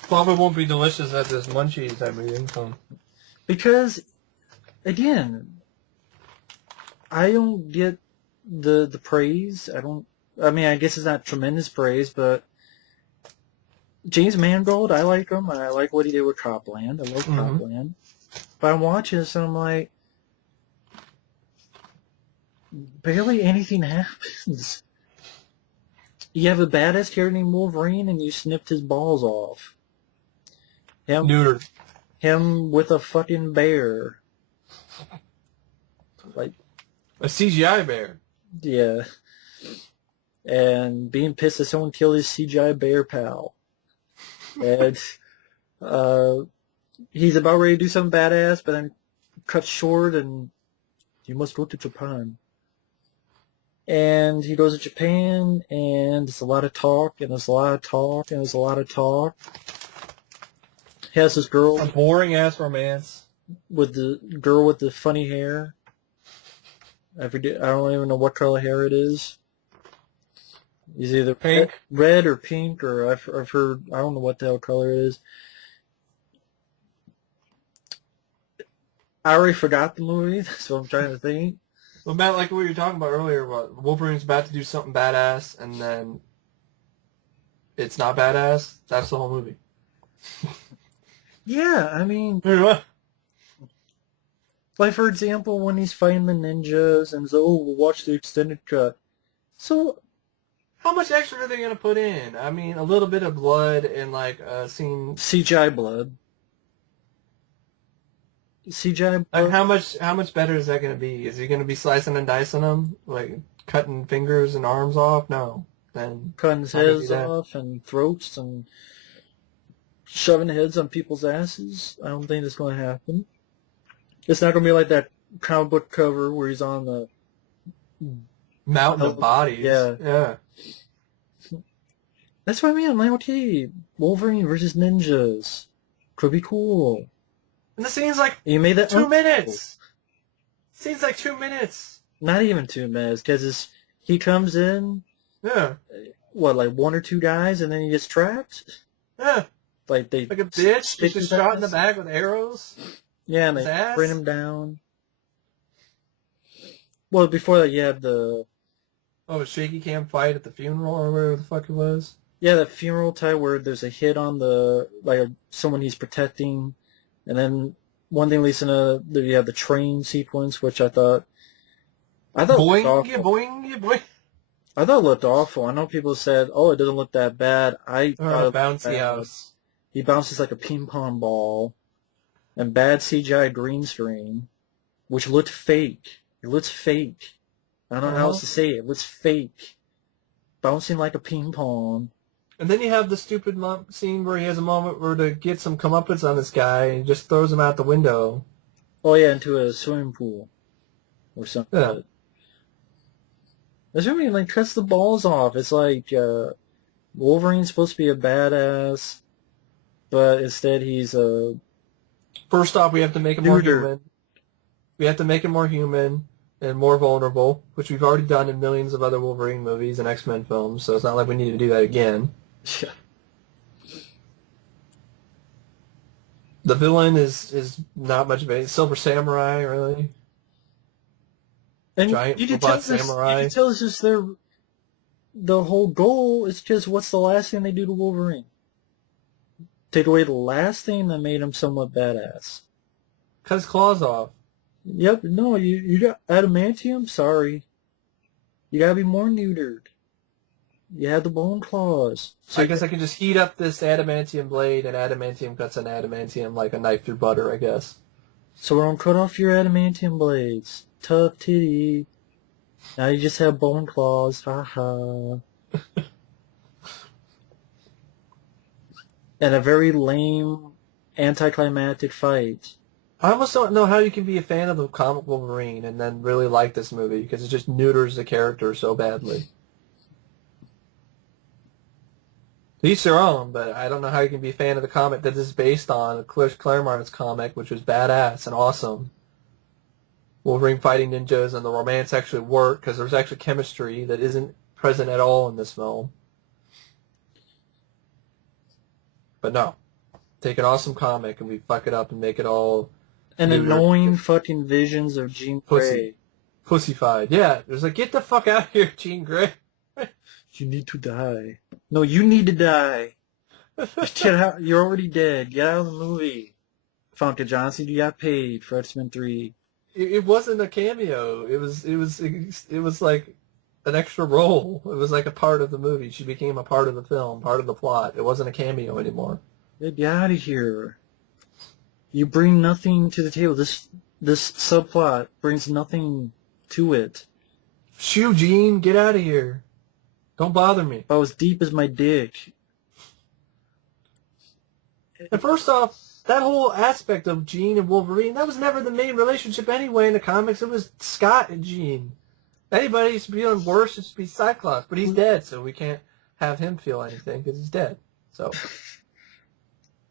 Probably won't be delicious at this munchies I'm eating, so. Because, again, I don't get the praise. I don't I mean, I guess it's not tremendous praise, but James Mangold, I like him. I like what he did with Copland. I love Copland. But I'm watching this and I'm like, barely anything happens. You have a badass character named Wolverine and you snipped his balls off. Neutered. Him with a fucking bear. Like a CGI bear. Yeah. And being pissed that someone killed his CGI bear pal. And he's about ready to do something badass, but then cuts short and you must go to Japan. And he goes to Japan, and it's a lot of talk, and there's a lot of talk, and there's a lot of talk. He has this girl. A boring-ass romance. With the girl with the funny hair. I don't even know what color hair it is. It's either pink, red or pink, or I've heard, I don't know what the hell color it is. I already forgot the movie, that's what I'm trying to think. Well, Matt, like what you were talking about earlier, about Wolverine's about to do something badass, and then it's not badass. That's the whole movie. Yeah, I mean, like for example, when he's fighting the ninjas, and so, oh, we'll watch the extended cut. So, how much extra are they gonna put in? I mean, a little bit of blood and like a scene. CGI blood. CGI blood. Like how much better is that gonna be? Is he gonna be slicing and dicing them, like cutting fingers and arms off? No, then cutting heads off and throats and shoving heads on people's asses. I don't think that's going to happen. It's not going to be like that comic book cover where he's on the mountain of bodies. Yeah. That's what I mean. I'm like, okay, Wolverine versus ninjas could be cool. And the scene's like you made that 2 minutes. Scene's like 2 minutes. Not even 2 minutes, because he comes in. Yeah. What, like 1 or 2 guys, and then he gets trapped? Yeah. Like a bitch, just shot in the back with arrows. Yeah, and they bring him down. Well, before that, you had the... Oh, a shaky cam fight at the funeral, or whatever the fuck it was? Yeah, that funeral type where there's a hit on the... like someone he's protecting. And then one thing leads into... you have the train sequence, which I thought... boing, boing. I thought it looked awful. I know people said, oh, it doesn't look that bad. I thought bouncy house. He bounces like a ping pong ball. And bad CGI green screen, which looked fake. It looks fake. I don't know how else to say it. It looks fake. Bouncing like a ping pong. And then you have the stupid scene where he has a moment where to get some comeuppance on this guy and just throws him out the window. Oh yeah, into a swimming pool. Or something. Yeah. That's what I mean, like, cuts the balls off. It's like, Wolverine's supposed to be a badass, but instead he's a... First off, we have to make him more human. We have to make him more human and more vulnerable, which we've already done in millions of other Wolverine movies and X-Men films, so it's not like we need to do that again. Yeah. The villain is not much of a Silver Samurai, really. And giant you can robot samurai. You can tell it's just the whole goal is just what's the last thing they do to Wolverine? Take away the last thing that made him somewhat badass. Cut his claws off. Yep, no, you got adamantium? Sorry. You gotta be more neutered. You have the bone claws. So I guess I can just heat up this adamantium blade, and adamantium cuts an adamantium like a knife through butter, I guess. So we're gonna cut off your adamantium blades. Tough titty. Now you just have bone claws. Ha ha. And a very lame, anticlimactic fight. I almost don't know how you can be a fan of the comic Wolverine and then really like this movie, because it just neuters the character so badly. Each their own, but I don't know how you can be a fan of the comic that this is based on, Chris Claremont's comic, which was badass and awesome. Wolverine fighting ninjas, and the romance actually worked, because there's actually chemistry that isn't present at all in this film. But no. Take an awesome comic and we fuck it up and make it all... And annoying fucking visions of Jean Grey. Pussyfied. Yeah, there's like, get the fuck out of here, Jean Grey. You need to die. No, you need to die. Just get out. You're already dead. Get out of the movie. Funka Johnson, you got paid for X-Men 3. It wasn't a cameo. It was like an extra role. It was like a part of the movie. She became a part of the film, part of the plot. It wasn't a cameo anymore. Get out of here. You bring nothing to the table. This subplot brings nothing to it. Shoo, Jean, get out of here. Don't bother me. About as deep as my dick. And first off, that whole aspect of Jean and Wolverine, that was never the main relationship anyway in the comics. It was Scott and Jean. Anybody who's feeling worse should be Cyclops, but he's dead, so we can't have him feel anything because he's dead. So,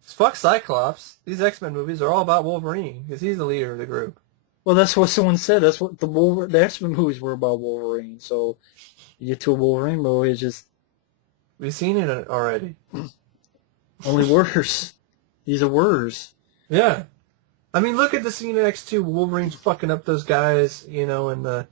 fuck Cyclops. These X-Men movies are all about Wolverine because he's the leader of the group. Well, that's what someone said. That's what the X-Men movies were about, Wolverine. So you get to a Wolverine movie, it's just... We've seen it already. Only worse. These are worse. Yeah. I mean, look at the scene in X2. Wolverine's fucking up those guys, in the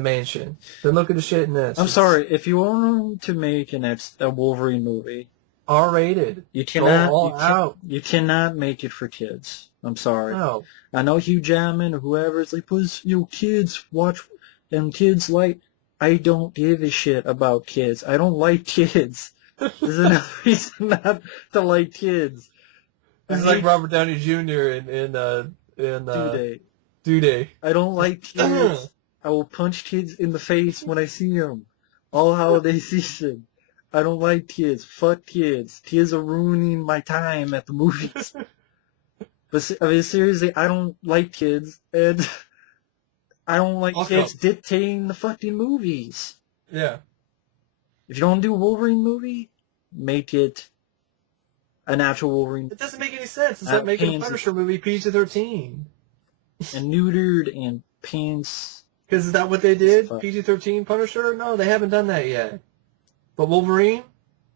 mansion. Then look at the shit in this. I'm sorry. If you want to make a Wolverine movie, R-rated. you cannot. Go all out. You cannot make it for kids. I'm sorry. No. I know Hugh Jackman or whoever is like, please, kids watch, and kids like. I don't give a shit about kids. I don't like kids. There's another reason not to like kids. This is like Robert Downey Jr. in Due Date. I don't like kids. I will punch kids in the face when I see them. All holiday season. I don't like kids. Fuck kids. Kids are ruining my time at the movies. But I mean, seriously, I don't like kids, and I don't like kids dictating the fucking movies. Yeah. If you don't do a Wolverine movie, make it an actual Wolverine. It doesn't make any sense. It's like making a Punisher movie PG-13. And neutered and pants. Because is that what they did? PG-13 Punisher? No, they haven't done that yet. But Wolverine?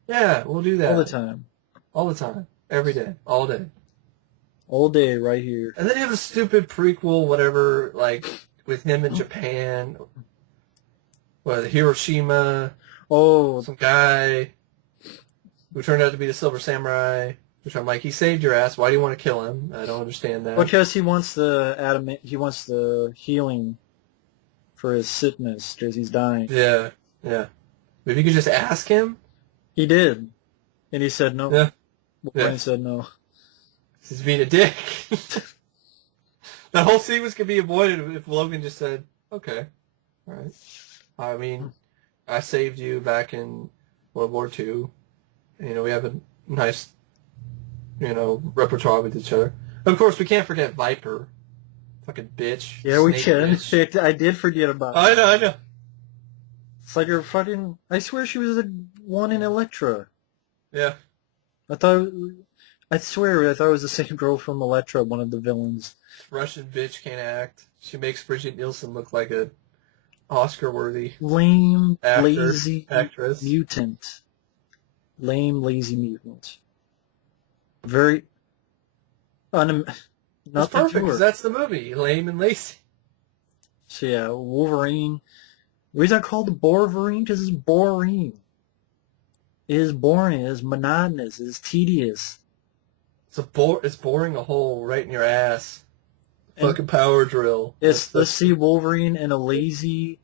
Yeah, we'll do that. All the time. All the time. Every day. All day. All day, right here. And then you have a stupid prequel, whatever, like, with him in Japan. Hiroshima. Oh. Some guy who turned out to be the Silver Samurai. Which I'm like, he saved your ass. Why do you want to kill him? I don't understand that. Because he wants the healing for his sickness, because he's dying. Yeah, yeah. Maybe you could just ask him? He did. And he said no. Yeah. Wolverine said no. He's being a dick. That whole sequence could be avoided if Logan just said, okay, all right. I mean, I saved you back in World War II. We have a nice, repertoire with each other. Of course, we can't forget Viper. Fucking bitch. Yeah, we can. Bitch. I did forget about I that. know, I know. It's like her fucking... I swear she was the one in Elektra. Yeah. I swear, I thought it was the same girl from Elektra, one of the villains. Russian bitch can't act. She makes Bridget Nielsen look like a Oscar-worthy lame, lazy actress. mutant. Lame, lazy mutant. Very... That's perfect, because that's the movie. Lame and lazy. So yeah, Wolverine. The reason I called it Wolverine because it's boring. It is boring. It is monotonous. It is tedious. It's boring a hole right in your ass. Fucking power drill. Let's see Wolverine in a lazy,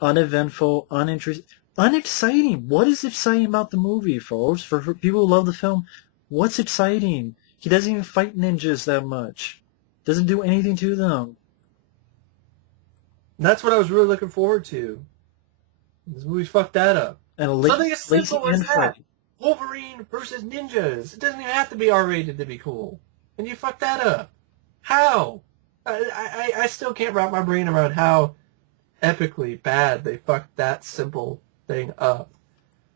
uneventful, unexciting. What is exciting about the movie, folks? For people who love the film, what's exciting? He doesn't even fight ninjas that much. Doesn't do anything to them. And that's what I was really looking forward to. This movie fucked that up. And something as simple as that. Wolverine versus ninjas. It doesn't even have to be R-rated to be cool. And you fucked that up. How? I still can't wrap my brain around how epically bad they fucked that simple thing up.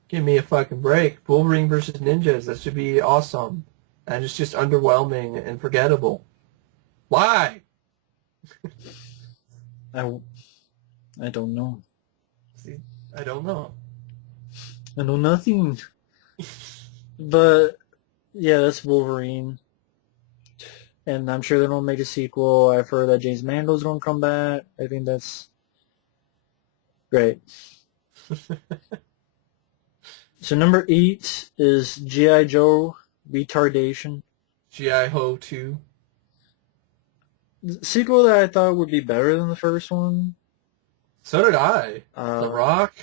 Give me a fucking break. Wolverine versus ninjas. That should be awesome. And it's just underwhelming and forgettable. Why? I don't know. See, I don't know. I know nothing. But, yeah, that's Wolverine. And I'm sure they're going to make a sequel. I've heard that James Mangold's going to come back. I think that's great. So number 8 is G.I. Joe Retardation. G.I. Ho 2. The sequel that I thought would be better than the first one. So did I. The Uh, Rock.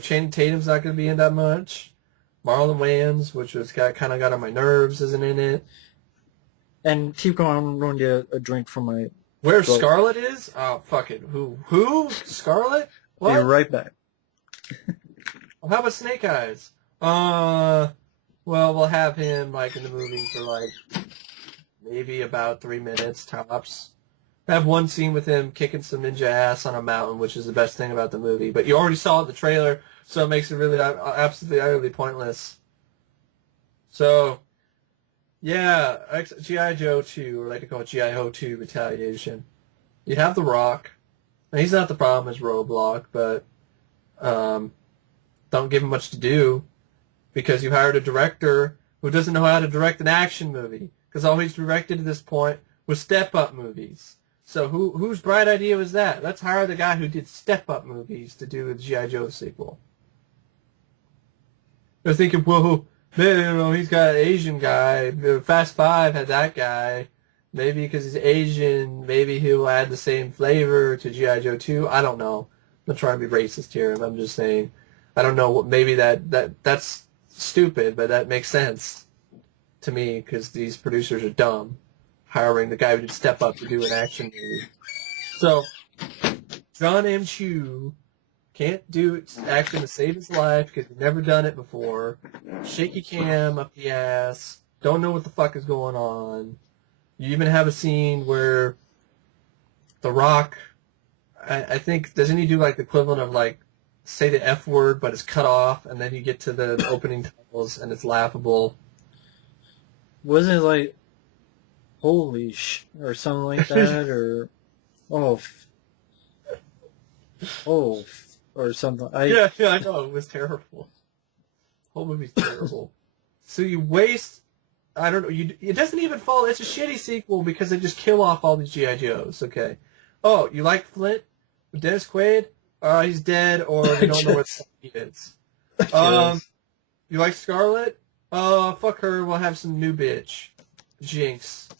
Channing Tatum's not going to be in that much. Marlon Wayans, which was kind of got on my nerves, isn't in it. and keep going, I'm going to get a drink from my... Where throat. Scarlet is? Oh, fuck it. Who? Scarlet? What? Be right back. Well, how about Snake Eyes? Well, we'll have him, in the movie for, maybe about 3 minutes, tops. I have one scene with him kicking some ninja ass on a mountain, which is the best thing about the movie. But you already saw it in the trailer, so it makes it really absolutely utterly pointless. So, yeah, G.I. Joe 2, or I like to call it G.I. Ho 2 Retaliation. You have The Rock. And he's not the problem as Roadblock, but don't give him much to do because you hired a director who doesn't know how to direct an action movie because all he's directed to this point was step-up movies. So whose bright idea was that? Let's hire the guy who did step-up movies to do the G.I. Joe sequel. They're thinking, whoa, man, he's got an Asian guy. Fast Five had that guy. Maybe because he's Asian, maybe he'll add the same flavor to G.I. Joe 2. I don't know. I'm not trying to be racist here. I'm just saying, I don't know. Maybe that's stupid, but that makes sense to me because these producers are dumb, hiring the guy who did Step Up to do an action movie. So, John M. Chu can't do action to save his life because he's never done it before. Shaky cam up the ass. Don't know what the fuck is going on. You even have a scene where The Rock, I think, doesn't he do the equivalent of say the F word, but it's cut off, and then you get to the opening titles, and it's laughable. Wasn't it holy sh... or something like that, or or something. Yeah, I know, it was terrible. The whole movie's terrible. So you waste... I don't know. It doesn't even fall. It's a shitty sequel because they just kill off all these G.I. Joes. Okay. Oh, you like Flint? Dennis Quaid? He's dead, or we don't know what he is. You like Scarlet? Fuck her. We'll have some new bitch. Jinx.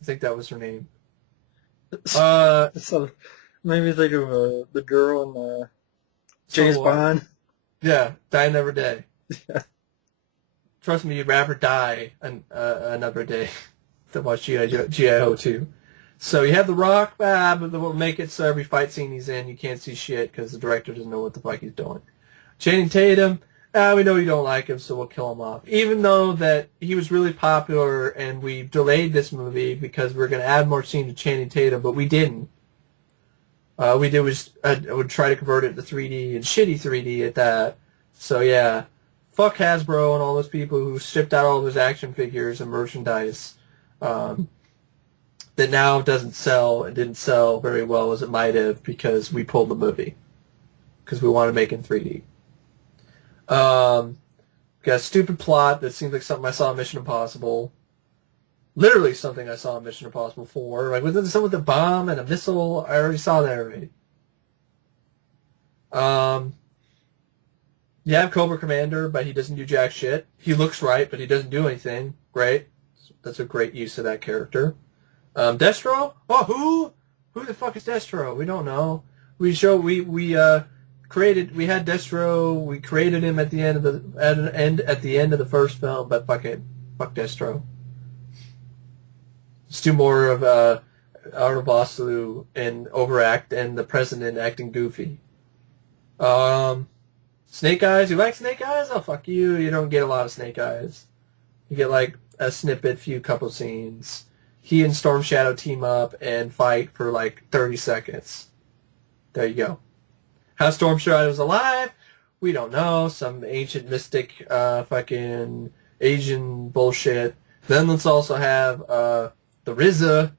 I think that was her name. So maybe think of the girl in James Bond. Yeah, Die Another Day. Yeah. Trust me, you'd rather die another day than watch G.I. 2. So you have The Rock, but we'll make it so every fight scene he's in, you can't see shit because the director doesn't know what the fuck he's doing. Channing Tatum, we know you don't like him, so we'll kill him off. Even though that he was really popular and we delayed this movie because we're going to add more scenes to Channing Tatum, but we didn't. We did was would try to convert it to 3D and shitty 3D at that. So yeah. Fuck Hasbro and all those people who shipped out all those action figures and merchandise that now didn't sell very well as it might have because we pulled the movie because we want to make it in 3D. Got a stupid plot that seems like something I saw in Mission Impossible. Literally something I saw in Mission Impossible 4. Was it something with a bomb and a missile? I already saw that already. You have Cobra Commander, but he doesn't do jack shit. He looks right, but he doesn't do anything. Great. That's a great use of that character. Destro? Oh, who the fuck is Destro? We don't know. We had Destro. We created him at the end of the first film, but fuck Destro. Let's do more of Arnold Vosloo and overact and the president acting goofy. Snake Eyes. You like Snake Eyes? Oh, fuck you. You don't get a lot of Snake Eyes. You get a snippet, couple scenes. He and Storm Shadow team up and fight for 30 seconds. There you go. How Storm Shadow's alive? We don't know. Some ancient mystic fucking Asian bullshit. Then let's also have the RZA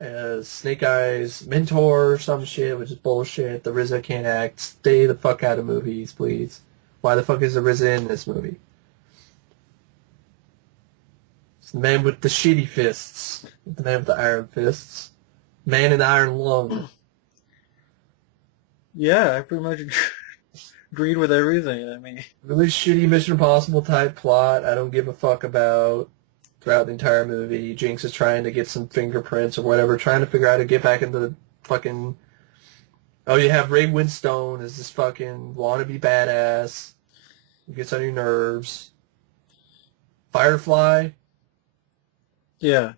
as Snake Eyes' mentor or some shit, which is bullshit. The RZA can't act. Stay the fuck out of movies, please. Why the fuck is the RZA in this movie? It's the man with the shitty fists. The man with the iron fists. Man in the iron lung. Yeah, I pretty much agreed with everything. I mean, really shitty Mission Impossible type plot. I don't give a fuck about throughout the entire movie. Jinx is trying to get some fingerprints or whatever, trying to figure out how to get back into the fucking. Oh, you have Ray Winstone as this fucking wannabe badass who gets on your nerves. Firefly. yeah.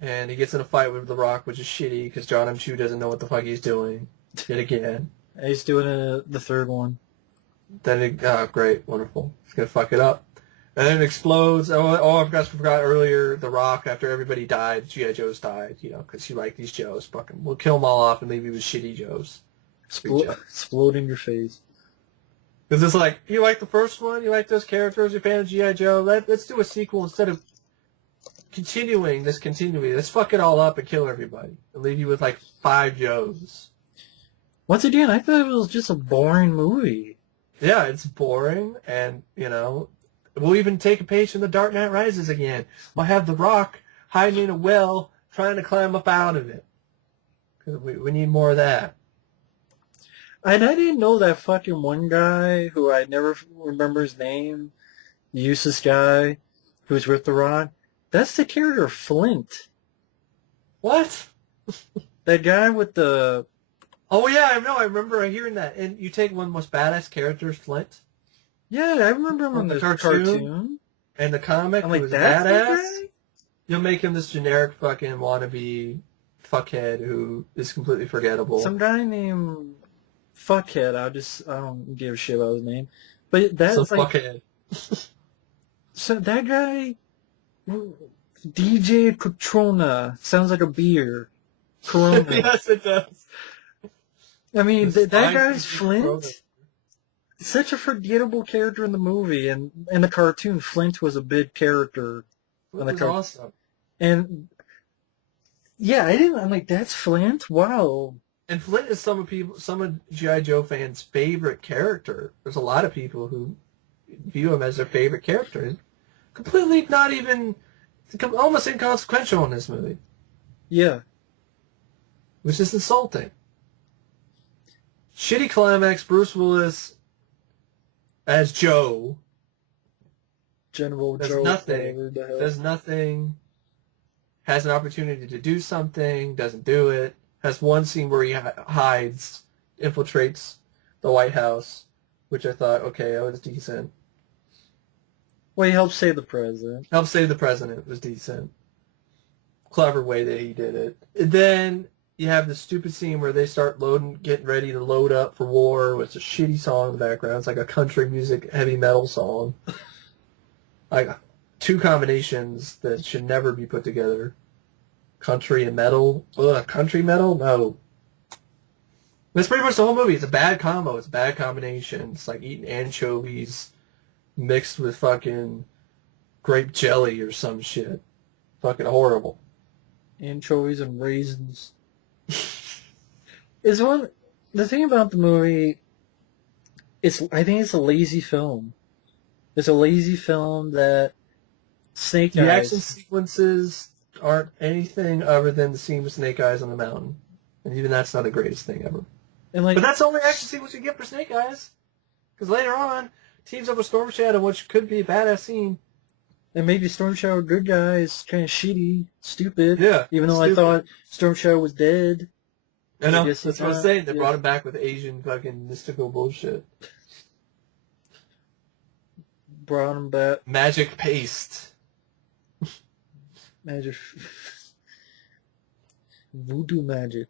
And he gets in a fight with The Rock, which is shitty because John M. Chu doesn't know what the fuck he's doing. Yet again. He's doing the third one. Great, wonderful. He's gonna fuck it up. And then it explodes. Oh, I forgot earlier, The Rock, after everybody died, G.I. Joes died, because he liked these Joes. Fucking, we'll kill them all off and leave you with shitty Joes. Explode in your face. Because it's like, you like the first one? You like those characters? You're a fan of G.I. Joe? Let's do a sequel instead of continuing this continuity. Let's fuck it all up and kill everybody. And leave you with, 5 Joes. Once again, I thought it was just a boring movie. Yeah, it's boring, and, we'll even take a page from The Dark Knight Rises again. We'll have The Rock hiding in a well, trying to climb up out of it. Because we need more of that. And I didn't know that fucking one guy, who I never remember his name, the useless guy, who's with The Rock. That's the character Flint. What? That guy with the... Oh, yeah, I know. I remember hearing that. And you take one of the most badass characters, Flint. Yeah, I remember him in the cartoon. And the comic, I'm who like, was that's badass. You'll make him this generic fucking wannabe fuckhead who is completely forgettable. Some guy named Fuckhead. I don't give a shit about his name. But that's Some fuckhead. So that guy, DJ Corona, sounds like a beer. Corona. Yes, it does. I mean, that guy's Flint. Such a forgettable character in the movie, and in the cartoon, Flint was a big character. It was awesome. And yeah, I'm like, that's Flint? Wow. And Flint is some of G.I. Joe fans' favorite character. There's a lot of people who view him as their favorite character. Completely not even, almost inconsequential in this movie. Yeah. Which is insulting. Shitty climax, Bruce Willis as Joe. General does Joe. Nothing. Does nothing. Has an opportunity to do something. Doesn't do it. Has one scene where he hides, infiltrates the White House, which I thought, okay, that was decent. Well, he helped save the president. Helped save the president was decent. Clever way that he did it. And then you have the stupid scene where they start getting ready to load up for war. It's a shitty song in the background. It's like a country music, heavy metal song. Like 2 combinations that should never be put together. Country and metal. Ugh, country metal? No. That's pretty much the whole movie. It's a bad combo. It's a bad combination. It's like eating anchovies mixed with fucking grape jelly or some shit. Fucking horrible. Anchovies and raisins. The thing about the movie, I think it's a lazy film. It's a lazy film that Snake Eyes... The action sequences aren't anything other than the scene with Snake Eyes on the mountain. And even that's not the greatest thing ever. But that's the only action sequence you get for Snake Eyes. Because later on, teams up with Storm Shadow, which could be a badass scene. And maybe Storm Shadow, good guy, is kind of shitty, stupid. Yeah. Even though I thought Storm Shadow was dead. I know. That's what I'm saying. They brought him back with Asian fucking mystical bullshit. Brought him back. Magic paste. Magic. Voodoo magic.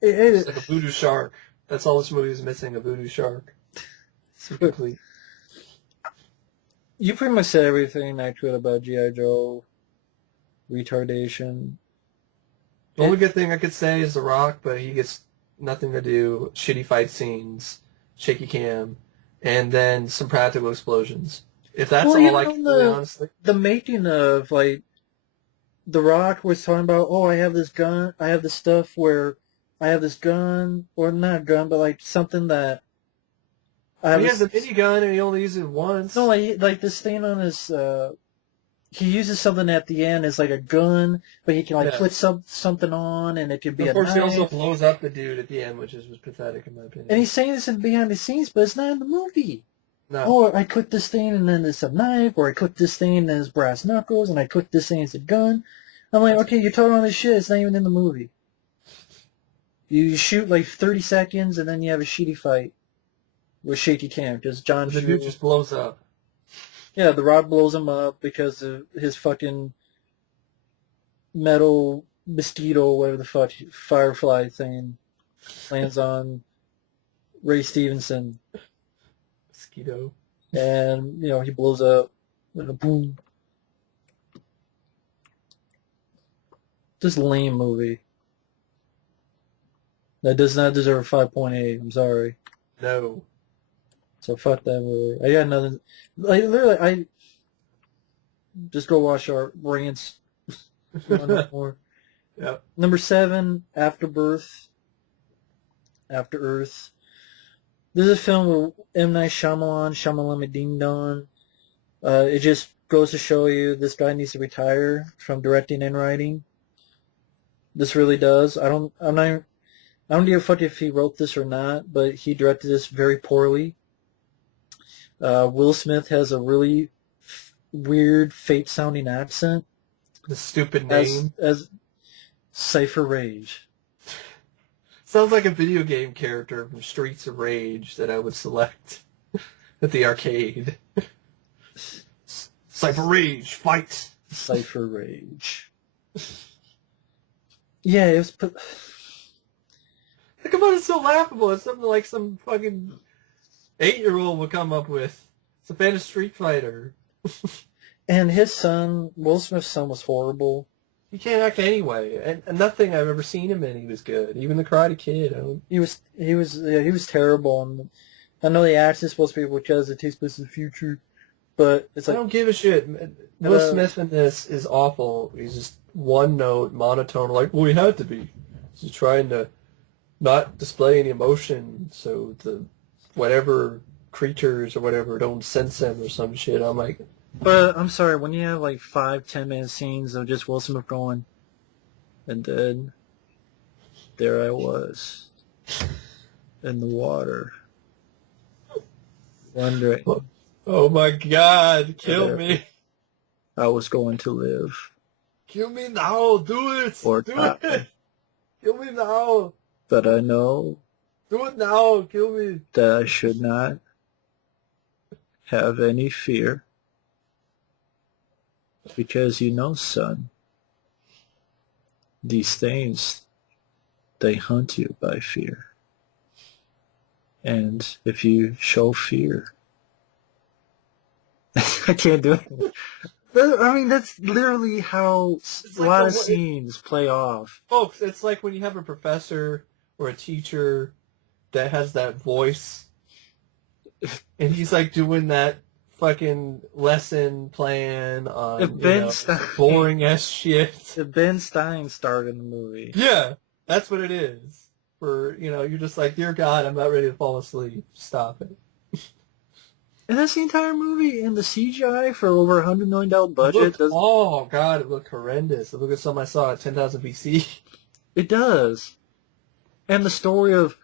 It's like a voodoo shark. That's all this movie is missing, a voodoo shark. So complete. You pretty much said everything I could about G.I. Joe. Retardation. The only good thing I could say is The Rock, but he gets nothing to do. Shitty fight scenes, shaky cam, and then some practical explosions. If that's all I can do, honestly. The making of, The Rock was talking about, I have this gun, I have this stuff where I have this gun, or not a gun, but something that... He has a minigun and he only uses it once. No, like this thing on his he uses something at the end as like a gun, but he can like Yeah. put something on, and it could be Of a course, he also knife. blows up the dude at the end, which was pathetic in my opinion. And he's saying this in behind the scenes, but it's not in the movie. No. Oh, I clicked this thing and then it's a knife, or I clicked this thing and it's brass knuckles, and I clicked this thing as a gun. I'm like, okay, you're talking all this shit. It's not even in the movie. You shoot like 30 seconds and then you have a shitty fight with shaky cam because John. The dude just blows up. Yeah, the rod blows him up because of his fucking metal mosquito, whatever the fuck, firefly thing lands on Ray Stevenson. Mosquito. And, he blows up with a boom. This lame movie. That does not deserve a 5.8. I'm sorry. No. So fuck that movie. I got nothing. Like, literally, I just go watch our rants. More. Yep. Number 7, Afterbirth. After Earth. This is a film where M. Night Shyamalan Ding Dong. It just goes to show you this guy needs to retire from directing and writing. This really does. I don't give a fuck if he wrote this or not, but he directed this very poorly. Will Smith has a really weird, fake-sounding accent. The stupid name. As Cypher Rage. Sounds like a video game character from Streets of Rage that I would select at the arcade. Cypher Rage, fight! Cypher Rage. Yeah, it was... Come on, it's so laughable. It's something like some fucking 8-year-old would come up with. It's a fan of Street Fighter. And his son, Will Smith's son, was horrible. He can't act anyway, and nothing I've ever seen him in, he was good. Even the Karate Kid. He was terrible. And I know the accent's supposed to be because it takes place in the future, but it's like I don't give a shit. Will Smith in this is awful. He's just one note, monotone, like, well, he had to be. He's trying to not display any emotion, so the whatever creatures or whatever don't sense him or some shit. I'm like, but I'm sorry, when you have like 5-10 minute scenes of just Will Smith going, and then there I was in the water, wondering, oh my God, kill me. I was going to live. Kill me now, do it. Or do die. it. Kill me now. But I know Do it now, kill me. that I should not have any fear. Because son, these things, they hunt you by fear. And if you show fear, I can't do it. I mean, that's literally how a lot of scenes play off. Folks, it's like when you have a professor or a teacher that has that voice, and he's like doing that fucking lesson plan on boring ass shit. If Ben Stein starred in the movie. Yeah, that's what it is. Where, you're just like, dear God, I'm not ready to fall asleep. Stop it. And that's the entire movie, and the CGI for over $100 million budget. Oh, God, it looked horrendous. It looked like something I saw at 10,000 BC. It does. And the story of,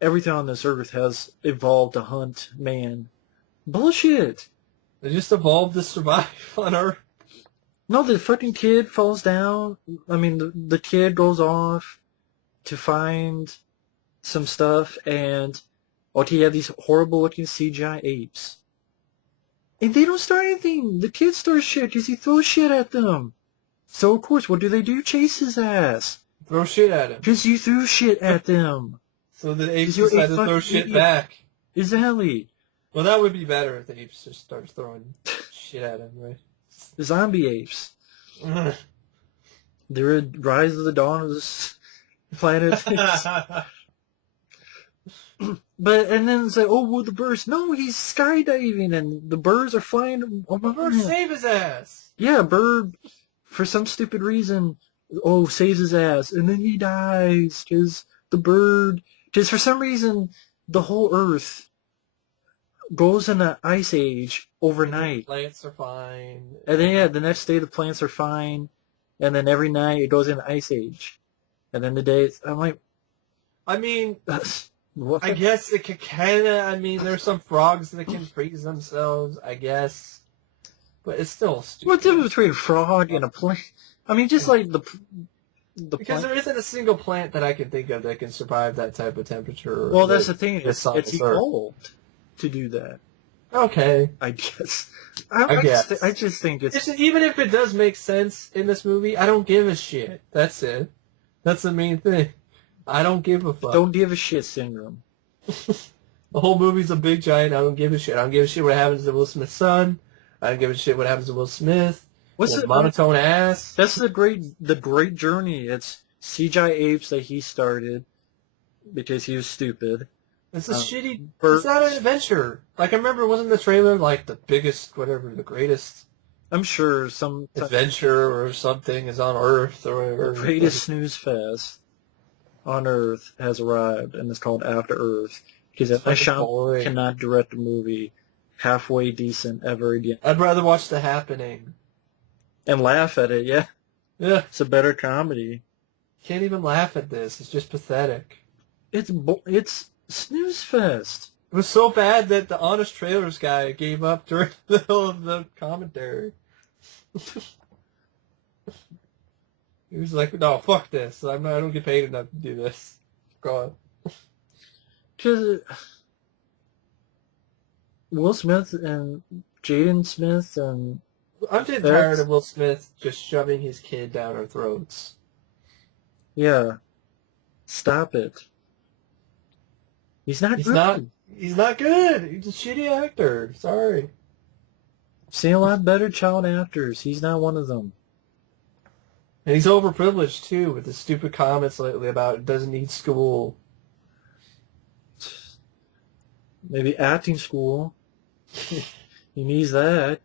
everything on this earth has evolved to hunt man. Bullshit. They just evolved to survive on Earth. No, the fucking kid falls down. I mean, the kid goes off to find some stuff, and you have these horrible-looking CGI apes. And they don't start anything. The kid starts shit because he throws shit at them. So, of course, what do? Chase his ass. Throw shit at him. Because you threw shit at them. So the apes decide to throw shit back. Exactly. Well, that would be better if the apes just started throwing shit at him, right? The zombie apes. They're a rise of the dawn of this planet. And then it's like, the birds. No, he's skydiving, and the birds are flying over him. Bird save his ass. Yeah, bird, for some stupid reason, saves his ass, and then he dies because for some reason, the whole Earth goes in the ice age overnight. Plants are fine. And then, yeah, the next day the plants are fine. And then every night it goes in the ice age. And then the day, I'm like, I mean, what? I guess it could kind of, I mean, there's some frogs that can freeze themselves, I guess. But it's still stupid. What's the difference between a frog and a plant? I mean, just like the because plant. there isn't a single plant that I can think of that can survive that type of temperature. Well, that's the thing. It's Earth. evolved to do that. Okay. I guess. I guess. I just think it's even if it does make sense in this movie, I don't give a shit. That's it. That's the main thing. I don't give a fuck. Don't give a shit syndrome. The whole movie's a big giant I don't give a shit. I don't give a shit what happens to Will Smith's son. I don't give a shit what happens to Will Smith. What's the monotone ass? That's the great journey. It's CGI apes that he started because he was stupid. It's a shitty. It's not an adventure. Like I remember, wasn't the trailer like the biggest, whatever, the greatest? I'm sure some adventure or something is on Earth or whatever. The greatest snooze fest on Earth has arrived, and it's called After Earth. Because I cannot direct a movie halfway decent ever again. I'd rather watch The Happening. And laugh at it, yeah. Yeah. It's a better comedy. Can't even laugh at this. It's just pathetic. It's snooze fest. It was so bad that the Honest Trailers guy gave up during the middle of the commentary. He was like, no, fuck this. I don't get paid enough to do this. Go on. Because Will Smith and Jaden Smith and... I'm getting tired of Will Smith just shoving his kid down our throats. Yeah. Stop it. He's not good. He's not good. He's a shitty actor. Sorry. I've seen a lot better child actors. He's not one of them. And he's overprivileged, too, with the stupid comments lately about it doesn't need school. Maybe acting school. He needs that.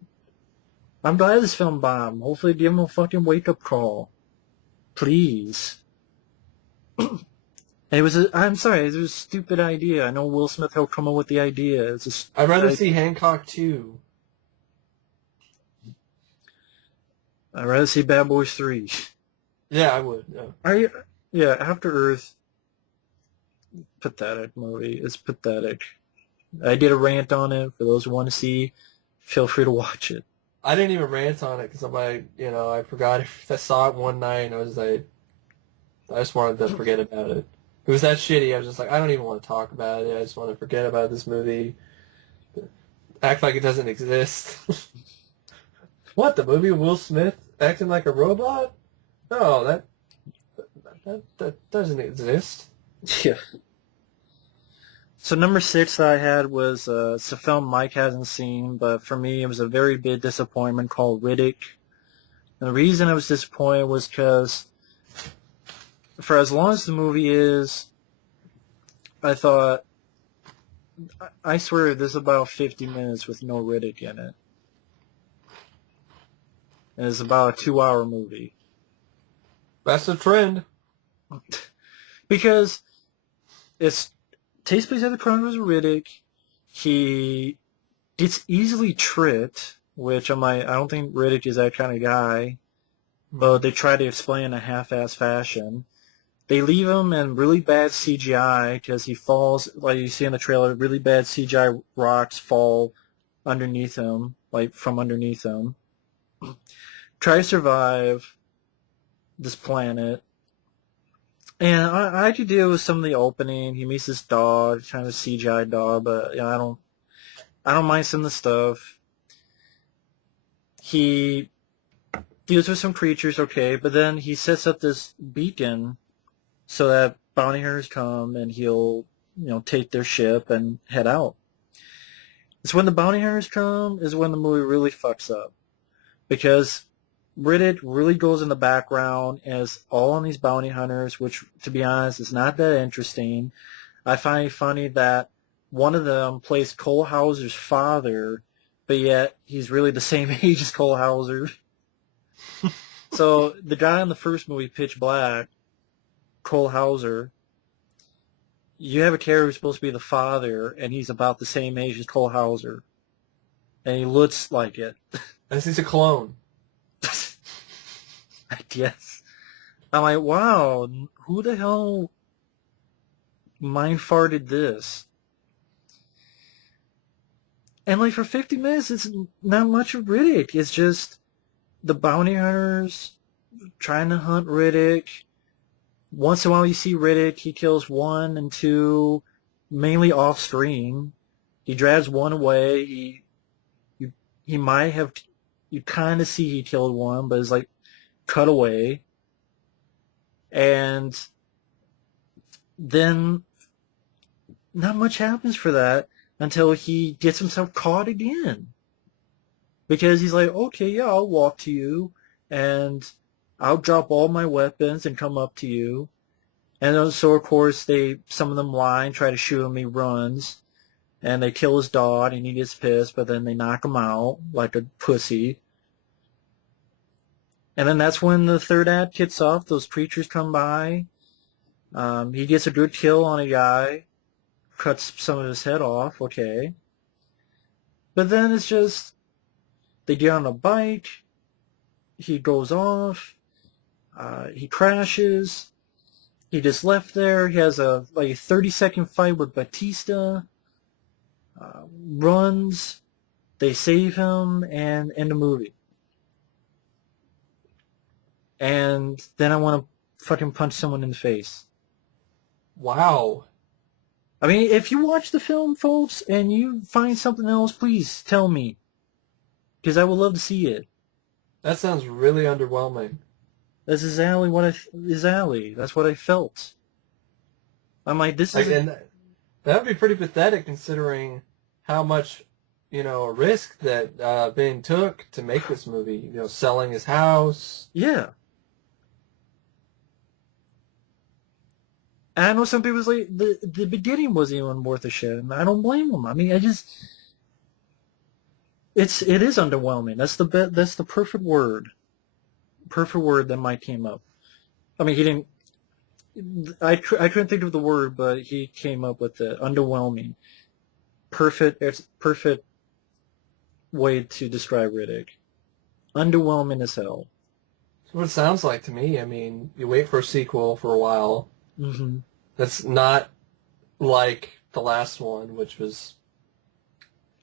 I'm glad this film bombed. Hopefully give him a fucking wake-up call. Please. I'm sorry, it was a stupid idea. I know Will Smith helped come up with the idea. I'd rather see Hancock 2. I'd rather see Bad Boys 3. Yeah, I would. Yeah. After Earth. Pathetic movie. It's pathetic. I did a rant on it. For those who want to see, feel free to watch it. I didn't even rant on it because I'm like, I forgot. I saw it one night and I was like, I just wanted to forget about it. It was that shitty. I was just like, I don't even want to talk about it. I just want to forget about this movie. Act like it doesn't exist. What, the movie with Will Smith acting like a robot? No, that doesn't exist. Yeah. So number 6 that I had was it's a film Mike hasn't seen, but for me it was a very big disappointment called Riddick. And the reason I was disappointed was because for as long as the movie is, I thought, I swear this is about 50 minutes with no Riddick in it. And it's about a 2-hour movie. That's the trend. Because it takes place at the Chronicles of Riddick. He gets easily tricked, which I'm like, I don't think Riddick is that kind of guy. But they try to explain in a half-ass fashion. They leave him in really bad CGI because he falls, like you see in the trailer, really bad CGI rocks fall underneath him, like from underneath him. Try to survive this planet. And I could deal with some of the opening. He meets this dog, kind of CGI dog, but I don't mind some of the stuff. He deals with some creatures, okay, but then he sets up this beacon so that bounty hunters come and he'll, take their ship and head out. It's when the bounty hunters come is when the movie really fucks up. Because Riddick really goes in the background as all on these bounty hunters, which, to be honest, is not that interesting. I find it funny that one of them plays Cole Hauser's father, but yet he's really the same age as Cole Hauser. So the guy in the first movie, Pitch Black, Cole Hauser, you have a character who's supposed to be the father, and he's about the same age as Cole Hauser, and he looks like it. As he's a clone. I guess. I'm like, wow, who the hell mind farted this? And like for 50 minutes, it's not much of Riddick. It's just the bounty hunters trying to hunt Riddick. Once in a while, you see Riddick. He kills 1 and 2, mainly off screen. He drives 1 away. He might have. You kind of see he killed 1, but it's like cut away. And then not much happens for that until he gets himself caught again. Because he's like, okay, yeah, I'll walk to you, and I'll drop all my weapons and come up to you. And so, of course, some of them lie and try to shoot him. He runs, and they kill his dog, and he gets pissed, but then they knock him out like a pussy. And then that's when the third act kicks off. Those preachers come by. He gets a good kill on a guy, cuts some of his head off, okay. But then it's just, they get on a bike, he goes off, he crashes, he just left there, he has a 30-second fight with Batista, runs, they save him, and end the movie. And then I want to fucking punch someone in the face. Wow. I mean, if you watch the film, folks, and you find something else, please tell me. Because I would love to see it. That sounds really underwhelming. That's exactly That's what I felt. I'm like, this is... And that would be pretty pathetic considering how much, risk that Ben took to make this movie. Selling his house. Yeah. And I know some people say the beginning wasn't even worth a shit, and I don't blame them. I mean, it is underwhelming. That's the perfect word. Perfect word that Mike came up. I mean, he didn't. I couldn't think of the word, but he came up with it. Underwhelming. Perfect. It's perfect way to describe Riddick. Underwhelming as hell. That's what it sounds like to me. I mean, you wait for a sequel for a while. Mm-hmm. That's not like the last one, which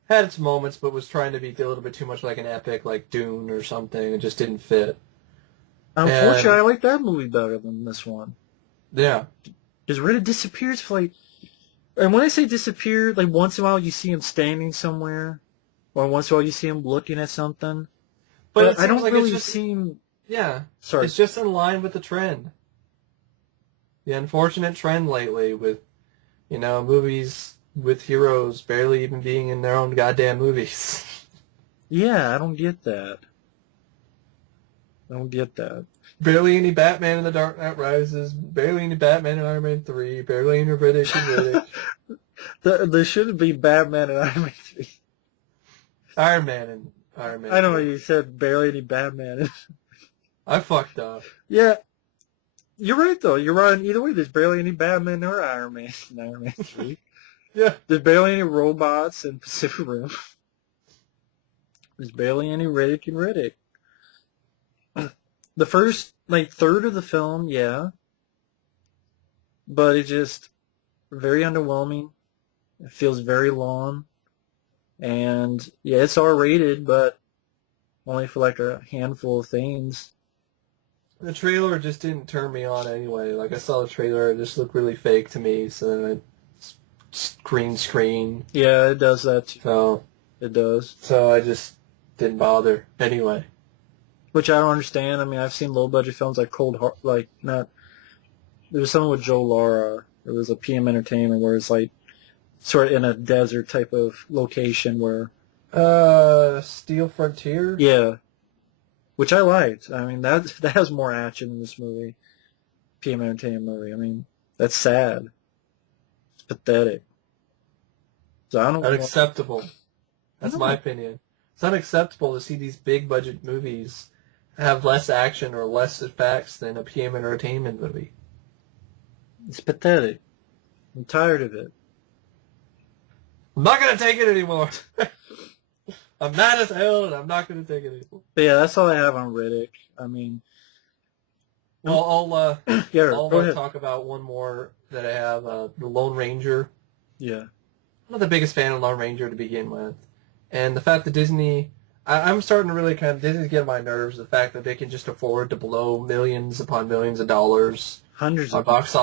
had its moments, but was trying to be a little bit too much like an epic, like Dune or something. It just didn't fit. Unfortunately, I like that movie better than this one. Yeah. Because Riddick disappears for and when I say disappear, once in a while you see him standing somewhere, or once in a while you see him looking at something. But I don't really see him... Yeah. Sorry. It's just in line with the trend. The unfortunate trend lately with, movies with heroes barely even being in their own goddamn movies. Yeah, I don't get that. Barely any Batman in The Dark Knight Rises, barely any Batman in Iron Man 3, barely any Riddick and Riddick. There shouldn't be Batman in Iron Man 3. Iron Man and Iron Man 3. I know you said barely any Batman. I fucked up. Yeah. You're right, though. You're right. Either way, there's barely any Batman or Iron Man in Iron Man 3. Yeah. There's barely any robots in Pacific Rim. There's barely any Riddick and Riddick. The first, third of the film, yeah. But it's just very underwhelming. It feels very long. And, yeah, it's R-rated, but only for, a handful of things. The trailer just didn't turn me on anyway. I saw the trailer, it just looked really fake to me, so then green screen. Yeah, it does that too. So, it does. So I just didn't bother anyway. Which I don't understand. I mean, I've seen low-budget films like Cold Heart, there was something with Joe Lara. It was a PM Entertainment where it's sort of in a desert type of location where... Steel Frontier? Yeah. Which I liked. I mean, that has more action in this movie. PM Entertainment movie. I mean, that's sad. It's pathetic. So I don't know. Unacceptable. That's my opinion. It's unacceptable to see these big budget movies have less action or less effects than a PM Entertainment movie. It's pathetic. I'm tired of it. I'm not going to take it anymore. I'm mad as hell, and I'm not going to take it anymore. But yeah, that's all I have on Riddick. I mean, I'll yeah, go ahead. talk about one more that I have, the Lone Ranger. Yeah. I'm not the biggest fan of Lone Ranger to begin with. And the fact that Disney... I'm starting to really Disney's getting my nerves, the fact that they can just afford to blow millions upon millions of dollars Hundreds on of box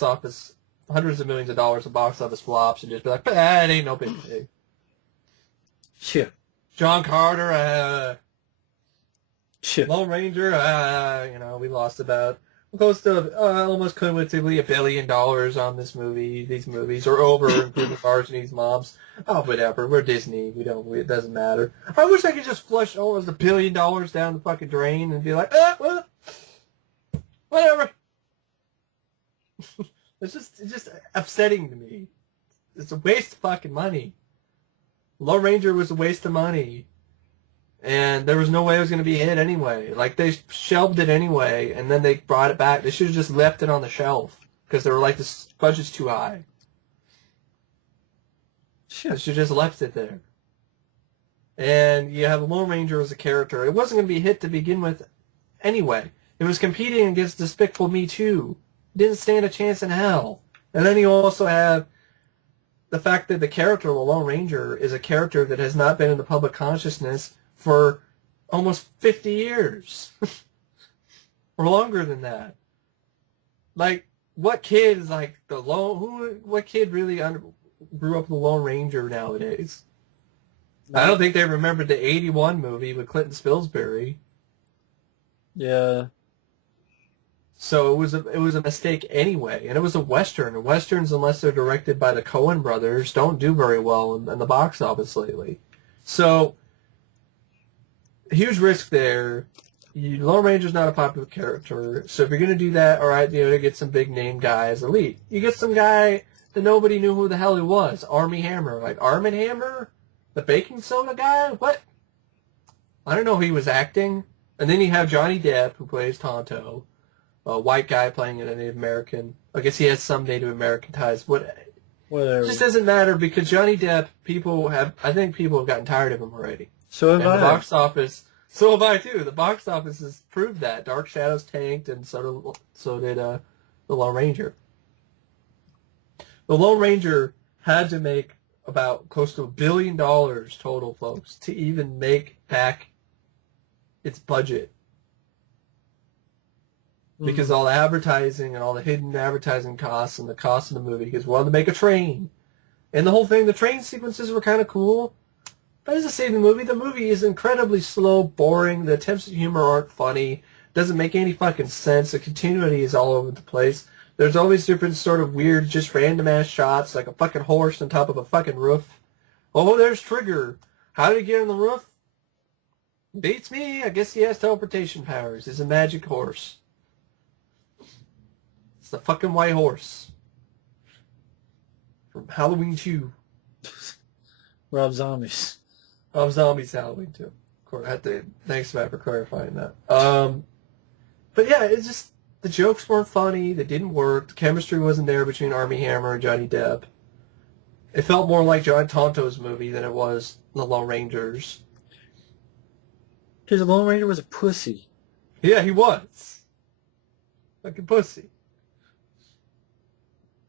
office, hundreds of millions of dollars of box office flops, and just be like, it ain't no big thing. Shit. John Carter, Shit. Lone Ranger, we lost about close to almost cumulatively $1 billion on this movie. These movies are over, including Arsenie's Moms. Oh, whatever. We're Disney. It doesn't matter. I wish I could just flush almost $1 billion down the fucking drain and be like, well, whatever. It's just upsetting to me. It's a waste of fucking money. Lone Ranger was a waste of money. And there was no way it was going to be a hit anyway. Like, they shelved it anyway, and then they brought it back. They should have just left it on the shelf, because they were like, this budget's too high. They should have just left it there. And you have Lone Ranger as a character. It wasn't going to be a hit to begin with anyway. It was competing against Despicable Me 2. Didn't stand a chance in hell. And then you also have the fact that the character, the Lone Ranger, is a character that has not been in the public consciousness for almost 50 years. Or longer than that. Like, what kid is like what kid really grew up with the Lone Ranger nowadays? I don't think they remembered the 81 movie with Clinton Spilsbury. Yeah. So it was a mistake anyway, and it was a Western. And Westerns, unless they're directed by the Coen brothers, don't do very well in the box office lately. So, huge risk there. Lone Ranger's not a popular character, so if you're going to do that, all right, you get some big name guys, elite. You get some guy that nobody knew who the hell he was, Armie Hammer. Like, Arm & Hammer? The baking soda guy? What? I don't know if he was acting. And then you have Johnny Depp, who plays Tonto. A white guy playing a Native American. I guess he has some Native American ties. Whatever. It just doesn't matter because Johnny Depp, I think people have gotten tired of him already. So have I. The box office, so have I too. The box office has proved that. Dark Shadows tanked, and so did the Lone Ranger. The Lone Ranger had to make about close to $1 billion total, folks, to even make back its budget. Because all the advertising and all the hidden advertising costs and the cost of the movie, because we wanted to make a train. And the whole thing, the train sequences were kind of cool. But as I say, the movie is incredibly slow, boring. The attempts at humor aren't funny. Doesn't make any fucking sense. The continuity is all over the place. There's always different sort of weird, just random-ass shots, like a fucking horse on top of a fucking roof. Oh, there's Trigger. How did he get on the roof? Beats me. I guess he has teleportation powers. He's a magic horse. It's the fucking white horse. From Halloween 2. Rob Zombies. Rob Zombies Halloween 2. Of course, thanks, Matt, for clarifying that. But yeah, it's just, the jokes weren't funny. They didn't work. The chemistry wasn't there between Armie Hammer and Johnny Depp. It felt more like John Tonto's movie than it was The Lone Rangers. Because the Lone Ranger was a pussy. Yeah, he was. Fucking pussy.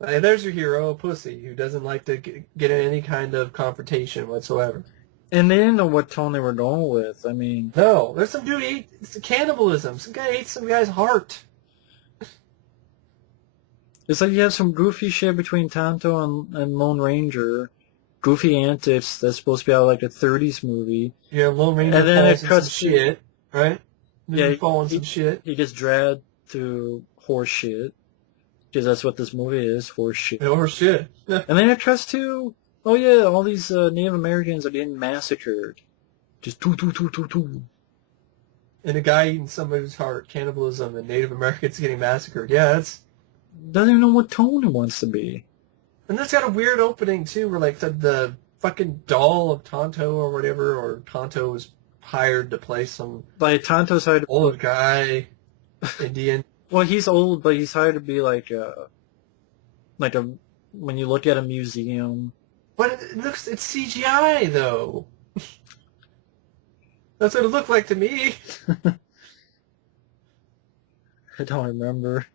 And there's your hero, a pussy, who doesn't like to get in any kind of confrontation whatsoever. And they didn't know what tone they were going with. I mean... No, there's some dude it's cannibalism. Some guy ate some guy's heart. It's like you have some goofy shit between Tonto and Lone Ranger. Goofy antics that's supposed to be out of like a 30s movie. Yeah, Lone Ranger and then falls it cuts some shit, right? Yeah, he falls in some shit. He gets dragged through horse shit. Because that's what this movie is, horse shit. Yeah, horse shit. And then it cuts to, oh yeah, all these Native Americans are getting massacred. Just two. And a guy eating somebody's heart, cannibalism, and Native Americans getting massacred. Yeah, that's... Doesn't even know what tone it wants to be. And that's got a weird opening, too, where, like, the fucking doll of Tonto or whatever, or Tonto was hired to play some... Like, Tonto's hired to... Old guy, Indian. Well, he's old, but he's hired to be like a when you look at a museum. But it's CGI though. That's what it looked like to me. I don't remember.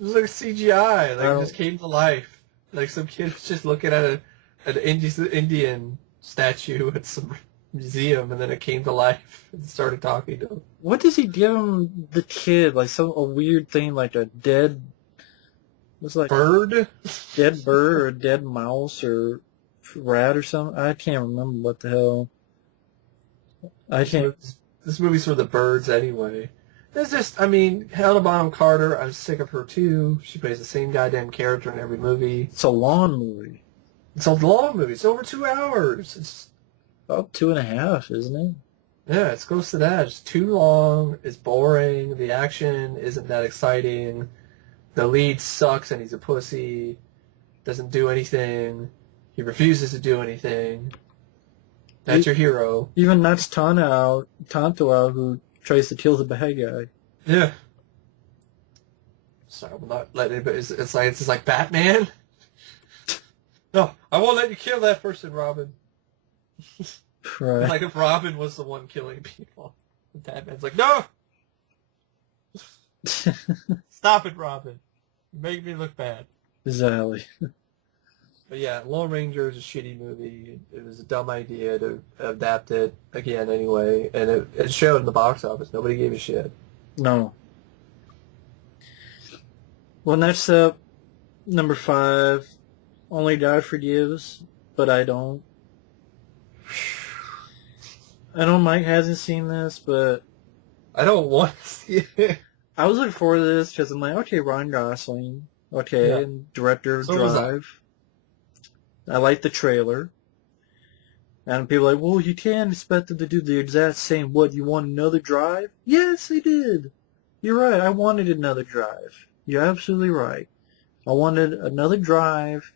It was like CGI. Like it just came to life. Like some kid was just looking at an Indian statue at some museum, and then it came to life and started talking to him. What does he give him, the kid? Like a weird thing, like a dead... What's like bird? Dead bird or a dead mouse or rat or something? I can't remember what the hell. I can't... This movie's for the birds anyway. It's just, I mean, Helena Bonham Carter, I'm sick of her too. She plays the same goddamn character in every movie. It's a long movie. It's a long movie. It's over 2 hours. It's about 2.5, isn't it? Yeah, it's close to that. It's too long. It's boring. The action isn't that exciting. The lead sucks and he's a pussy. Doesn't do anything. He refuses to do anything. That's your hero. Even knocks Tonto out, who tries to kill the bad guy. Yeah. Sorry, I will not let anybody... It's like Batman? No, I won't let you kill that person, Robin. Right. Like if Robin was the one killing people. Batman's like, no! Stop it, Robin. You make me look bad. Exactly. But yeah, Lone Ranger is a shitty movie. It was a dumb idea to adapt it again anyway. And it showed in the box office. Nobody gave a shit. No. Well, next up, number 5. Only God Forgives, but I don't. I know Mike hasn't seen this, but... I don't want to see it. I was looking forward to this because I'm like, okay, Ryan Gosling. Okay, Yeah. and director of So was Drive. I like the trailer. And people are like, well, you can't expect them to do the exact same. What, you want another Drive? Yes, they did. You're right. I wanted another Drive. You're absolutely right. I wanted another Drive,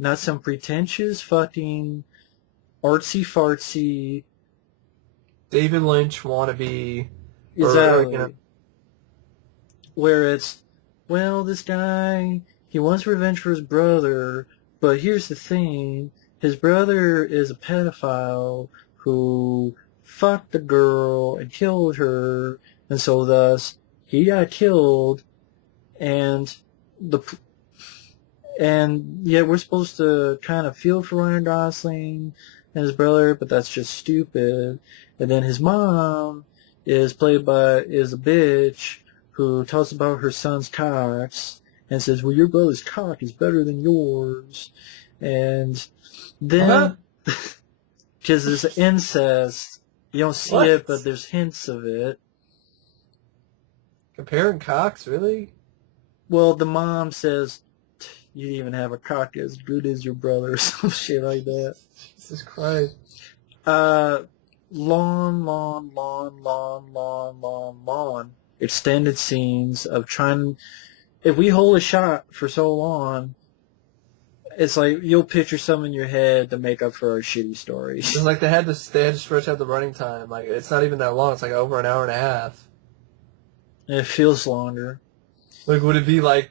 not some pretentious fucking artsy-fartsy... David Lynch wannabe. Exactly. Where it's, well, this guy, he wants revenge for his brother, but here's the thing, his brother is a pedophile who fucked the girl and killed her, and so thus, he got killed, and yet we're supposed to kind of feel for Ryan Gosling and his brother, but that's just stupid. And then his mom is a bitch who talks about her son's cocks and says, well, your brother's cock is better than yours. And then, because there's incest, you don't see it, but there's hints of it. Comparing cocks, really? Well, the mom says, you even have a cock as good as your brother, or some shit like that. Jesus Christ. Long extended scenes of trying... If we hold a shot for so long, it's like you'll picture some in your head to make up for our shitty stories. It's like they had to stretch out the running time. Like, it's not even that long. It's like over an hour and a half. And it feels longer. Like, would it be like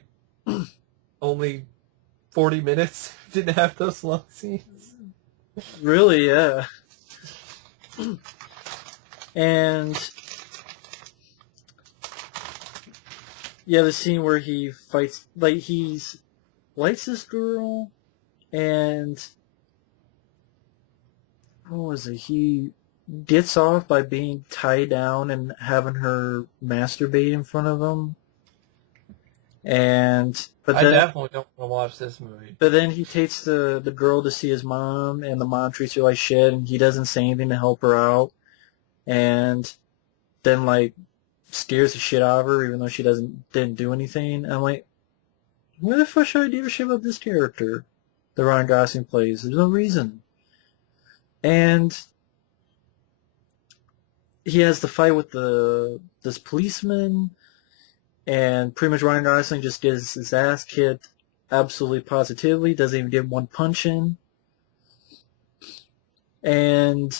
only 40 minutes if it didn't have those long scenes? Really, yeah. And yeah, the scene where he fights, like he's likes this girl, and what was it? He gets off by being tied down and having her masturbate in front of him. I definitely don't want to watch this movie. But then he takes the girl to see his mom, and the mom treats her like shit, and he doesn't say anything to help her out. And then, like, scares the shit out of her, even though she didn't do anything. And I'm like, why the fuck should I give a shit about this character that Ryan Gosling plays? There's no reason. And he has the fight with this policeman, and pretty much Ryan Gosling just gets his ass kicked absolutely positively, doesn't even get one punch in. And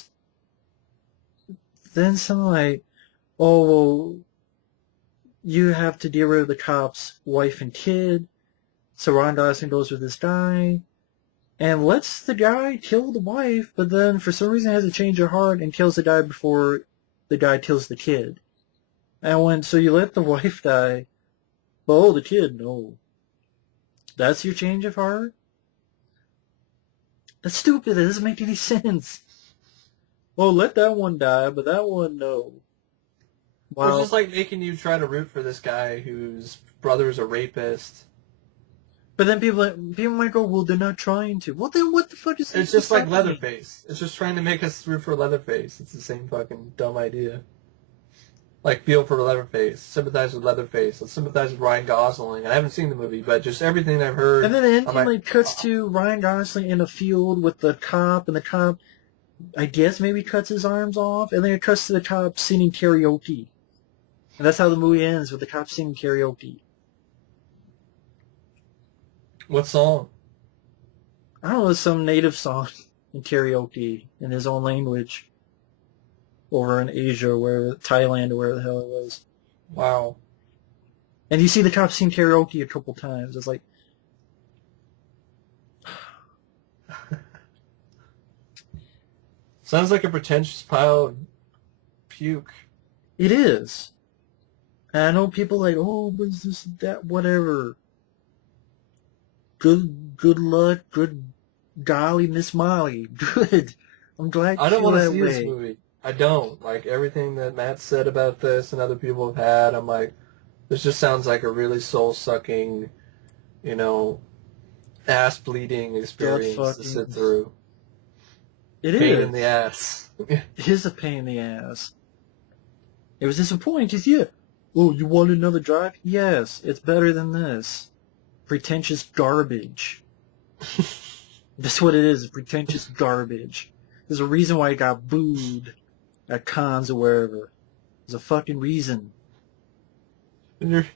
then something like, oh, well, you have to get rid of the cop's wife and kid So Ryan Gosling goes with this guy and lets the guy kill the wife, but then for some reason has a change of heart and kills the guy before the guy kills the kid. And I went, so you let the wife die, but oh, the kid, no. That's your change of heart? That's stupid. That doesn't make any sense. Well, let that one die, but that one, no. Well, it's just like making you try to root for this guy whose brother's a rapist. But then people might go, well, they're not trying to. Well, then what the fuck is this? It's just like Leatherface. It's just trying to make us root for Leatherface. It's the same fucking dumb idea. Like, feel for Leatherface. Sympathize with Leatherface. Let's sympathize with Ryan Gosling. I haven't seen the movie, but just everything I've heard... And then the ending, like, cuts to Ryan Gosling in a field with the cop, and the cop, I guess, maybe cuts his arms off, and then it cuts to the cop singing karaoke. And that's how the movie ends, with the cop singing karaoke. What song? I don't know, some native song in karaoke in his own language. Over in Asia, or wherever, Thailand, or wherever the hell it was. Wow. And you see the cop sing karaoke a couple times. It's like... Sounds like a pretentious pile of puke. It is. And I know people like, oh, what's this, that, whatever. Good luck, good golly, Miss Molly. Good. I'm glad I don't you want to that see way. this movie. I don't. Like, everything that Matt said about this and other people have had, I'm like, this just sounds like a really soul-sucking, you know, ass-bleeding experience to sit through. It is. Pain in the ass. It is a pain in the ass. It was disappointing because, yeah, oh, you want another drive? Yes, it's better than this. Pretentious garbage. That's what it is, pretentious garbage. There's a reason why it got booed at cons or wherever. There's a fucking reason. And your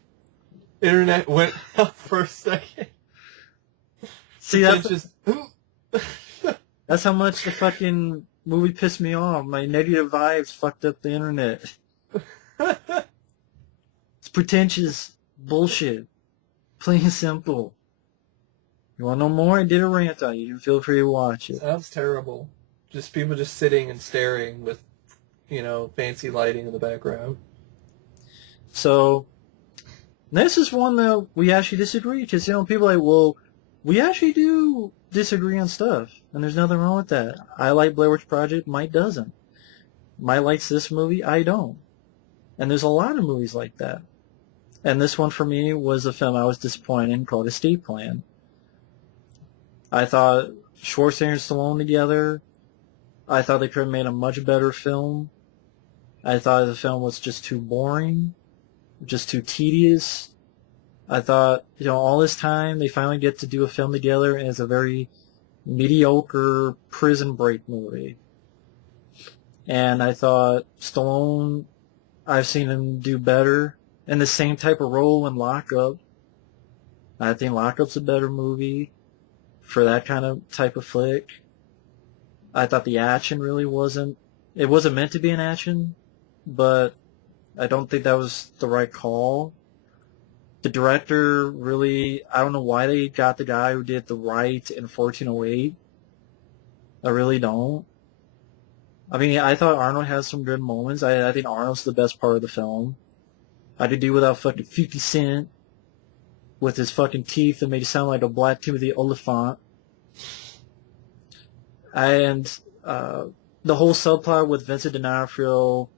internet went up for a second. See, that's how much the fucking movie pissed me off. My negative vibes fucked up the internet. It's pretentious bullshit. Plain and simple. You want to know more? I did a rant on you. Feel free to watch it. Sounds terrible. Just people just sitting and staring with, you know, fancy lighting in the background. So, this is one that we actually disagree. Because, you know, people are like, well, we actually do disagree on stuff. And there's nothing wrong with that. I like Blair Witch Project. Mike doesn't. Mike likes this movie. I don't. And there's a lot of movies like that. And this one for me was a film I was disappointed in called Escape Plan. I thought Schwarzenegger and Stallone together, I thought they could have made a much better film. I thought the film was just too boring, just too tedious. I thought, you know, all this time they finally get to do a film together and it's a very mediocre prison break movie. And I thought Stallone, I've seen him do better in the same type of role in Lockup. I think Lockup's a better movie for that kind of type of flick. I thought the action really wasn't... It wasn't meant to be an action, but I don't think that was the right call. The director really... I don't know why they got the guy who did The Right and 1408. I really don't. I mean, I thought Arnold has some good moments. I think Arnold's the best part of the film. I could do without fucking 50 Cent with his fucking teeth that made it sound like a Black Timothy Oliphant. And the whole subplot with Vincent D'Onofrio,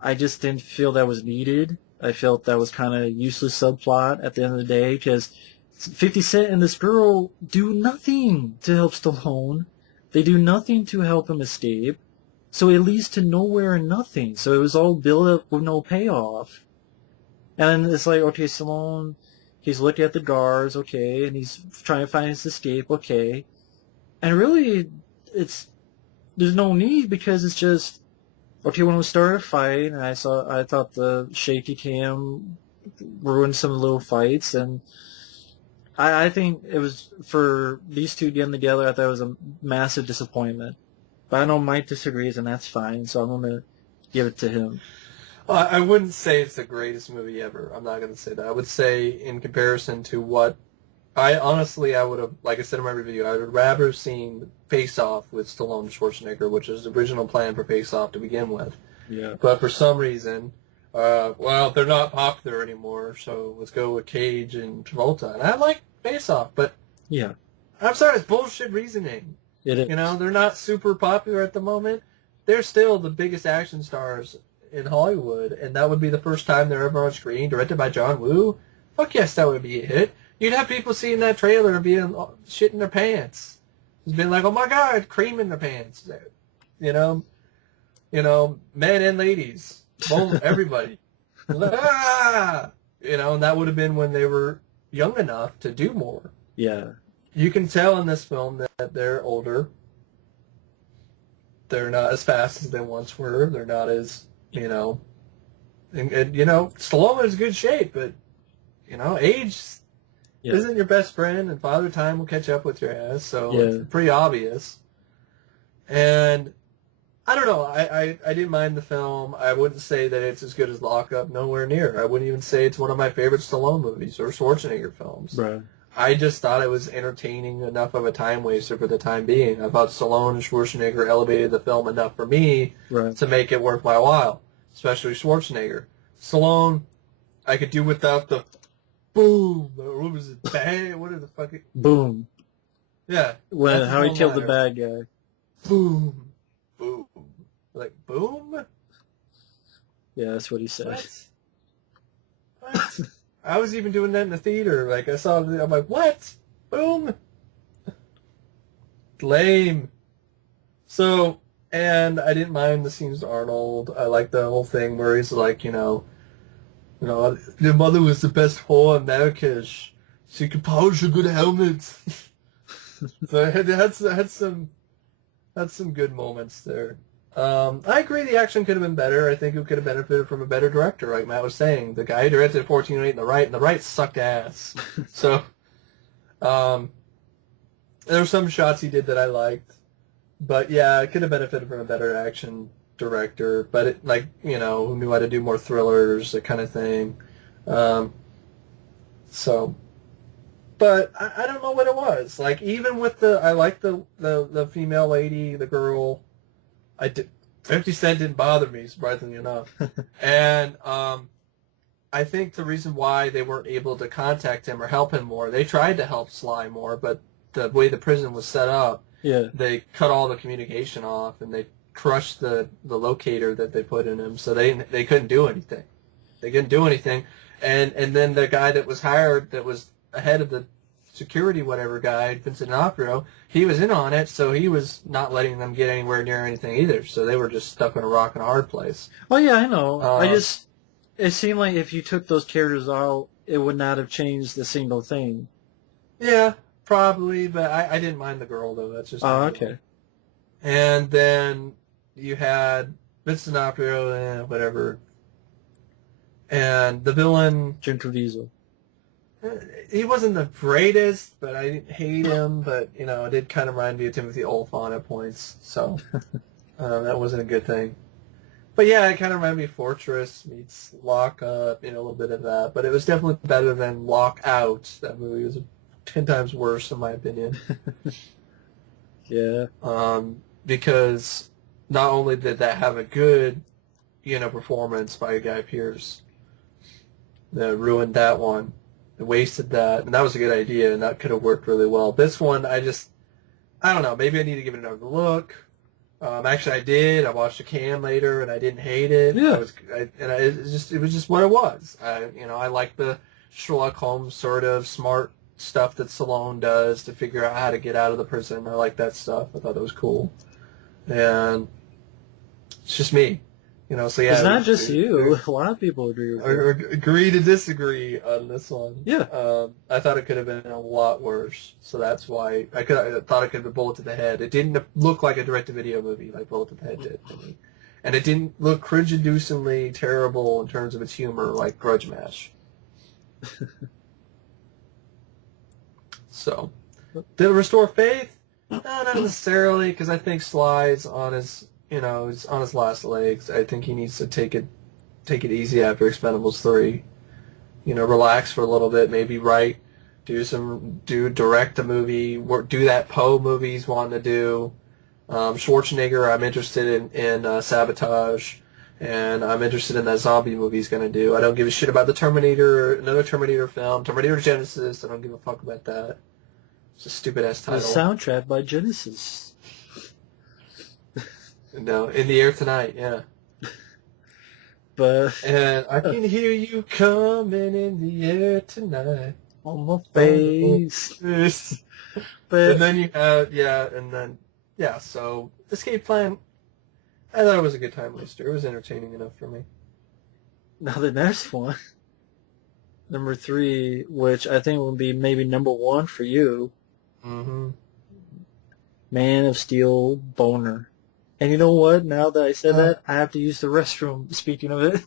I just didn't feel that was needed. I felt that was kind of useless subplot at the end of the day because 50 Cent and this girl do nothing to help Stallone. They do nothing to help him escape. So it leads to nowhere and nothing. So it was all built up with no payoff. And it's like, okay, Stallone, he's looking at the guards, okay, and he's trying to find his escape, okay. And really, there's no need because it's just, okay, when we started a fight, and I thought the shaky cam ruined some little fights, and I think it was, for these two getting together, I thought it was a massive disappointment. But I know Mike disagrees, and that's fine, so I'm going to give it to him. I wouldn't say it's the greatest movie ever. I'm not going to say that. I would say, in comparison to what I honestly, I would have, like I said in my review, I would have rather seen Face Off with Stallone and Schwarzenegger, which was the original plan for Face Off to begin with. Yeah. But for some reason, well, they're not popular anymore, so let's go with Cage and Travolta. And I like Face Off, but Yeah. I'm sorry, it's bullshit reasoning. It is. You know, they're not super popular at the moment. They're still the biggest action stars in Hollywood, and that would be the first time they're ever on screen, directed by John Woo. Fuck yes, that would be a hit. You'd have people seeing that trailer and being shit in their pants. Just being like, oh my god, cream in their pants. You know, men and ladies, both, everybody. Ah! You know, and that would have been when they were young enough to do more. Yeah. You can tell in this film that they're older. They're not as fast as they once were. They're not as, you know, and you know, Stallone is in good shape, but, you know, age isn't your best friend, and Father Time will catch up with your ass, so it's pretty obvious. And I don't know, I didn't mind the film. I wouldn't say that it's as good as Lock Up, nowhere near. I wouldn't even say it's one of my favorite Stallone movies or Schwarzenegger films. Right. I just thought it was entertaining enough of a time waster for the time being. I thought Stallone and Schwarzenegger elevated the film enough for me to make it worth my while, especially Schwarzenegger. Stallone, I could do without the boom, or what was it, bang, what is the fucking... Boom. Yeah. How he killed the bad guy. Boom. Boom. Like, boom? Yeah, that's what he said. What? I was even doing that in the theater. Like, I saw it, I'm like, what? Boom. Lame. So, and I didn't mind the scenes with Arnold. I liked the whole thing where he's like, you know, your mother was the best whore in America. She could polish a good helmet. So it had some good moments there. I agree the action could have been better. I think it could have benefited from a better director, like Matt was saying. The guy who directed 1408 and the right sucked ass. So, there were some shots he did that I liked. But yeah, it could have benefited from a better action director. But it, like, you know, who knew how to do more thrillers, that kind of thing. But I don't know what it was. Like, even with I like the female lady, the girl. 50 Cent didn't bother me, surprisingly enough. And I think the reason why they weren't able to contact him or help him more, they tried to help Sly more, but the way the prison was set up, they cut all the communication off, and they crushed the locator that they put in him, so they couldn't do anything. They couldn't do anything. And then the guy that was hired, that was ahead of the security whatever guy, Vincent D'Onofrio, he was in on it, so he was not letting them get anywhere near anything either. So they were just stuck in a rock and a hard place. Oh yeah, I know. It seemed like if you took those characters out, it would not have changed a single thing. Yeah, probably, but I didn't mind the girl though. That's just okay. And then you had Vincent D'Onofrio, whatever, and the villain Jim Caviezel. He wasn't the greatest, but I didn't hate him. But, you know, it did kind of remind me of Timothy Olyphant at points, so that wasn't a good thing. But yeah, it kind of reminded me of Fortress meets Lock Up, you know, a little bit of that. But it was definitely better than Lock Out. That movie was 10 times worse, in my opinion. Yeah. Because not only did that have a good, you know, performance by Guy Pearce, that ruined that one. It wasted that, and that was a good idea, and that could have worked really well. This one, I don't know, maybe I need to give it another look. Actually, I did. I watched the cam later, and I didn't hate it. Yeah. It was just what it was. I like the Sherlock Holmes sort of smart stuff that Stallone does to figure out how to get out of the prison. I like that stuff. I thought that was cool. And it's just me. You know, so yeah. It's not just you. A lot of people agree with or agree to disagree on this one. Yeah. I thought it could have been a lot worse. So that's why I thought it could have been Bullet to the Head. It didn't look like a direct-to-video movie like Bullet to the Head did to me. And it didn't look cringe-inducingly terrible in terms of its humor like Grudge Match. So, did it restore faith? No, not necessarily, because I think Sly's on his... You know, he's on his last legs. I think he needs to take it easy after Expendables 3. You know, relax for a little bit, maybe write direct a movie, do that Poe movie he's wanting to do. Schwarzenegger, I'm interested in Sabotage, and I'm interested in that zombie movie he's gonna do. I don't give a shit about the Terminator, another Terminator film, Terminator Genesis. I don't give a fuck about that. It's a stupid ass The title. soundtrack by Genesis. No, In the Air Tonight, yeah. But And I can hear you coming in the air tonight. on my face. But And then you have, so Escape Plan, I thought it was a good time waster. It was entertaining enough for me. now the next one, number 3, which I think will be maybe number 1 for you, Mm-hmm. Man of Steel Boner. And you know what? Now that I said that, I have to use the restroom. Speaking of it,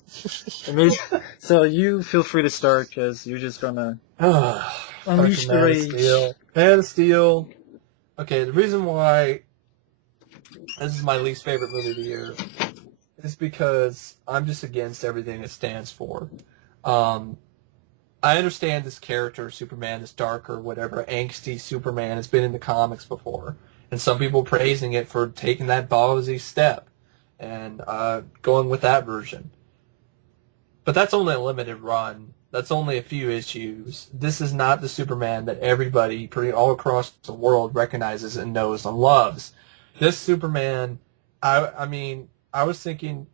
so you feel free to start because you're just gonna unleash the rage. Man of Steel. Okay, the reason why this is my least favorite movie of the year is because I'm just against everything it stands for. I understand this character, Superman, this darker, whatever, angsty Superman has been in the comics before. And some people praising it for taking that ballsy step and going with that version. But that's only a limited run. That's only a few issues. This is not the Superman that everybody all across the world recognizes and knows and loves. This Superman, I was thinking,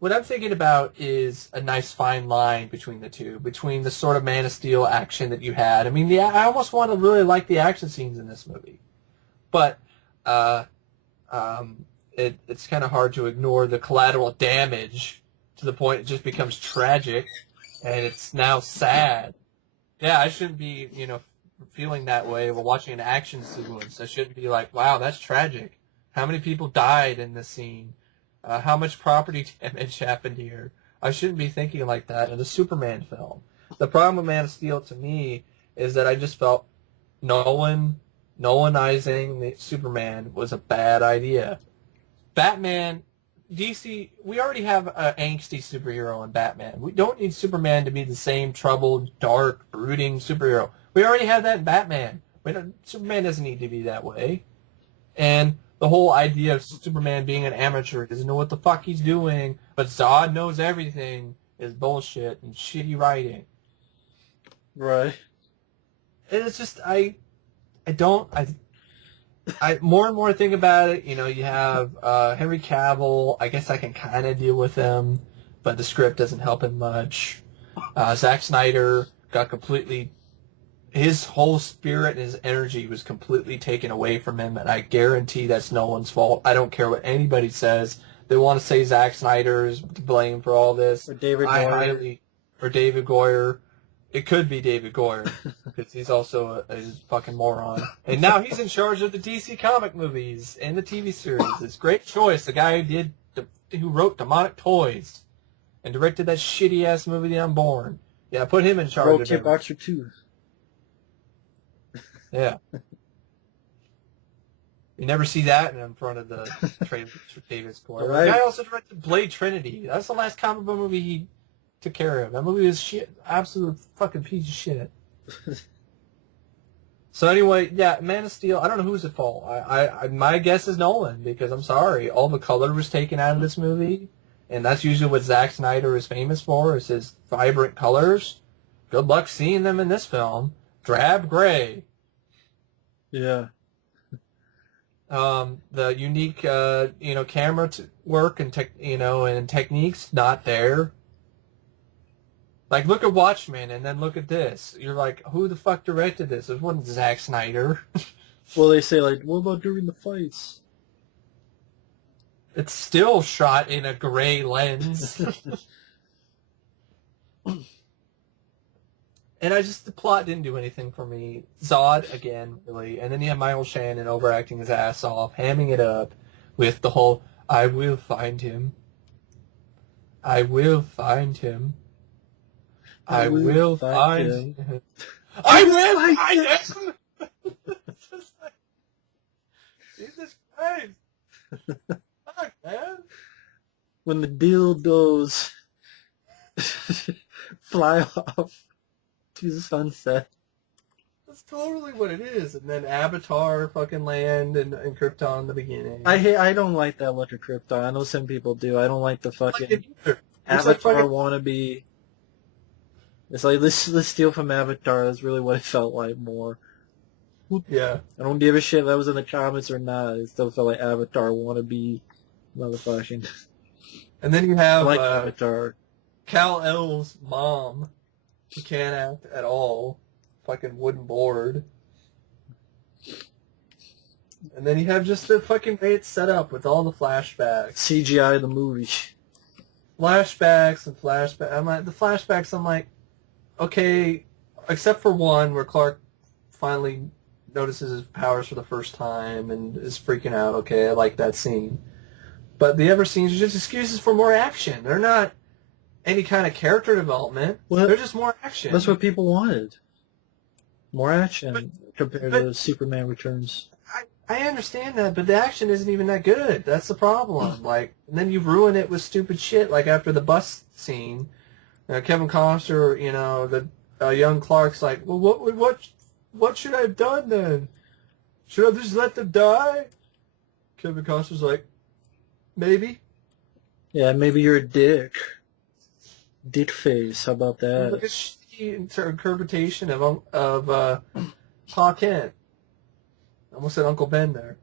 what I'm thinking about is a nice fine line between the two, between the sort of Man of Steel action that you had. I almost want to really like the action scenes in this movie, but it's kind of hard to ignore the collateral damage to the point it just becomes tragic, and it's now sad. Yeah, I shouldn't be, feeling that way while watching an action sequence. I shouldn't be like, wow, that's tragic. How many people died in this scene? How much property damage happened here? I shouldn't be thinking like that in a Superman film. The problem with Man of Steel to me is that I just felt Nolanizing the Superman was a bad idea. Batman, DC, we already have an angsty superhero in Batman. We don't need Superman to be the same troubled, dark, brooding superhero. We already have that in Batman. Superman doesn't need to be that way. And the whole idea of Superman being an amateur, doesn't know what the fuck he's doing, but Zod knows everything, is bullshit and shitty writing. Right. And it's just, I more and more think about it, you have Henry Cavill, I guess I can kind of deal with him, but the script doesn't help him much. Zack Snyder got completely, his whole spirit and his energy was completely taken away from him, and I guarantee that's Nolan's fault. I don't care what anybody says. They want to say Zack Snyder is to blame for all this. Or David Goyer. Or David Goyer. It could be David Goyer, because he's also a fucking moron. And now he's in charge of the DC comic movies and the TV series. It's a great choice. The guy who wrote Demonic Toys and directed that shitty-ass movie, The Unborn. Yeah, put him in charge of it. Boxer 2. Yeah. You never see that in front of the David Goyer. Right. The guy also directed Blade Trinity. That's the last comic book movie he took care of. That movie was shit. Absolute fucking piece of shit. So anyway, yeah, Man of Steel, I don't know who's at fault. My guess is Nolan, because I'm sorry, all the color was taken out of this movie, and that's usually what Zack Snyder is famous for, is his vibrant colors. Good luck seeing them in this film. Drab gray. Yeah. The unique, camera work and and techniques not there. Like, look at Watchmen, and then look at this. You're like, who the fuck directed this? It wasn't Zack Snyder. Well, they say, like, what about during the fights? It's still shot in a gray lens. And the plot didn't do anything for me. Zod, again, really. And then you have Michael Shannon overacting his ass off, hamming it up with the whole, I will find him. I will find him. I will find him. I will find him! Jesus Christ. Fuck, man. When the dildos fly off to the sunset. That's totally what it is. And then Avatar fucking land and Krypton in the beginning. I don't like that look of Krypton. I know some people do. I don't like the fucking Avatar wannabe. It's like, let's steal from Avatar. That's really what it felt like more. Yeah. I don't give a shit if that was in the comics or not. It still felt like Avatar wannabe motherfucking. And then you have I like Avatar. Kal-El's mom, who can't act at all. Fucking wooden board. And then you have just the fucking way it's set up with all the flashbacks. CGI the movie. Flashbacks and flashbacks. The flashbacks, I'm like, okay, except for one where Clark finally notices his powers for the first time and is freaking out. Okay, I like that scene. But the other scenes are just excuses for more action. They're not any kind of character development. Well, they're just more action. That's what people wanted. More action compared to Superman Returns. I understand that, but the action isn't even that good. That's the problem. Like, and then you ruin it with stupid shit. Like after the bus scene, Kevin Costner, the young Clark's like, well, what should I have done then? Should I just let them die? Kevin Costner's like, maybe. Yeah, maybe you're a dick. Dick face. How about that? Look at interpretation of Pa Kent. I almost said Uncle Ben there.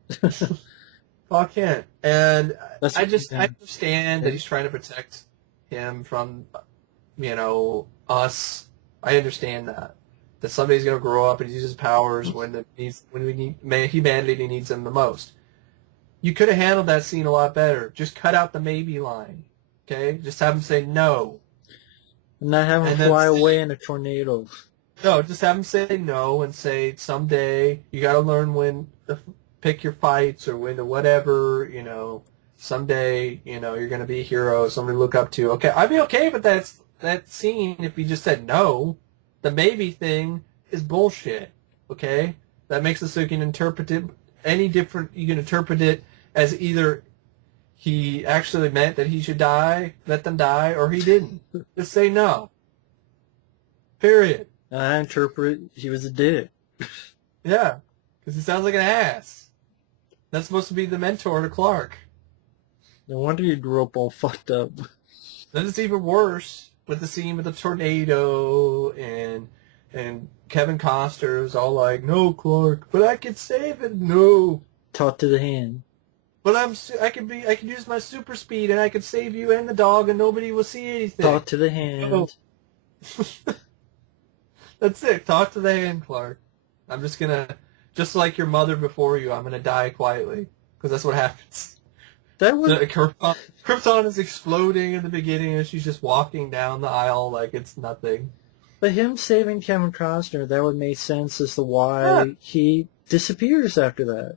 Pa Kent. And I understand that he's trying to protect him from, us. I understand that. That somebody's going to grow up and use his powers when humanity needs them the most. You could have handled that scene a lot better. Just cut out the maybe line. Okay? Just have him say no. And not have him fly away in a tornado. No, just have him say no and say someday you got to learn when to pick your fights or when to whatever, someday, you're going to be a hero, somebody to look up to. Okay, I'd be okay with that scene if you just said no. The maybe thing is bullshit, okay? That makes it so you can interpret it any different. You can interpret it as either he actually meant that he should die, let them die, or he didn't. Just say no. Period. I interpret he was a dick. Yeah, because he sounds like an ass. That's supposed to be the mentor to Clark. No wonder you grew up all fucked up. Then it's even worse with the scene with the tornado and Kevin Costner is all like, "No, Clark, but I can save it." No. Taught to the hand. But I can use my super speed and I can save you and the dog and nobody will see anything. Taught to the hand. No. That's it. Talk to the hand, Clark. I'm just like your mother before you, I'm gonna die quietly because that's what happens. That was Krypton is exploding in the beginning and she's just walking down the aisle like it's nothing. But him saving Kevin Costner, that would make sense as to why he disappears after that.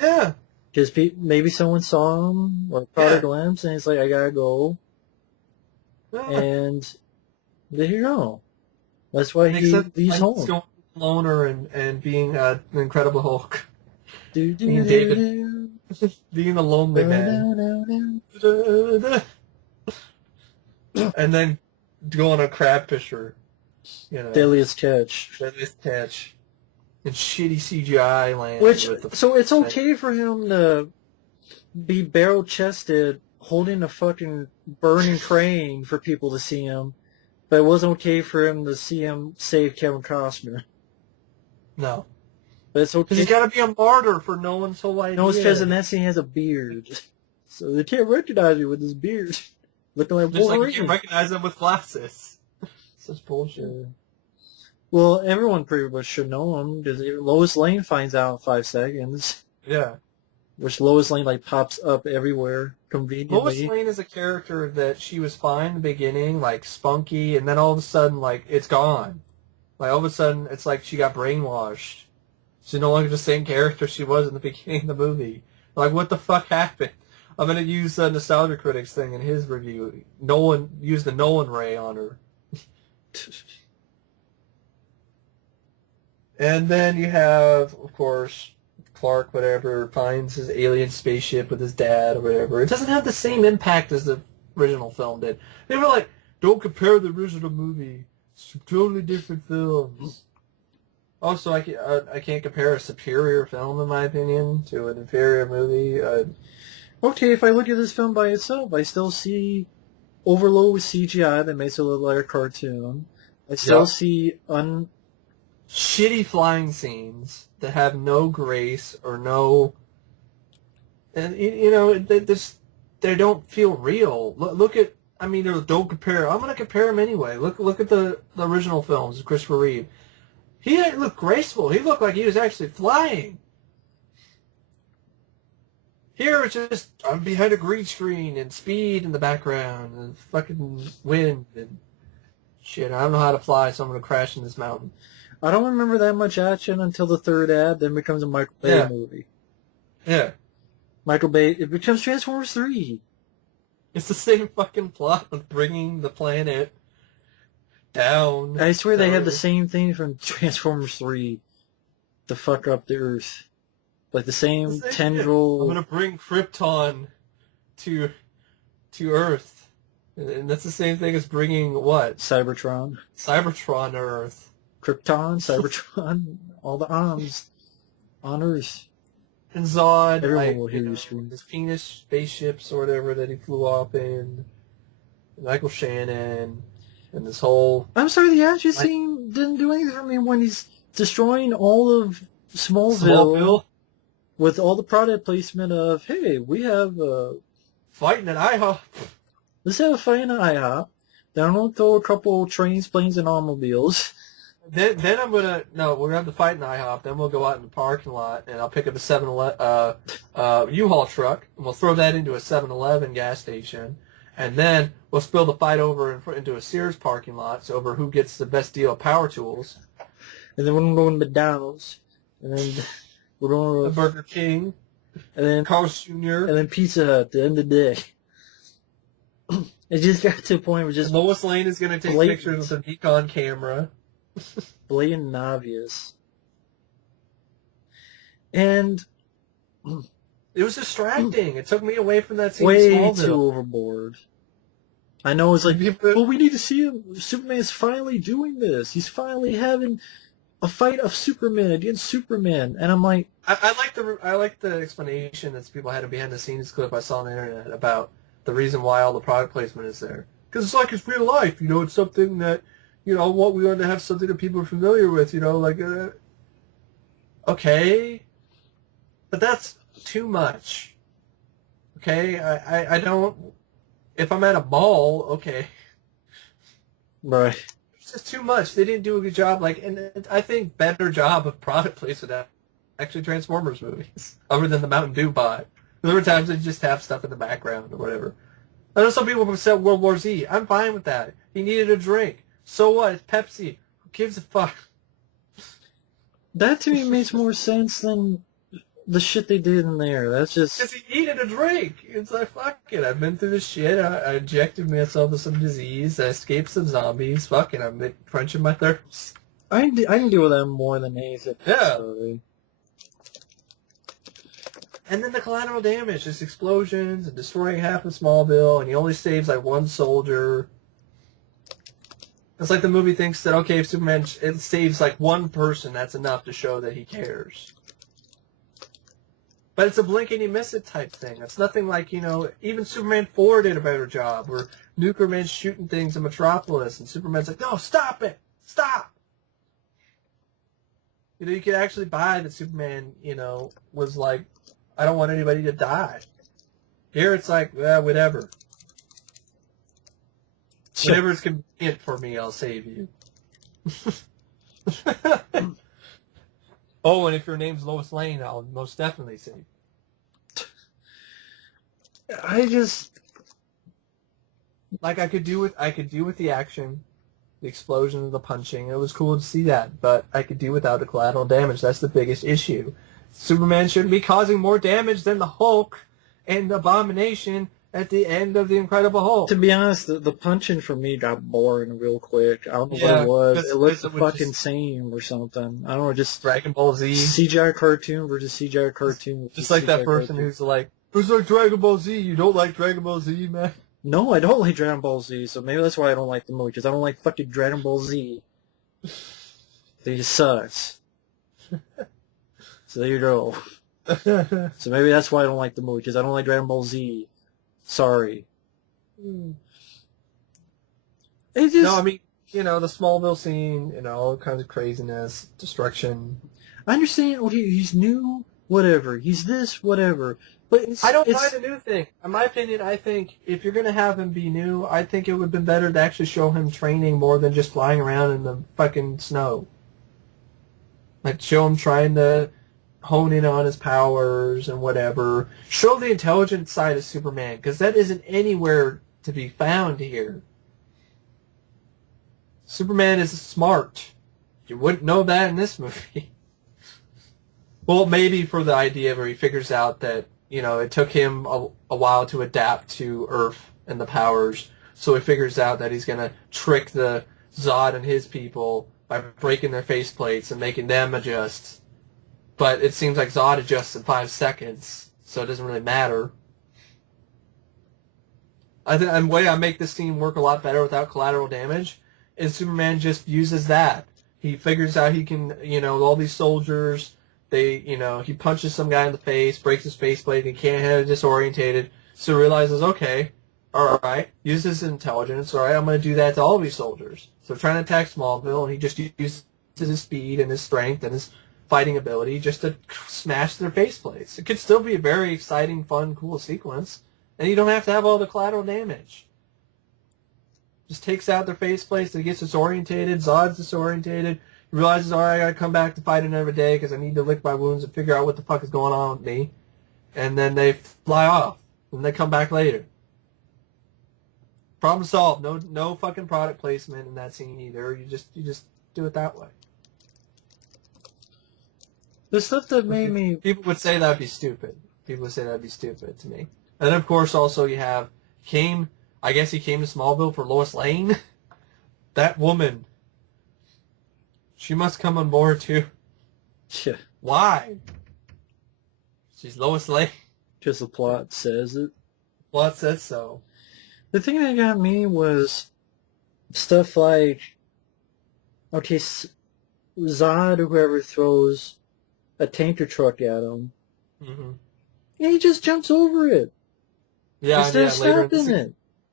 Yeah. Because maybe someone saw him or caught a glimpse and he's like, I gotta go. Yeah. And there you go. That's why he's home. Going loner and being an Incredible Hulk. Being David. Being a lonely man. And then go on a crab fisher. Deadliest catch. Deadliest catch. In shitty CGI land. So it's okay for him to be barrel-chested holding a fucking burning crane for people to see him, but it wasn't okay for him to see him save Kevin Costner. No. But it's okay. Because he's got to be a martyr for no one's whole idea. No, it's because in that scene he has a beard. So they can't recognize me with his beard. Looking like Wolverine. Like you can't recognize him with glasses. Such bullshit. Yeah. Well, everyone pretty much should know him, because Lois Lane finds out in 5 seconds. Yeah. Which Lois Lane, pops up everywhere, conveniently. Lois Lane is a character that she was fine in the beginning, spunky, and then all of a sudden, it's gone. All of a sudden, it's like she got brainwashed. She's no longer the same character she was in the beginning of the movie. What the fuck happened? I'm going to use the Nostalgia Critics thing in his review. Nolan used the Nolan ray on her. And then you have, of course, Clark, finds his alien spaceship with his dad or whatever. It doesn't have the same impact as the original film did. They were don't compare the original movie. It's totally different films. Also, I can't compare a superior film, in my opinion, to an inferior movie. Okay, if I look at this film by itself, I still see overload with CGI that makes it look like a cartoon. I still see shitty flying scenes that have no grace or no... And, they don't feel real. Look at... I mean, don't compare. I'm going to compare them anyway. Look at the original films of Christopher Reeve. He didn't look graceful. He looked like he was actually flying. Here it's just, I'm behind a green screen and speed in the background and fucking wind and shit. I don't know how to fly, so I'm going to crash in this mountain. I don't remember that much action until the third ad, then it becomes a Michael Bay movie. Yeah. Michael Bay, it becomes Transformers 3. It's the same fucking plot of bringing the planet down. I swear they have the same thing from Transformers 3 to fuck up the Earth. Like the same tendril. I'm going to bring Krypton to Earth. And that's the same thing as bringing what? Cybertron. Cybertron to Earth. Krypton, Cybertron, all the arms on Earth. And Zod, everyone will hear you scream. His penis spaceships or whatever that he flew off in. Michael Shannon. And this whole... I'm sorry, the action scene didn't do anything for me when he's destroying all of Smallville. With all the product placement of, hey, we have fighting at IHOP. Let's have a fight at IHOP. Then I'm going to throw a couple trains, planes, and automobiles. Then I'm going to... No, we're going to have the fight in IHOP. Then we'll go out in the parking lot, and I'll pick up a 7-Eleven U-Haul truck, and we'll throw that into a 7-Eleven gas station. And then we'll spill the fight over into a Sears parking lot over who gets the best deal of power tools. And then we're going to go to McDonald's. And then... We're going to Burger King, and then Carl's Jr., and then Pizza Hut at the end of the day. It just got to a point where just Lois Lane is going to take pictures with a Nikon camera. Blatant and obvious. And it was distracting. It took me away from that scene. Way too overboard. I know it's like, well, we need to see him. Superman's finally doing this. He's finally having a fight of Superman against Superman, and I'm like, I like the explanation that people had a behind the scenes clip I saw on the internet about the reason why all the product placement is there. Because it's like it's real life, it's something that, what we want to have something that people are familiar with, like, okay, but that's too much. Okay, I don't. If I'm at a mall, okay, right. It's just too much. They didn't do a good job. And I think better job of product placement than actually Transformers movies, other than the Mountain Dew bot. There were times they just have stuff in the background or whatever. I know some people have said World War Z. I'm fine with that. He needed a drink. So what? It's Pepsi. Who gives a fuck? That to me makes more sense than the shit they did in there. That's just... Because he needed a drink. It's like, fuck it. I've been through this shit. I injected myself with some disease. I escaped some zombies. Fuck it. I'm quenching my thirst. I can deal with that more than anything. Yeah. And then the collateral damage. Just explosions and destroying half of Smallville. And he only saves, one soldier. It's like the movie thinks that, okay, if Superman it saves, one person, that's enough to show that he cares. But it's a blink and you miss it type thing. It's nothing like, even Superman 4 did a better job, where Nuclearman's shooting things in Metropolis, and Superman's like, no, stop it! Stop! You could actually buy that Superman, was like, I don't want anybody to die. Here it's like, whatever. Whatever's convenient for me, I'll save you. Oh, and if your name's Lois Lane, I'll most definitely save you. I just... I could do with the action, the explosion, the punching. It was cool to see that, but I could do without the collateral damage. That's the biggest issue. Superman shouldn't be causing more damage than the Hulk and Abomination at the end of the Incredible Hulk. To be honest, the punching for me got boring real quick. I don't know what it was. It looked fucking same or something. I don't know, just Dragon Ball Z. CGI cartoon versus CGI cartoon. Just like that person who's like Dragon Ball Z. You don't like Dragon Ball Z, man? No, I don't like Dragon Ball Z, so maybe that's why I don't like the movie, because I don't like fucking Dragon Ball Z. They just sucks. So there you go. So maybe that's why I don't like the movie, because I don't like Dragon Ball Z. Sorry. It just... No, I mean, the Smallville scene, all kinds of craziness, destruction. I understand, okay, he's new, whatever. He's this, whatever. But I don't mind a new thing. In my opinion, I think if you're going to have him be new, I think it would have been better to actually show him training more than just flying around in the fucking snow. Like, show him trying to hone in on his powers and whatever. Show the intelligent side of Superman, because that isn't anywhere to be found here. Superman is smart. You wouldn't know that in this movie. Well, maybe for the idea where he figures out that, it took him a while to adapt to Earth and the powers, so he figures out that he's going to trick the Zod and his people by breaking their faceplates and making them adjust. But it seems like Zod adjusts in 5 seconds, so it doesn't really matter. I think the way I make this scene work a lot better without collateral damage is Superman just uses that. He figures out he can, all these soldiers... he punches some guy in the face, breaks his faceplate, and he can't have it disorientated. So he realizes, okay, all right, use his intelligence. All right, I'm going to do that to all these soldiers. So trying to attack Smallville, and he just uses his speed and his strength and his fighting ability just to smash their faceplates. It could still be a very exciting, fun, cool sequence, and you don't have to have all the collateral damage. Just takes out their faceplates, and he gets disorientated. Zod's disorientated. Realizes, all right, I gotta come back to fight another day because I need to lick my wounds and figure out what the fuck is going on with me. And then they fly off, and they come back later. Problem solved. No fucking product placement in that scene either. You just do it that way. The stuff that made me... People would say that'd be stupid. People would say that'd be stupid to me. And then, of course, also you have I guess he came to Smallville for Lois Lane. That woman... She must come on board, too. Yeah. Why? She's Lois Lane. Because the plot says it. The plot says so. The thing that got me was stuff like, okay, Zod or whoever throws a tanker truck at him, and he just jumps over it. Yeah, instead of stopping it.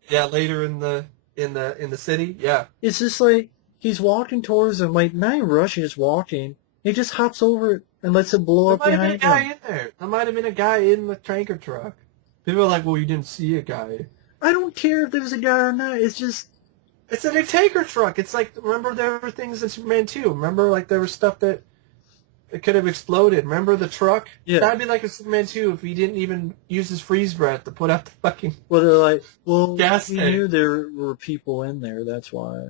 Yeah, later in the city. Yeah. It's just like, he's walking towards him, like, not even rushing, just walking. He just hops over it and lets it blow up behind him. There might have been a guy in there. There might have been a guy in the tanker truck. People are like, well, you didn't see a guy. I don't care if there was a guy or not. It's just... It's in a tanker truck. It's like, remember there were things in Superman 2. Remember, like, there was stuff that it could have exploded. Remember the truck? Yeah. That'd be like a Superman 2 if he didn't even use his freeze breath to put out the fucking... Well, they're like, well, gas we tank. knew there were people in there, that's why.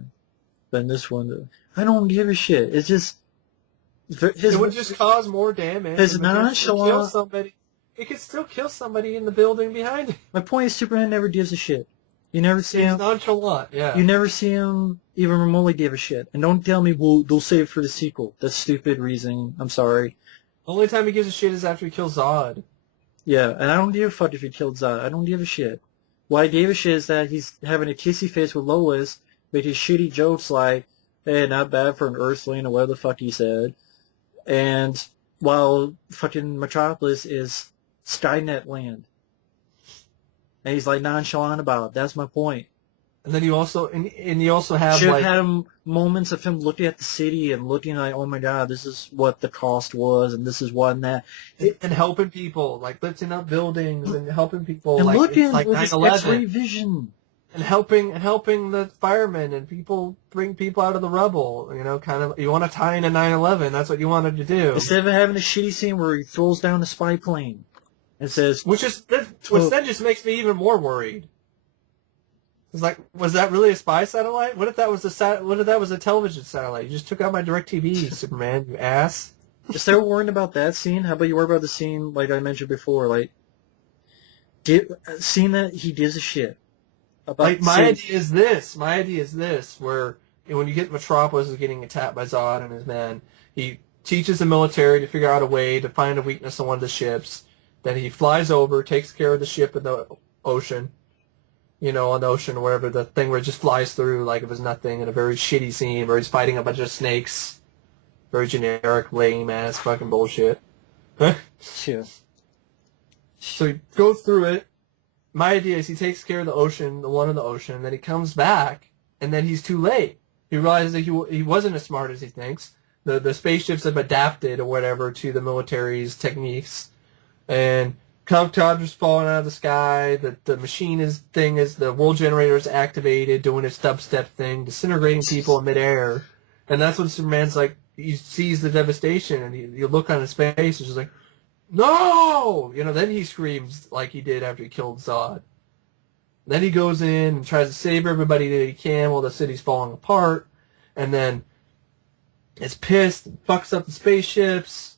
Then this one, I don't give a shit. It's just... It would just cause more damage. His nonchalant... It could still kill somebody in the building behind him. My point is Superman never gives a shit. You never see him... He's nonchalant, yeah. You never see him even remotely give a shit. And don't tell me, well, they'll save it for the sequel. That's stupid reasoning. I'm sorry. The only time he gives a shit is after he kills Zod. Yeah, and I don't give a fuck if he killed Zod. I don't give a shit. Why I gave a shit is that he's having a kissy face with Lois, making shitty jokes like, hey, not bad for an Earthling, or whatever the fuck he said. And while fucking Metropolis is Skynet land. And he's like nonchalant about it. That's my point. And then you also have should like... have had moments of him looking at the city and looking like, oh my god, this is what the cost was, and this is what and that. And helping people, like lifting up buildings and helping people. And like, looking like with his X-ray vision. And helping the firemen and people, bring people out of the rubble, kind of, you want to tie in a 9/11, that's what you wanted to do. Instead of having a shitty scene where he throws down a spy plane and says... Which then just makes me even more worried. It's like, was that really a spy satellite? What if that was a television satellite? You just took out my DirecTV, Superman, you ass. Instead of worrying about that scene, how about you worry about the scene, like I mentioned before, like, seeing that he gives a shit. Like, my idea is this, where when you get Metropolis is getting attacked by Zod and his men, he teaches the military to figure out a way to find a weakness on one of the ships. Then he flies over, takes care of the ship in the ocean, on the ocean or whatever, the thing where it just flies through like it was nothing in a very shitty scene where he's fighting a bunch of snakes. Very generic, lame-ass fucking bullshit. Yeah. So he goes through it. My idea is he takes care of the ocean, the one in the ocean, and then he comes back, and then he's too late. He realizes that he wasn't as smart as he thinks. The spaceships have adapted or whatever to the military's techniques, and helicopters falling out of the sky. The machine is the world generator is activated, doing its dubstep thing, disintegrating people in midair, and that's when Superman's like, he sees the devastation, and you look on his face, it's just like, no! Then he screams like he did after he killed Zod. Then he goes in and tries to save everybody that he can while the city's falling apart, and then is pissed, fucks up the spaceships,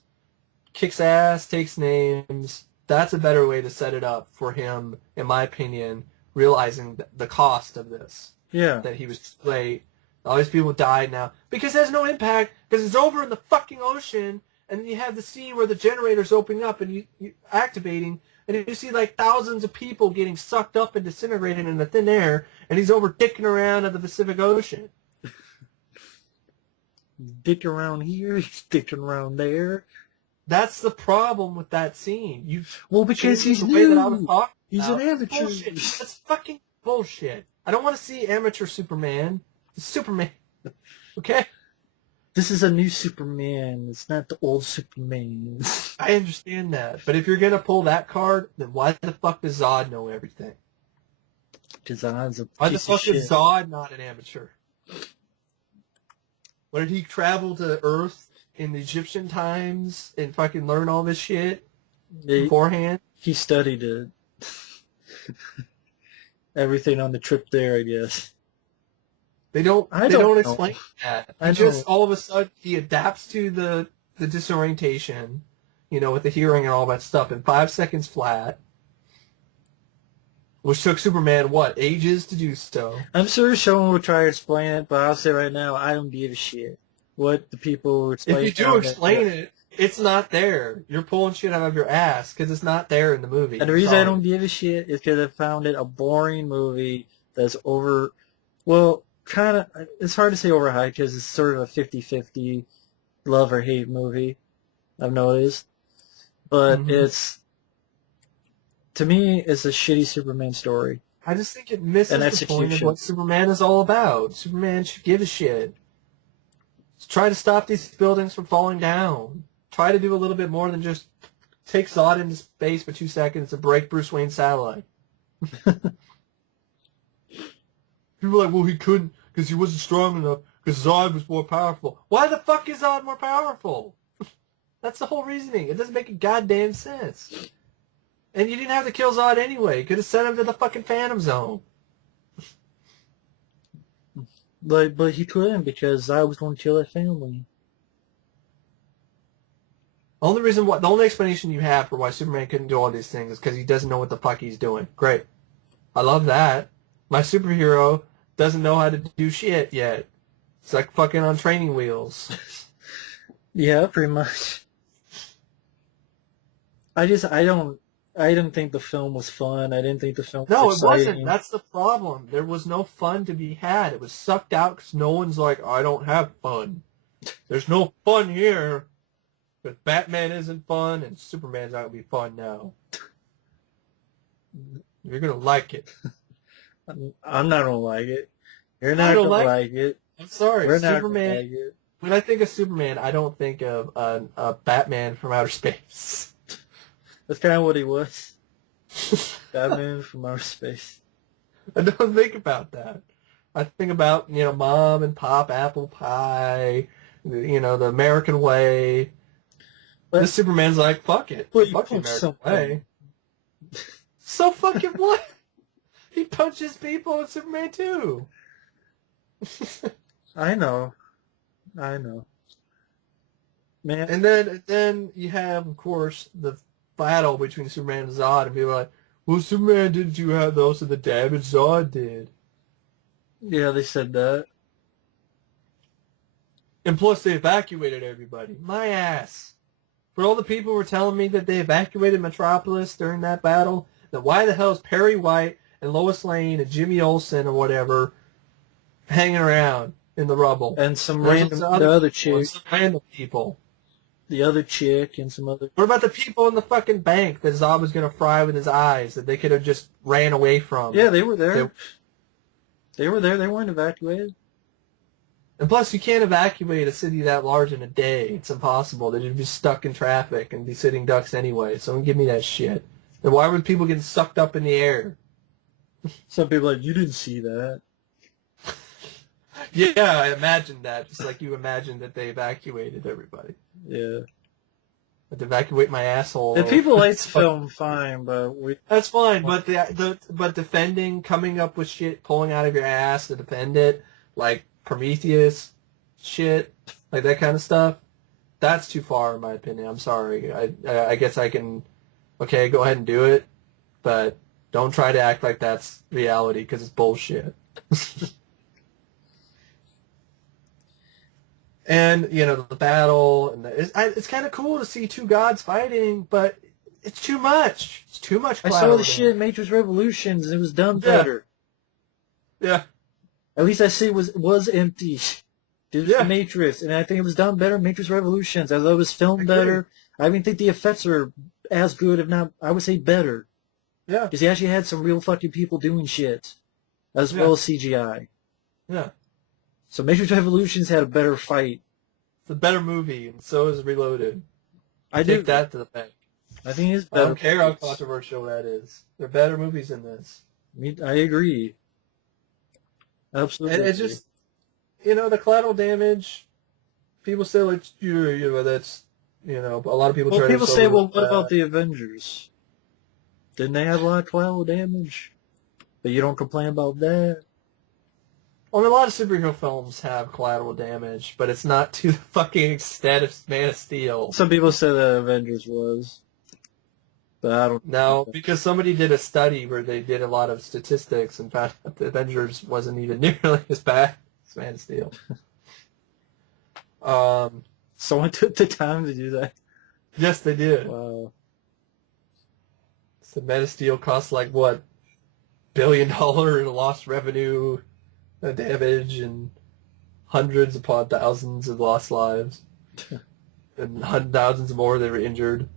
kicks ass, takes names. That's a better way to set it up for him, in my opinion, realizing the cost of this. Yeah. That he was too late. All these people died now. Because it has no impact, because it's over in the fucking ocean, and then you have the scene where the generator's opening up and you activating, and you see like thousands of people getting sucked up and disintegrated in the thin air, and he's over dicking around at the Pacific Ocean. Dicking around here, he's dicking around there. That's the problem with that scene. Because he's the new. Way that I was talking He's about. an amateur. Bullshit. That's fucking bullshit. I don't want to see amateur Superman. It's Superman. Okay? This is a new Superman. It's not the old Superman. I understand that. But if you're going to pull that card, then why the fuck does Zod know everything? Because Zod's a Why the piece of fuck is shit. Zod not an amateur? What, did he travel to Earth in the Egyptian times and fucking learn all this shit beforehand? He studied it. Everything on the trip there, I guess. They don't explain that. All of a sudden he adapts to the disorientation, with the hearing and all that stuff in 5 seconds flat. Which took Superman, ages to do so. I'm sure someone will try to explain it, but I'll say right now, I don't give a shit what the people explain. If you do explain it, it's not there. You're pulling shit out of your ass because it's not there in the movie. And the reason I don't give a shit is because I found it a boring movie that's it's hard to say overhyped because it's sort of a 50-50 love or hate movie, I've noticed. But to me, it's a shitty Superman story. I just think it misses the point of what Superman is all about. Superman should give a shit. Try to stop these buildings from falling down. Try to do a little bit more than just take Zod into space for 2 seconds and break Bruce Wayne's satellite. People are like, well, he couldn't because he wasn't strong enough because Zod was more powerful. Why the fuck is Zod more powerful? That's the whole reasoning. It doesn't make a goddamn sense. And you didn't have to kill Zod anyway. You could have sent him to the fucking Phantom Zone. But he couldn't because Zod was going to kill that family. The only explanation you have for why Superman couldn't do all these things is because he doesn't know what the fuck he's doing. Great. I love that. My superhero doesn't know how to do shit yet. It's like fucking on training wheels. Yeah, pretty much. I didn't think the film was fun. I didn't think the film was exciting. It wasn't. That's the problem. There was no fun to be had. It was sucked out because no one's like, I don't have fun. There's no fun here. But Batman isn't fun, and Superman's not going to be fun now. You're going to like it. I'm not going to like it. You're not going to like it. I'm sorry. We're not going to like it. When I think of Superman, I don't think of a Batman from outer space. That's kind of what he was. Batman from outer space. I don't think about that. I think about, Mom and Pop, apple pie, the American way. But this Superman's like, fuck it. Fuck the American way. So fucking what? He punches people in Superman 2. I know. Man. And then you have, of course, the battle between Superman and Zod, and people are like, well, Superman didn't do those of the damage Zod did. Yeah, they said that. And plus they evacuated everybody. My ass. For all the people who were telling me that they evacuated Metropolis during that battle, then why the hell is Perry White and Lois Lane and Jimmy Olsen or whatever hanging around in the rubble. And some There's random, some the other chick, some random people. the other chick, and some other. What about the people in the fucking bank that Zod was going to fry with his eyes that they could have just ran away from? Yeah, they were there. They were there. They weren't evacuated. And plus, you can't evacuate a city that large in a day. It's impossible. They'd be stuck in traffic and be sitting ducks anyway. So don't give me that shit. Then why were people getting sucked up in the air? Some people are like, you didn't see that. Yeah, I imagined that. Just like you imagined that they evacuated everybody. Yeah. I'd evacuate my asshole. If people like the film, fine, but that's fine. But but defending, coming up with shit, pulling out of your ass to defend it, like Prometheus shit, like that kind of stuff, that's too far in my opinion. I'm sorry. I guess I can, okay, go ahead and do it, but don't try to act like that's reality because it's bullshit. And, you know, the battle, and it's kind of cool to see two gods fighting, but it's too much. It's too much. I saw the shit in Matrix Revolutions, and it was done better. Yeah. At least I see it was empty. Did the Matrix, and I think it was done better in Matrix Revolutions. I thought it was filmed better. I even think the effects are as good, if not, I would say better. Yeah. Because he actually had some real fucking people doing shit, as well as CGI. Yeah. So Matrix Revolutions had a better fight. It's a better movie, and so is Reloaded. I take that to the bank. I think it's better. I don't care how controversial that is. They're better movies than this. I agree. Absolutely. And it's just, you know, the collateral damage. People say like, you know, that's, you know, a lot of people. Well, try people to say, well, what about the Avengers? Didn't they have a lot of collateral damage? But you don't complain about that. Well, a lot of superhero films have collateral damage, but it's not to the fucking extent of Man of Steel. Some people say that Avengers was. But I don't know. No, because somebody did a study where they did a lot of statistics and found that the Avengers wasn't even nearly as bad as Man of Steel. Someone took the time to do that. Yes, they did. Wow. So Man of Steel cost like, what, $1 billion in lost revenue, damage, and hundreds upon thousands of lost lives. And thousands more that were injured.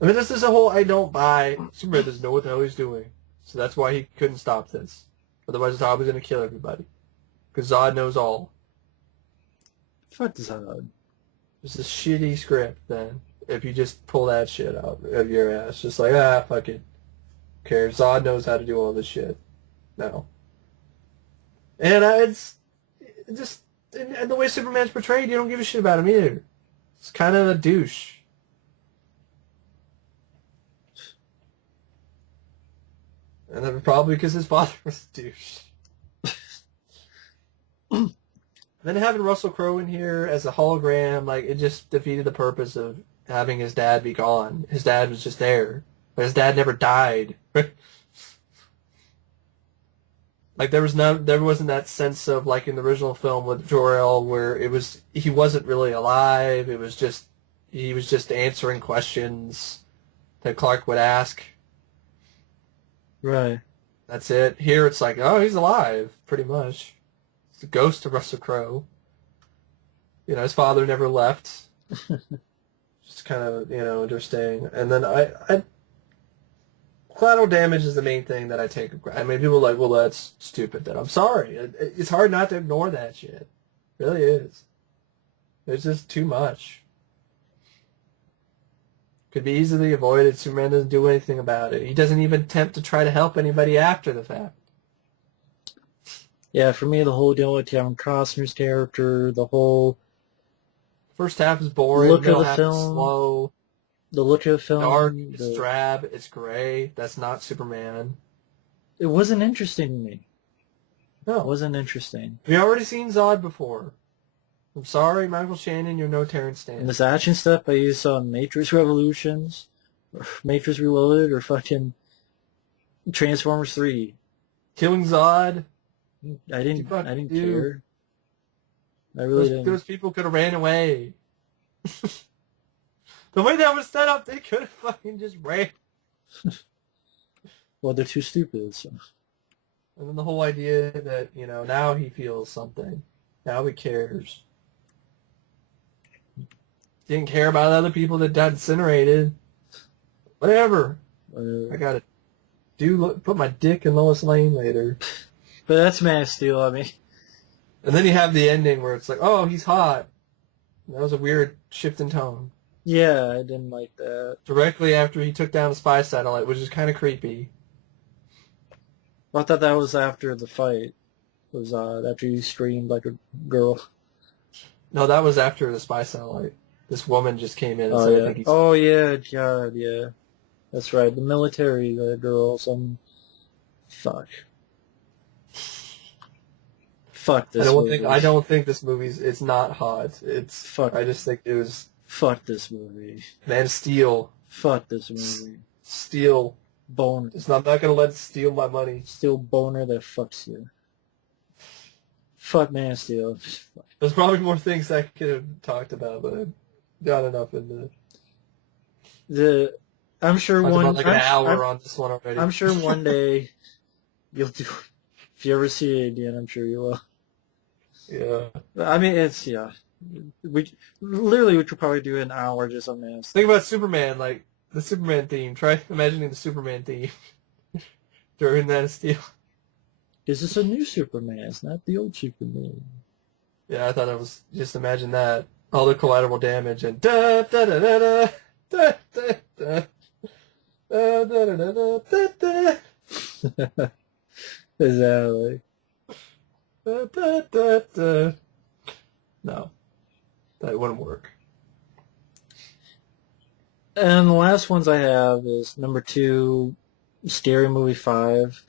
I mean, this is a whole I don't buy. Superman doesn't know what the hell he's doing. So that's why he couldn't stop this. Otherwise, Zod was going to kill everybody. Because Zod knows all. Fuck Zod. It's a shitty script, then. If you just pull that shit out of your ass. Just like, fuck it. Who cares? Zod knows how to do all this shit. No. And it's just... And the way Superman's portrayed, you don't give a shit about him either. It's kind of a douche. And that was probably because his father was a douche. Then having Russell Crowe in here as a hologram, like, it just defeated the purpose of having his dad be gone. His dad was just there. But his dad never died. Like, there wasn't that sense of, like, in the original film with Jor-El where he wasn't really alive. He was just answering questions that Clark would ask. Right. That's it. Here it's like, oh, he's alive, pretty much. It's the ghost of Russell Crowe. You know, his father never left. Just kind of, you know, interesting. And then collateral damage is the main thing that I take. I mean, people are like, well, that's stupid. Then I'm sorry. It's hard not to ignore that shit. It really is. There's just too much. Could be easily avoided. Superman doesn't do anything about it. He doesn't even attempt to try to help anybody after the fact. Yeah, for me, the whole deal with Kevin Costner's character, the whole first half is boring. Look of the half film, is slow. The look of the film, dark. It's drab. It's gray. That's not Superman. It wasn't interesting to me. No, it wasn't interesting. We've already seen Zod before. I'm sorry, Michael Shannon, you're no Terrence Stamp. And this action stuff I used on Matrix Revolutions, or Matrix Reloaded, or fucking Transformers 3. Killing Zod. I didn't care. I really didn't. Those people could have ran away. The way that was set up, they could have fucking just ran. Well, they're too stupid. So. And then the whole idea that, now he feels something. Now he cares. Didn't care about other people that got incinerated. Whatever. I gotta put my dick in Lois Lane later. But that's Man of Steel, I mean. And then you have the ending where it's like, oh, he's hot. That was a weird shift in tone. Yeah, I didn't like that. Directly after he took down a spy satellite, which is kind of creepy. I thought that was after the fight. It was after he screamed like a girl. No, that was after the spy satellite. This woman just came in and Oh, said, yeah. I think he's... Oh, yeah, God, yeah. That's right. The military girl, some... Fuck. Fuck this movie. I don't think this movie's... It's not hot. It's... Fuck. I just think it was... Fuck this movie. Man of Steel. Fuck this movie. Steel. Boner. I'm not gonna let it steal my money. Steel boner that fucks you. Fuck Man of Steel. There's probably more things I could have talked about, but I got enough in I'm sure Talked one... about like an hour on this one already. I'm sure one day you'll do... If you ever see it again, I'm sure you will. Yeah. I mean, it's... Yeah. We could probably do an hour just on Man of Steel. Think about Superman, like the Superman theme. Try imagining the Superman theme during Man of Steel. Is this a new Superman? It's not the old Superman. Yeah, I thought it was just imagine that. All the collateral damage and da da da da da da da da da da da da da. Exactly. Da, da, da, da. No, that wouldn't work. And the last ones I have is number 2, Scary Movie 5.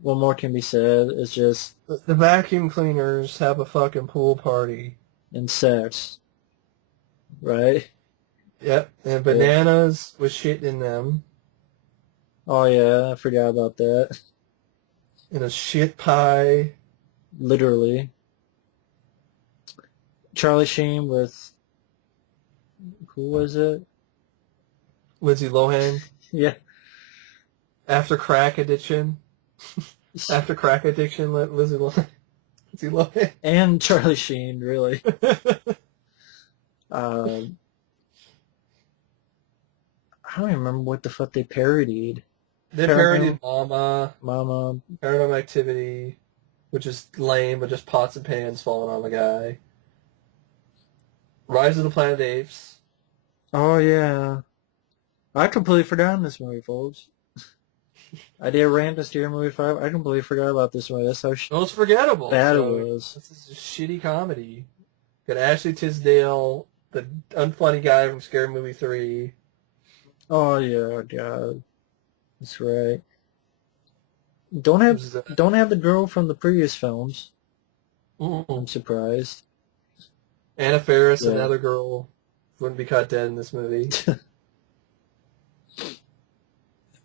What more can be said? It's just... The vacuum cleaners have a fucking pool party. And sex. Right? Yep, and bananas with shit in them. Oh yeah, I forgot about that. And a shit pie. Literally. Charlie Sheen with... Who was it? Lindsay Lohan. Yeah. After crack addiction. After crack addiction, Lindsay Lohan. Lindsay Lohan. And Charlie Sheen, really. I don't even remember what the fuck they parodied. They parodied Mama. Mama. Paranormal Activity, which is lame, but just pots and pans falling on the guy. Rise of the Planet of the Apes. Oh, yeah. I completely forgot this movie, folks. I did a rant on Scary Movie 5. I completely forgot about this movie. That's how It's forgettable. bad it was. This is a shitty comedy. Got Ashley Tisdale, the unfunny guy from Scary Movie 3. Oh, yeah, God. That's right. Don't have the girl from the previous films. I'm surprised. Anna Faris, another girl, wouldn't be caught dead in this movie.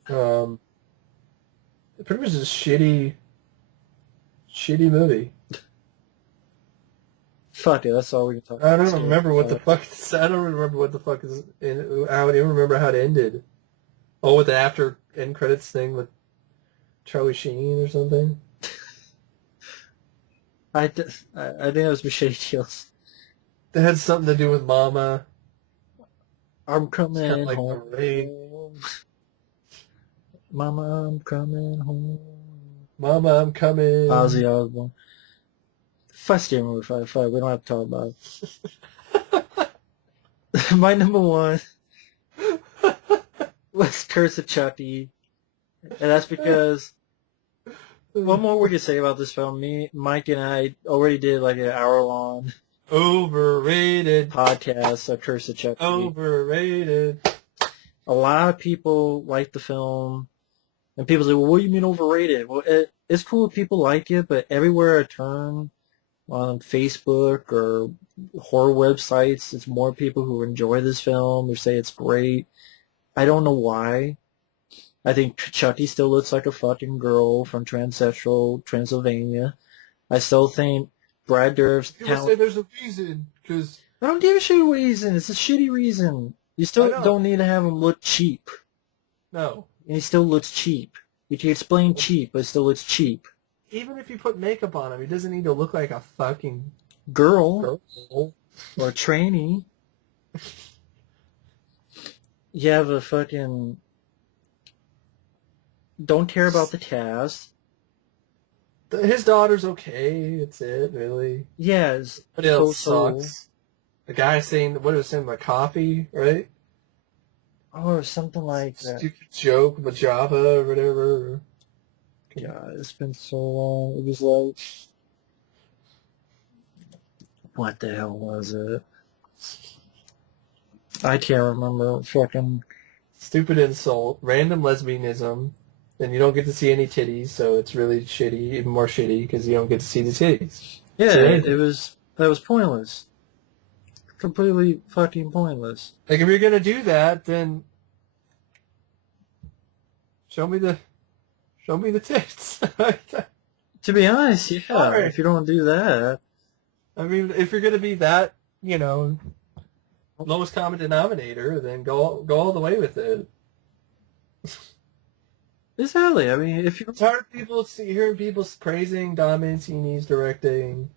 Pretty much a shitty movie. Fuck it, that's all we can talk about. I don't remember what the fuck. I don't remember what the fuck is. I don't even remember how it ended. Oh, with the after end credits thing with Charlie Sheen or something. I think it was Machete Kills. That had something to do with Mama. I'm coming like home. Mama, I'm coming home. Mama, I'm coming. Ozzy Osbourne. First Scary Movie 5. We don't have to talk about it. My number 1 was Curse of Chucky. And that's because... What more we could say about this film? Me, Mike, and I already did like an hour-long... Overrated. Podcast of Curse of Chucky. Overrated. A lot of people like the film. And people say, well, what do you mean overrated? Well, it's cool if people like it, but everywhere I turn... on Facebook or horror websites, it's more people who enjoy this film or say it's great. I don't know why. I think Chucky still looks like a fucking girl from Transsexual Transylvania. I still think Brad Dourif's People say there's a reason, because... I don't give a shit reason. It's a shitty reason. You still don't need to have him look cheap. No. and he still looks cheap. You can explain cheap, but it still looks cheap. Even if you put makeup on him, he doesn't need to look like a fucking Girl girl. or a trainee. You have a fucking... Don't care about the cast. His daughter's okay. It's it, really. Yeah, it's What else so. sucks? The guy saying, what was saying, like coffee, right? Or something like that. Stupid joke about Java or whatever. God, it's been so long. It was like... What the hell was it? I can't remember. Fucking... Stupid insult. Random lesbianism. And you don't get to see any titties, so it's really shitty, even more shitty, because you don't get to see the titties. Yeah, So, that was pointless. Completely fucking pointless. like, if you're gonna do that, then show me the tits. To be honest, yeah, Sorry. if you don't do that... I mean, if you're gonna be that, lowest common denominator, then go all the way with it. Exactly. I mean, if you're... It's hard hearing people praising Don Mancini's directing.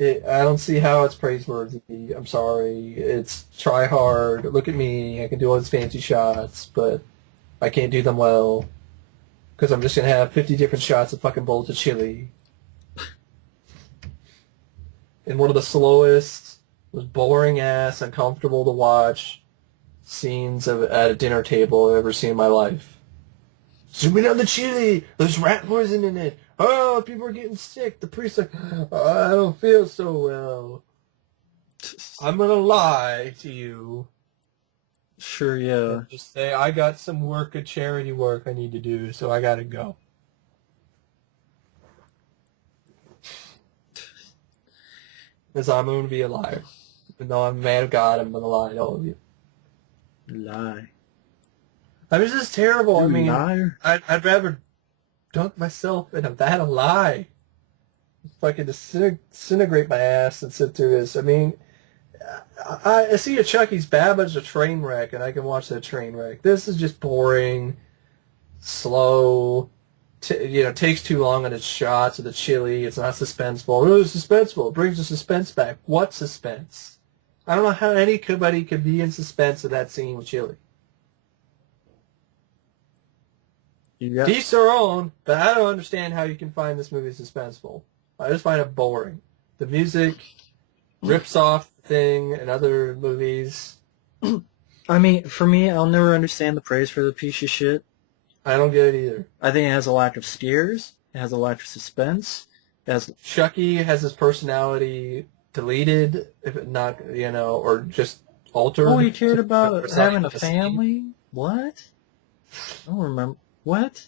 I don't see how it's praiseworthy. I'm sorry. It's try hard. Look at me. I can do all these fancy shots, but I can't do them well because I'm just gonna have 50 different shots of fucking bowls of chili. And one of the slowest, most boring ass, uncomfortable to watch scenes at a dinner table I've ever seen in my life. Zoom in on the chili. There's rat poison in it. Oh, people are getting sick. The priest's like, oh, I don't feel so well. I'm gonna lie to you. Sure, yeah. And just say I got some charity work I need to do, so I gotta go. Because I'm gonna be a liar. Even though I'm a man of God, I'm gonna lie to all of you. Lie. I mean, this is terrible. You I mean, liar. I'd rather dunk myself in a vat of lye, fucking disintegrate my ass and sit through this. I mean, I see a Chucky's bad, but it's a train wreck, and I can watch that train wreck. This is just boring, slow. Takes too long on its shots of the chili. It's not suspenseful. It was suspenseful. It brings the suspense back. What suspense? I don't know how anybody could be in suspense of that scene with chili. Each their own, but I don't understand how you can find this movie suspenseful. I just find it boring. The music rips off the thing and other movies. I mean, for me, I'll never understand the praise for the piece of shit. I don't get it either. I think it has a lack of scares. It has a lack of suspense. Chucky has his personality deleted, if it not, or just altered. Oh, he cared about having a family? What? I don't remember. What?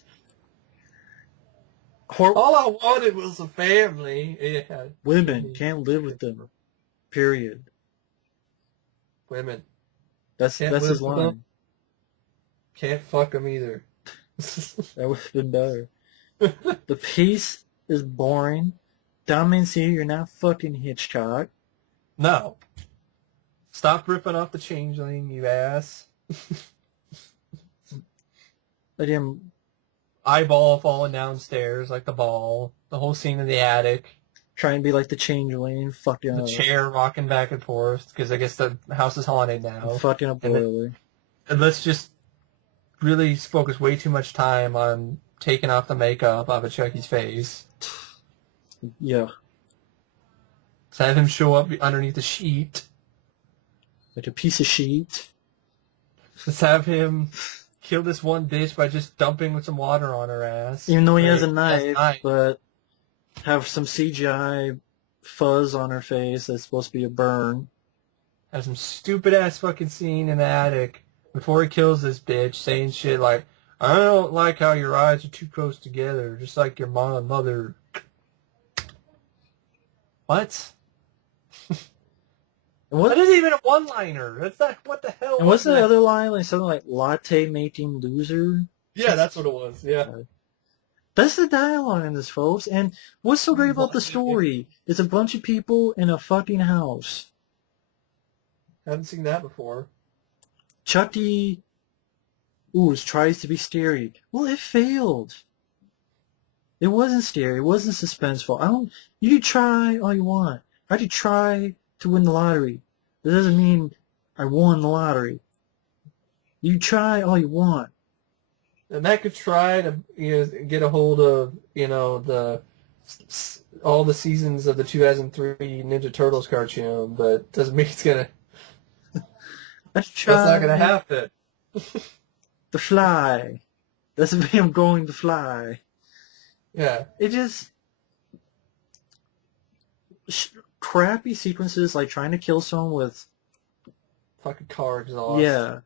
All I wanted was a family. Yeah. Women can't live with them. Period. Women. That's his line. Can't fuck them either. That would have been better. The piece is boring. Don Mancini, you're not fucking Hitchcock. No. Stop ripping off the Changeling, you ass. Again, eyeball falling downstairs like the ball. The whole scene in the attic. Trying to be like the Changeling. Fucking the chair rocking back and forth because I guess the house is haunted now. Fucking a boiler. And let's just really focus way too much time on taking off the makeup off of Chucky's face. Yeah. Let's have him show up underneath the sheet. Like a piece of sheet. Let's have him kill this one bitch by just dumping some water on her ass. Even though he has a knife, but have some CGI fuzz on her face that's supposed to be a burn. Have some stupid ass fucking scene in the attic before he kills this bitch saying shit like, I don't like how your eyes are too close together, just like your mom and mother. What? That isn't even a one-liner. That's not, what the hell and what's the other line? Like something like latte making loser? Yeah, that's what it was. Yeah. That's the dialogue in this, folks. And what's so great about the story? It's a bunch of people in a fucking house. Haven't seen that before. Chucky ooh, it tries to be scary. Well, it failed. It wasn't scary. It wasn't suspenseful. You can try all you want. I could try to win the lottery. That doesn't mean I won the lottery. You try all you want. And that could try to get a hold of all the seasons of the 2003 Ninja Turtles cartoon, but doesn't mean it's gonna. That's not gonna happen. The Fly. Doesn't mean I'm going to fly. Yeah. It just crappy sequences like trying to kill someone with fucking car exhaust. Yeah.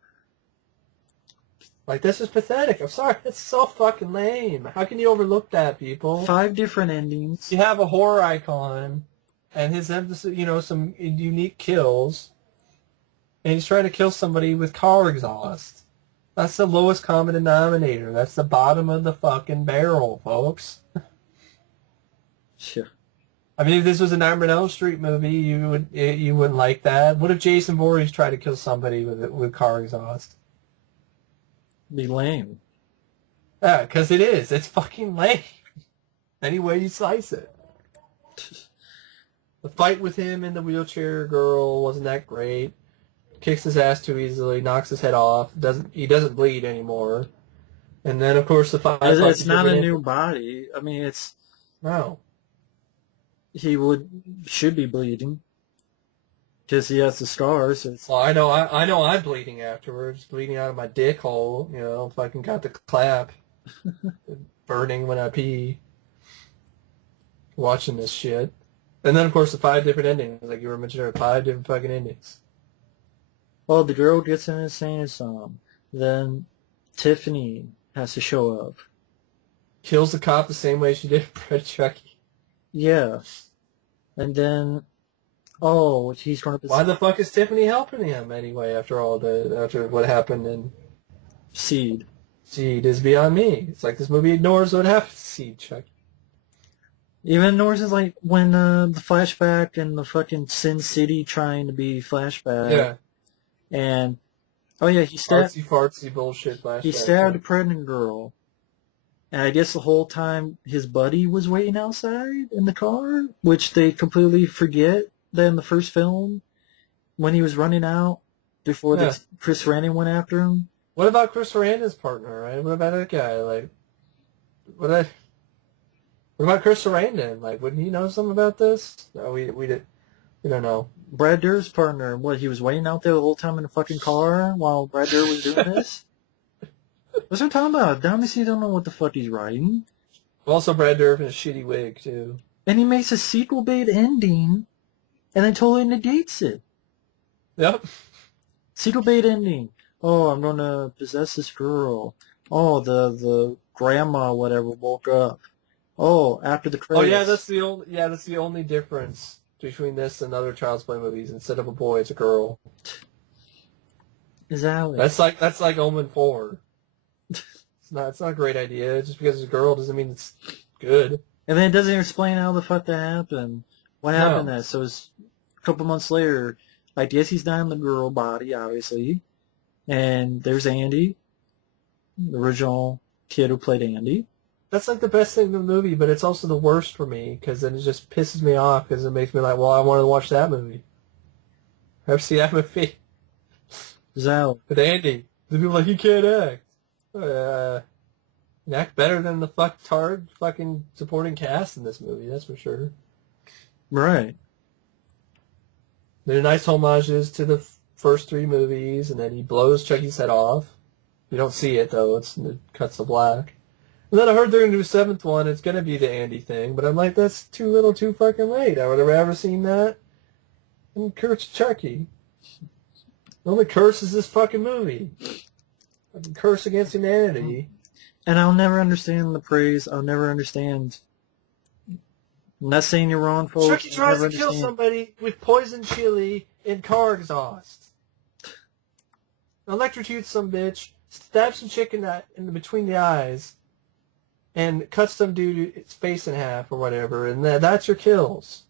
Like, this is pathetic. I'm sorry. It's so fucking lame. How can you overlook that, people? 5 different endings. You have a horror icon, and his emphasis, some unique kills, and he's trying to kill somebody with car exhaust. That's the lowest common denominator. That's the bottom of the fucking barrel, folks. Sure. I mean, if this was a Nightmare on Elm Street movie, you wouldn't like that. What if Jason Voorhees tried to kill somebody with car exhaust? Be lame. Yeah, because it is. It's fucking lame. Any way you slice it. The fight with him and the wheelchair girl wasn't that great. Kicks his ass too easily, knocks his head off. He doesn't bleed anymore. And then, of course, the fight. It's not a new body. I mean, it's no. He should be bleeding because he has the scars. So well, I know I'm bleeding afterwards, bleeding out of my dick hole. Fucking got the clap, burning when I pee. Watching this shit, and then of course the 5 different endings, like you were mentioning, 5 different fucking endings. Well, the girl gets in an insane asylum. Then Tiffany has to show up. Kills the cop the same way she did for Chucky. Yeah. And then, he's going to... Why the fuck is Tiffany helping him anyway after what happened in... Seed is beyond me. It's like this movie ignores what happened to Seed, Chucky. Even ignores it, like when the flashback and the fucking Sin City trying to be flashback. Yeah. And, he stabbed... Artsy-fartsy bullshit flashback. He stabbed a pregnant girl. And I guess the whole time his buddy was waiting outside in the car, which they completely forget that in the first film when he was running out before Chris Sarandon went after him. What about Chris Sarandon's partner, right? What about that guy? Like, what about Chris Sarandon? Like, wouldn't he know something about this? No, we don't know. Brad Dourif's partner, he was waiting out there the whole time in the fucking car while Brad Dourif was doing this? What's he talking about? Obviously, don't know what the fuck he's writing. Also, Brad Dourif in a shitty wig, too. And he makes a sequel-bait ending, and then totally negates it. Yep. Sequel-bait ending. Oh, I'm gonna possess this girl. Oh, the grandma, whatever, woke up. Oh, after the credits. Oh, yeah, that's the only difference between this and other Child's Play movies. Instead of a boy, it's a girl. Exactly. That's like Omen 4. It's not a great idea. Just because it's a girl doesn't mean it's good. And then it doesn't explain how the fuck that happened. What happened there? So it's a couple months later, I guess he's not in the girl body, obviously. And there's Andy, the original kid who played Andy. That's like the best thing in the movie, but it's also the worst for me because then it just pisses me off because it makes me like, well, I want to watch that movie. I've seen that movie. Exactly. With Andy. The people are like, he can't act. Act better than the fucking supporting cast in this movie, that's for sure. Right. There are nice homages to the first 3 movies, and then he blows Chucky's head off. You don't see it, though. It cuts to black. And then I heard they're going to do a 7th one. It's going to be the Andy thing, but I'm like, that's too fucking late. I would have rather seen that than Kurt's Chucky. The only curse is this fucking movie. Curse against humanity. And I'll never understand the praise. I'll never understand. I'm not saying you're wrong, folks. Chucky tries to kill somebody with poison chili and car exhaust. Electrocutes some bitch, stabs some chick in between the eyes, and cuts some dude's face in half or whatever, and that's your kills.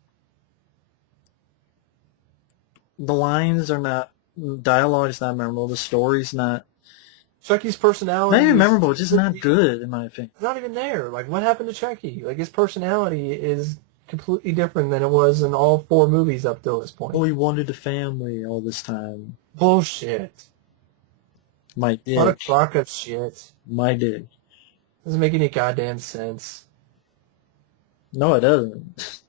The lines are not... Dialogue is not memorable. The story's not... Chucky's personality. Not even is memorable, just not good in my opinion. not even there. Like, what happened to Chucky? Like, his personality is completely different than it was in all 4 movies up till this point. Oh, he wanted a family all this time. Bullshit. My dick. What a crock of shit. My dick. Doesn't make any goddamn sense. No, it doesn't.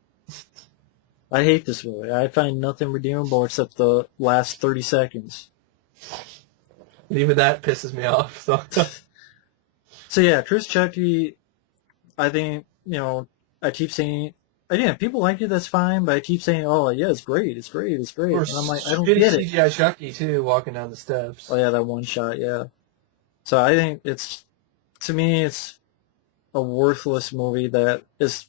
I hate this movie. I find nothing redeemable except the last 30 seconds. Even that pisses me off. So, So yeah, Chris Chucky, I think, I keep saying, again, people like it, that's fine, but I keep saying, oh, yeah, it's great. And I'm like, I don't get it. CGI Chucky, too, walking down the steps. Oh, yeah, that one shot, yeah. So I think to me, it's a worthless movie that is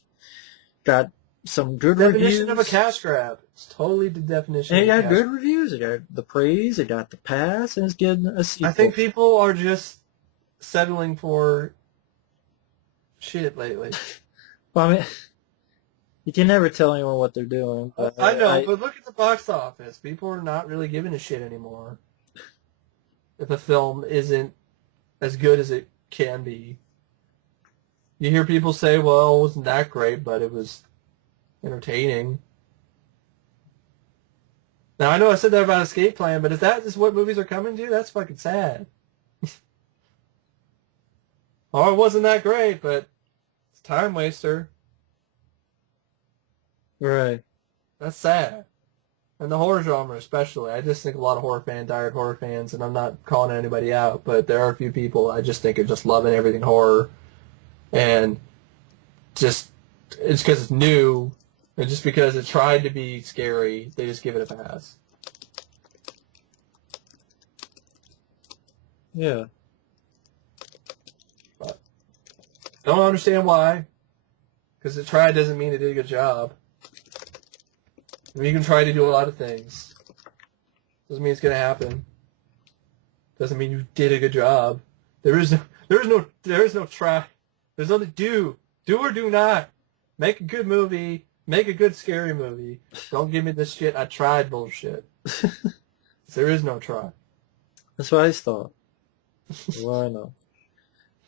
got some good Definition reviews. of a cash grab. It's totally the definition And it of a got cash good reviews. It got the praise. It got the pass, and it's getting a sequel. I think people are just settling for shit lately. Well, I mean, you can never tell anyone what they're doing. But I know, but look at the box office. People are not really giving a shit anymore. If a film isn't as good as it can be. You hear people say, well, it wasn't that great, but it was entertaining. Now, I know I said that about Escape Plan, but if that is what movies are coming to, that's fucking sad. Oh, it wasn't that great, but it's a time waster. Right. That's sad. And the horror genre especially. I just think a lot of diehard horror fans, and I'm not calling anybody out, but there are a few people I just think are just loving everything horror. And just, it's because it's new, and just because it tried to be scary, they just give it a pass. Yeah. But don't understand why. Because it tried doesn't mean it did a good job. I mean, you can try to do a lot of things. Doesn't mean it's going to happen. Doesn't mean you did a good job. There is no try. There's only do or do not. Make a good movie. Make a good scary movie. Don't give me this shit. I tried bullshit. There is no try. That's what I thought. Well, I know.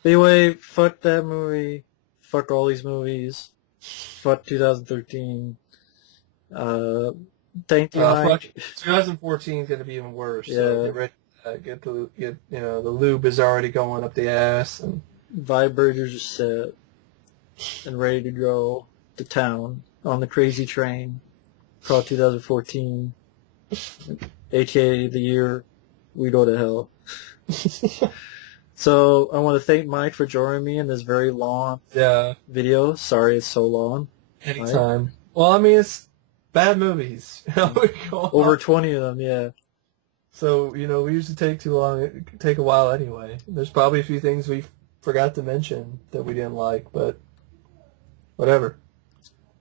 But anyway, fuck that movie. Fuck all these movies. Fuck 2013. Thank you, Mike. 2014 is going to be even worse. Yeah. So get ready. Get the lube is already going up the ass, and Vibrators are set and ready to go to town on the crazy train called 2014, aka the year we go to hell. So I want to thank Mike for joining me in this very long video. Sorry it's so long. Anytime. Mike? Well, I mean, it's bad movies. Over 20 of them, yeah. So, we usually take too long. Take a while anyway. There's probably a few things we forgot to mention that we didn't like, but whatever.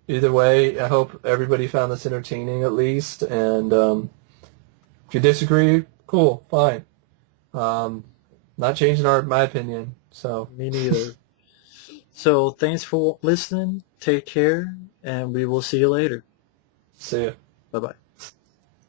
Either way, I hope everybody found this entertaining at least, and if you disagree, cool, fine. Not changing my opinion, so. Me neither. So thanks for listening, take care, and we will see you later. See ya. Bye-bye.